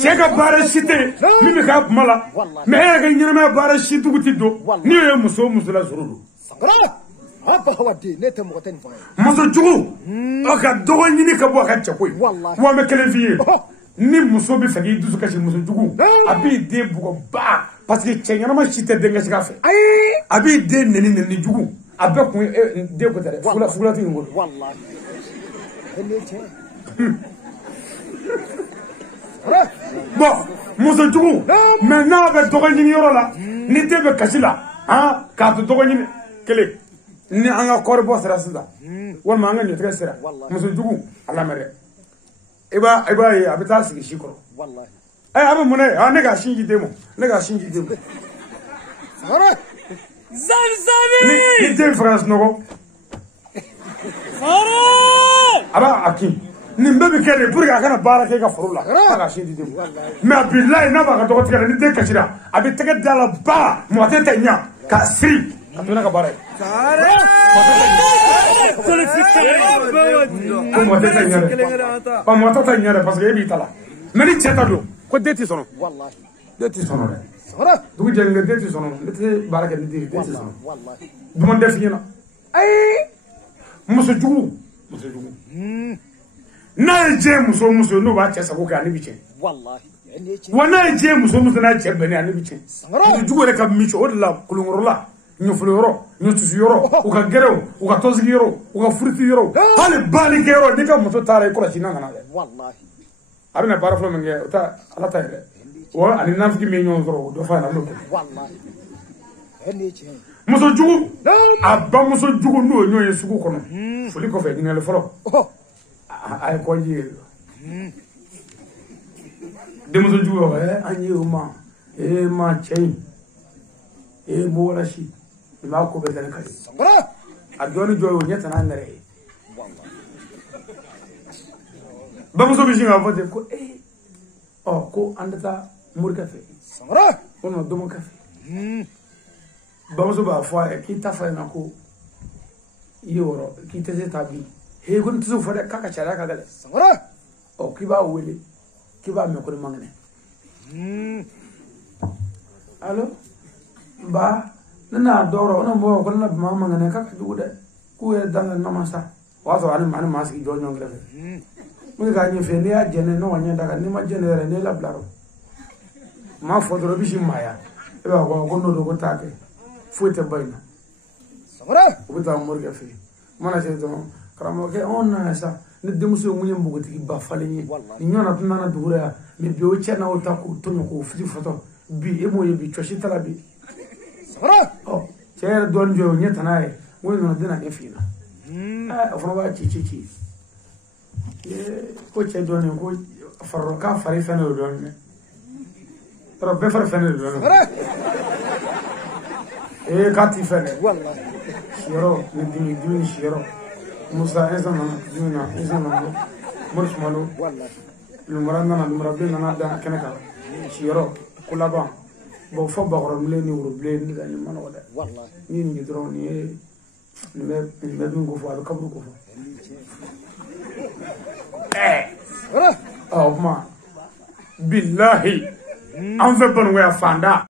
cɛ ka baara si tɛ min bɛ k'a kuma la mais e yɛrɛ ka ɲɛnamaya baara si tugu ti don n'i ye muso muso la sɔrɔ don muso jugu a ka dɔgɔ ɲini ka bɔ a ka cɛ ko ye wa n bɛ kelen f'i ye ni muso bɛ fɛ k'i dusu kasi muso jugu a b'i den bugɔ ba parce que cɛ ɲɛnama si tɛ den kasi fɛ a b'i den neni jugu a bɛɛ kun ye den ko tɛ dɛ fugulati in bolo bon muso jugu mais n'a bɛ dɔgɔ ɲini yɔrɔ la ni den bɛ kasi la k'a to dɔgɔ ɲini kelen ni an ka kɔɔri bɔ sera sisan walima an ka ɲɔtigɛ sera muso jugu a lamɛn dɛ i b'a ye a bɛ taa sigi si kɔrɔ a bɛ mun ne ne k'a sinji den ma ne k'a sinji den ma ni den faga sunɔgɔ a b'a kin nin bɛɛ bɛ kɛ de pour que a kana baara kɛ i ka foro la a k'a sinji den ma mais a bilayi n'a b'a ka dɔgɔ tigɛ la ni den kasira a bɛ tɛgɛ da la ba mɔgɔ tɛ ɲa k'a siri a to ne ka baara ye ko mɔgɔ tɛ ɲa dɛ mɔgɔ tɛ ɲa dɛ parce que e b'i ta la mais ni cɛ ta don ko den tɛ sɔnɔ den tɛ sɔnɔ dɛ dugu jɛ den tɛ sɔnɔ ne tɛ baara kɛ ni den tɛ sɔnɔ duman tɛ f'i ɲɛna muso jugu n'a ye diɲɛ muso n'o b'a cɛ sago kɛ ani bi tiɲɛ wa n'a ye diɲɛ muso n'a cɛ bɛnnen ani bi tiɲɛ muso jugu yɛrɛ ka min o de la kolonkɔrɔla ɲɔfolo yɔrɔ ɲɔtusu yɔrɔ u ka gɛrɛw u ka tɔnsigi yɔrɔ u ka furuti yɔrɔ hali baalikɛ yɔrɔ n'i ka muso taara i kɔlɔsi n'a kana dɛ a bɛna baara fɔlɔ min kɛ o ta ala ta ye dɛ wa ani nafiki min ɲɔgɔn sɔrɔ o dɔ fa n'o kɛ muso jugu a bamuso jugu n'o ye ɲɔgɔn ye sugu kɔnɔ foli kɔfɛ ɲininkali fɔlɔ a ye kɔji ye denmuso jugu an ye o ma ma cɛ in mo wala si i b'a ko bɛɛ kɛ ka ye a dɔɔni jɔ ye o ɲɛ tana nɛrɛ ye bamuso bɛ sin k'a fɔ ten ko ko an tɛ taa morikɛ fɛ walima dɔmɔkɛ fɛ bamuso b'a fɔ a ye k'i ta fɔ yen na ko i ye wɔrɔ k'i tɛ se ta bi ko n tɛ se o fɔ dɛ k'a ka sariya ka gɛlɛn k'i b'a wele k'i b'a mɛn ko ne man kɛnɛ allo ba ne n'a dɔrɔn ne mɔgɔ ko ne bama man kɛnɛ k'a ka jugu dɛ k'u yɛrɛ dan kɛ nɔma sa o y'a sɔrɔ ani maa sigi jɔ ɲɔgɔn kɛrɛfɛ n bɛ k'a ɲɛfɛ n'i y'a jɛnɛ ne ka ɲɛ da kan n'i ma jɛnɛ yɛrɛ n'e labila rɔ maa fɔ dɔrɔn i bɛ si maaya e b'a fɔ ko n'o don ko t'a kɛ foyi tɛ ba in na u bɛ taa morikɛ fɛ yen mana se dɔrɔn karamɔgɔkɛ anw nana sa ne denmuso ye mun ye npogotigi ba falen ye nin ɲɔgɔnna tun nana dugu la yan mais bi o cɛ n'aw ta k'o tɔɲɔ k'o fiti fɔtɔ bi e m'o ye bi cɔsi ta la bi cɛ yɛrɛ dɔɔnin jɔ o ɲɛ tana ye n ko nana den na ɲɛ f'i na o fana b'a ci ko cɛ dɔɔnin ko farala k'a fari fɛn dɔ dɔɔnin dɛ yɔrɔ bɛɛ fari fɛn dɔ dɔɔnin k'a ti fɛn dɛ siyɔrɔ ni dimi ni siyɔrɔ Musa Esa nana Juna Esa nana Morris Malo lumara nana lumara bilen nana da kɛnɛ kan siyɔrɔ ko laban bon fɔ bakɔrɔ bilen ni woro bilen ni ka ɲɛ ma nɔgɔ dɛ ni nin ye dɔrɔn nin ye nin bɛ min ko fɔ a bɛ kaburu ko fɔ o kuma bilahi an fɛ banuya fanda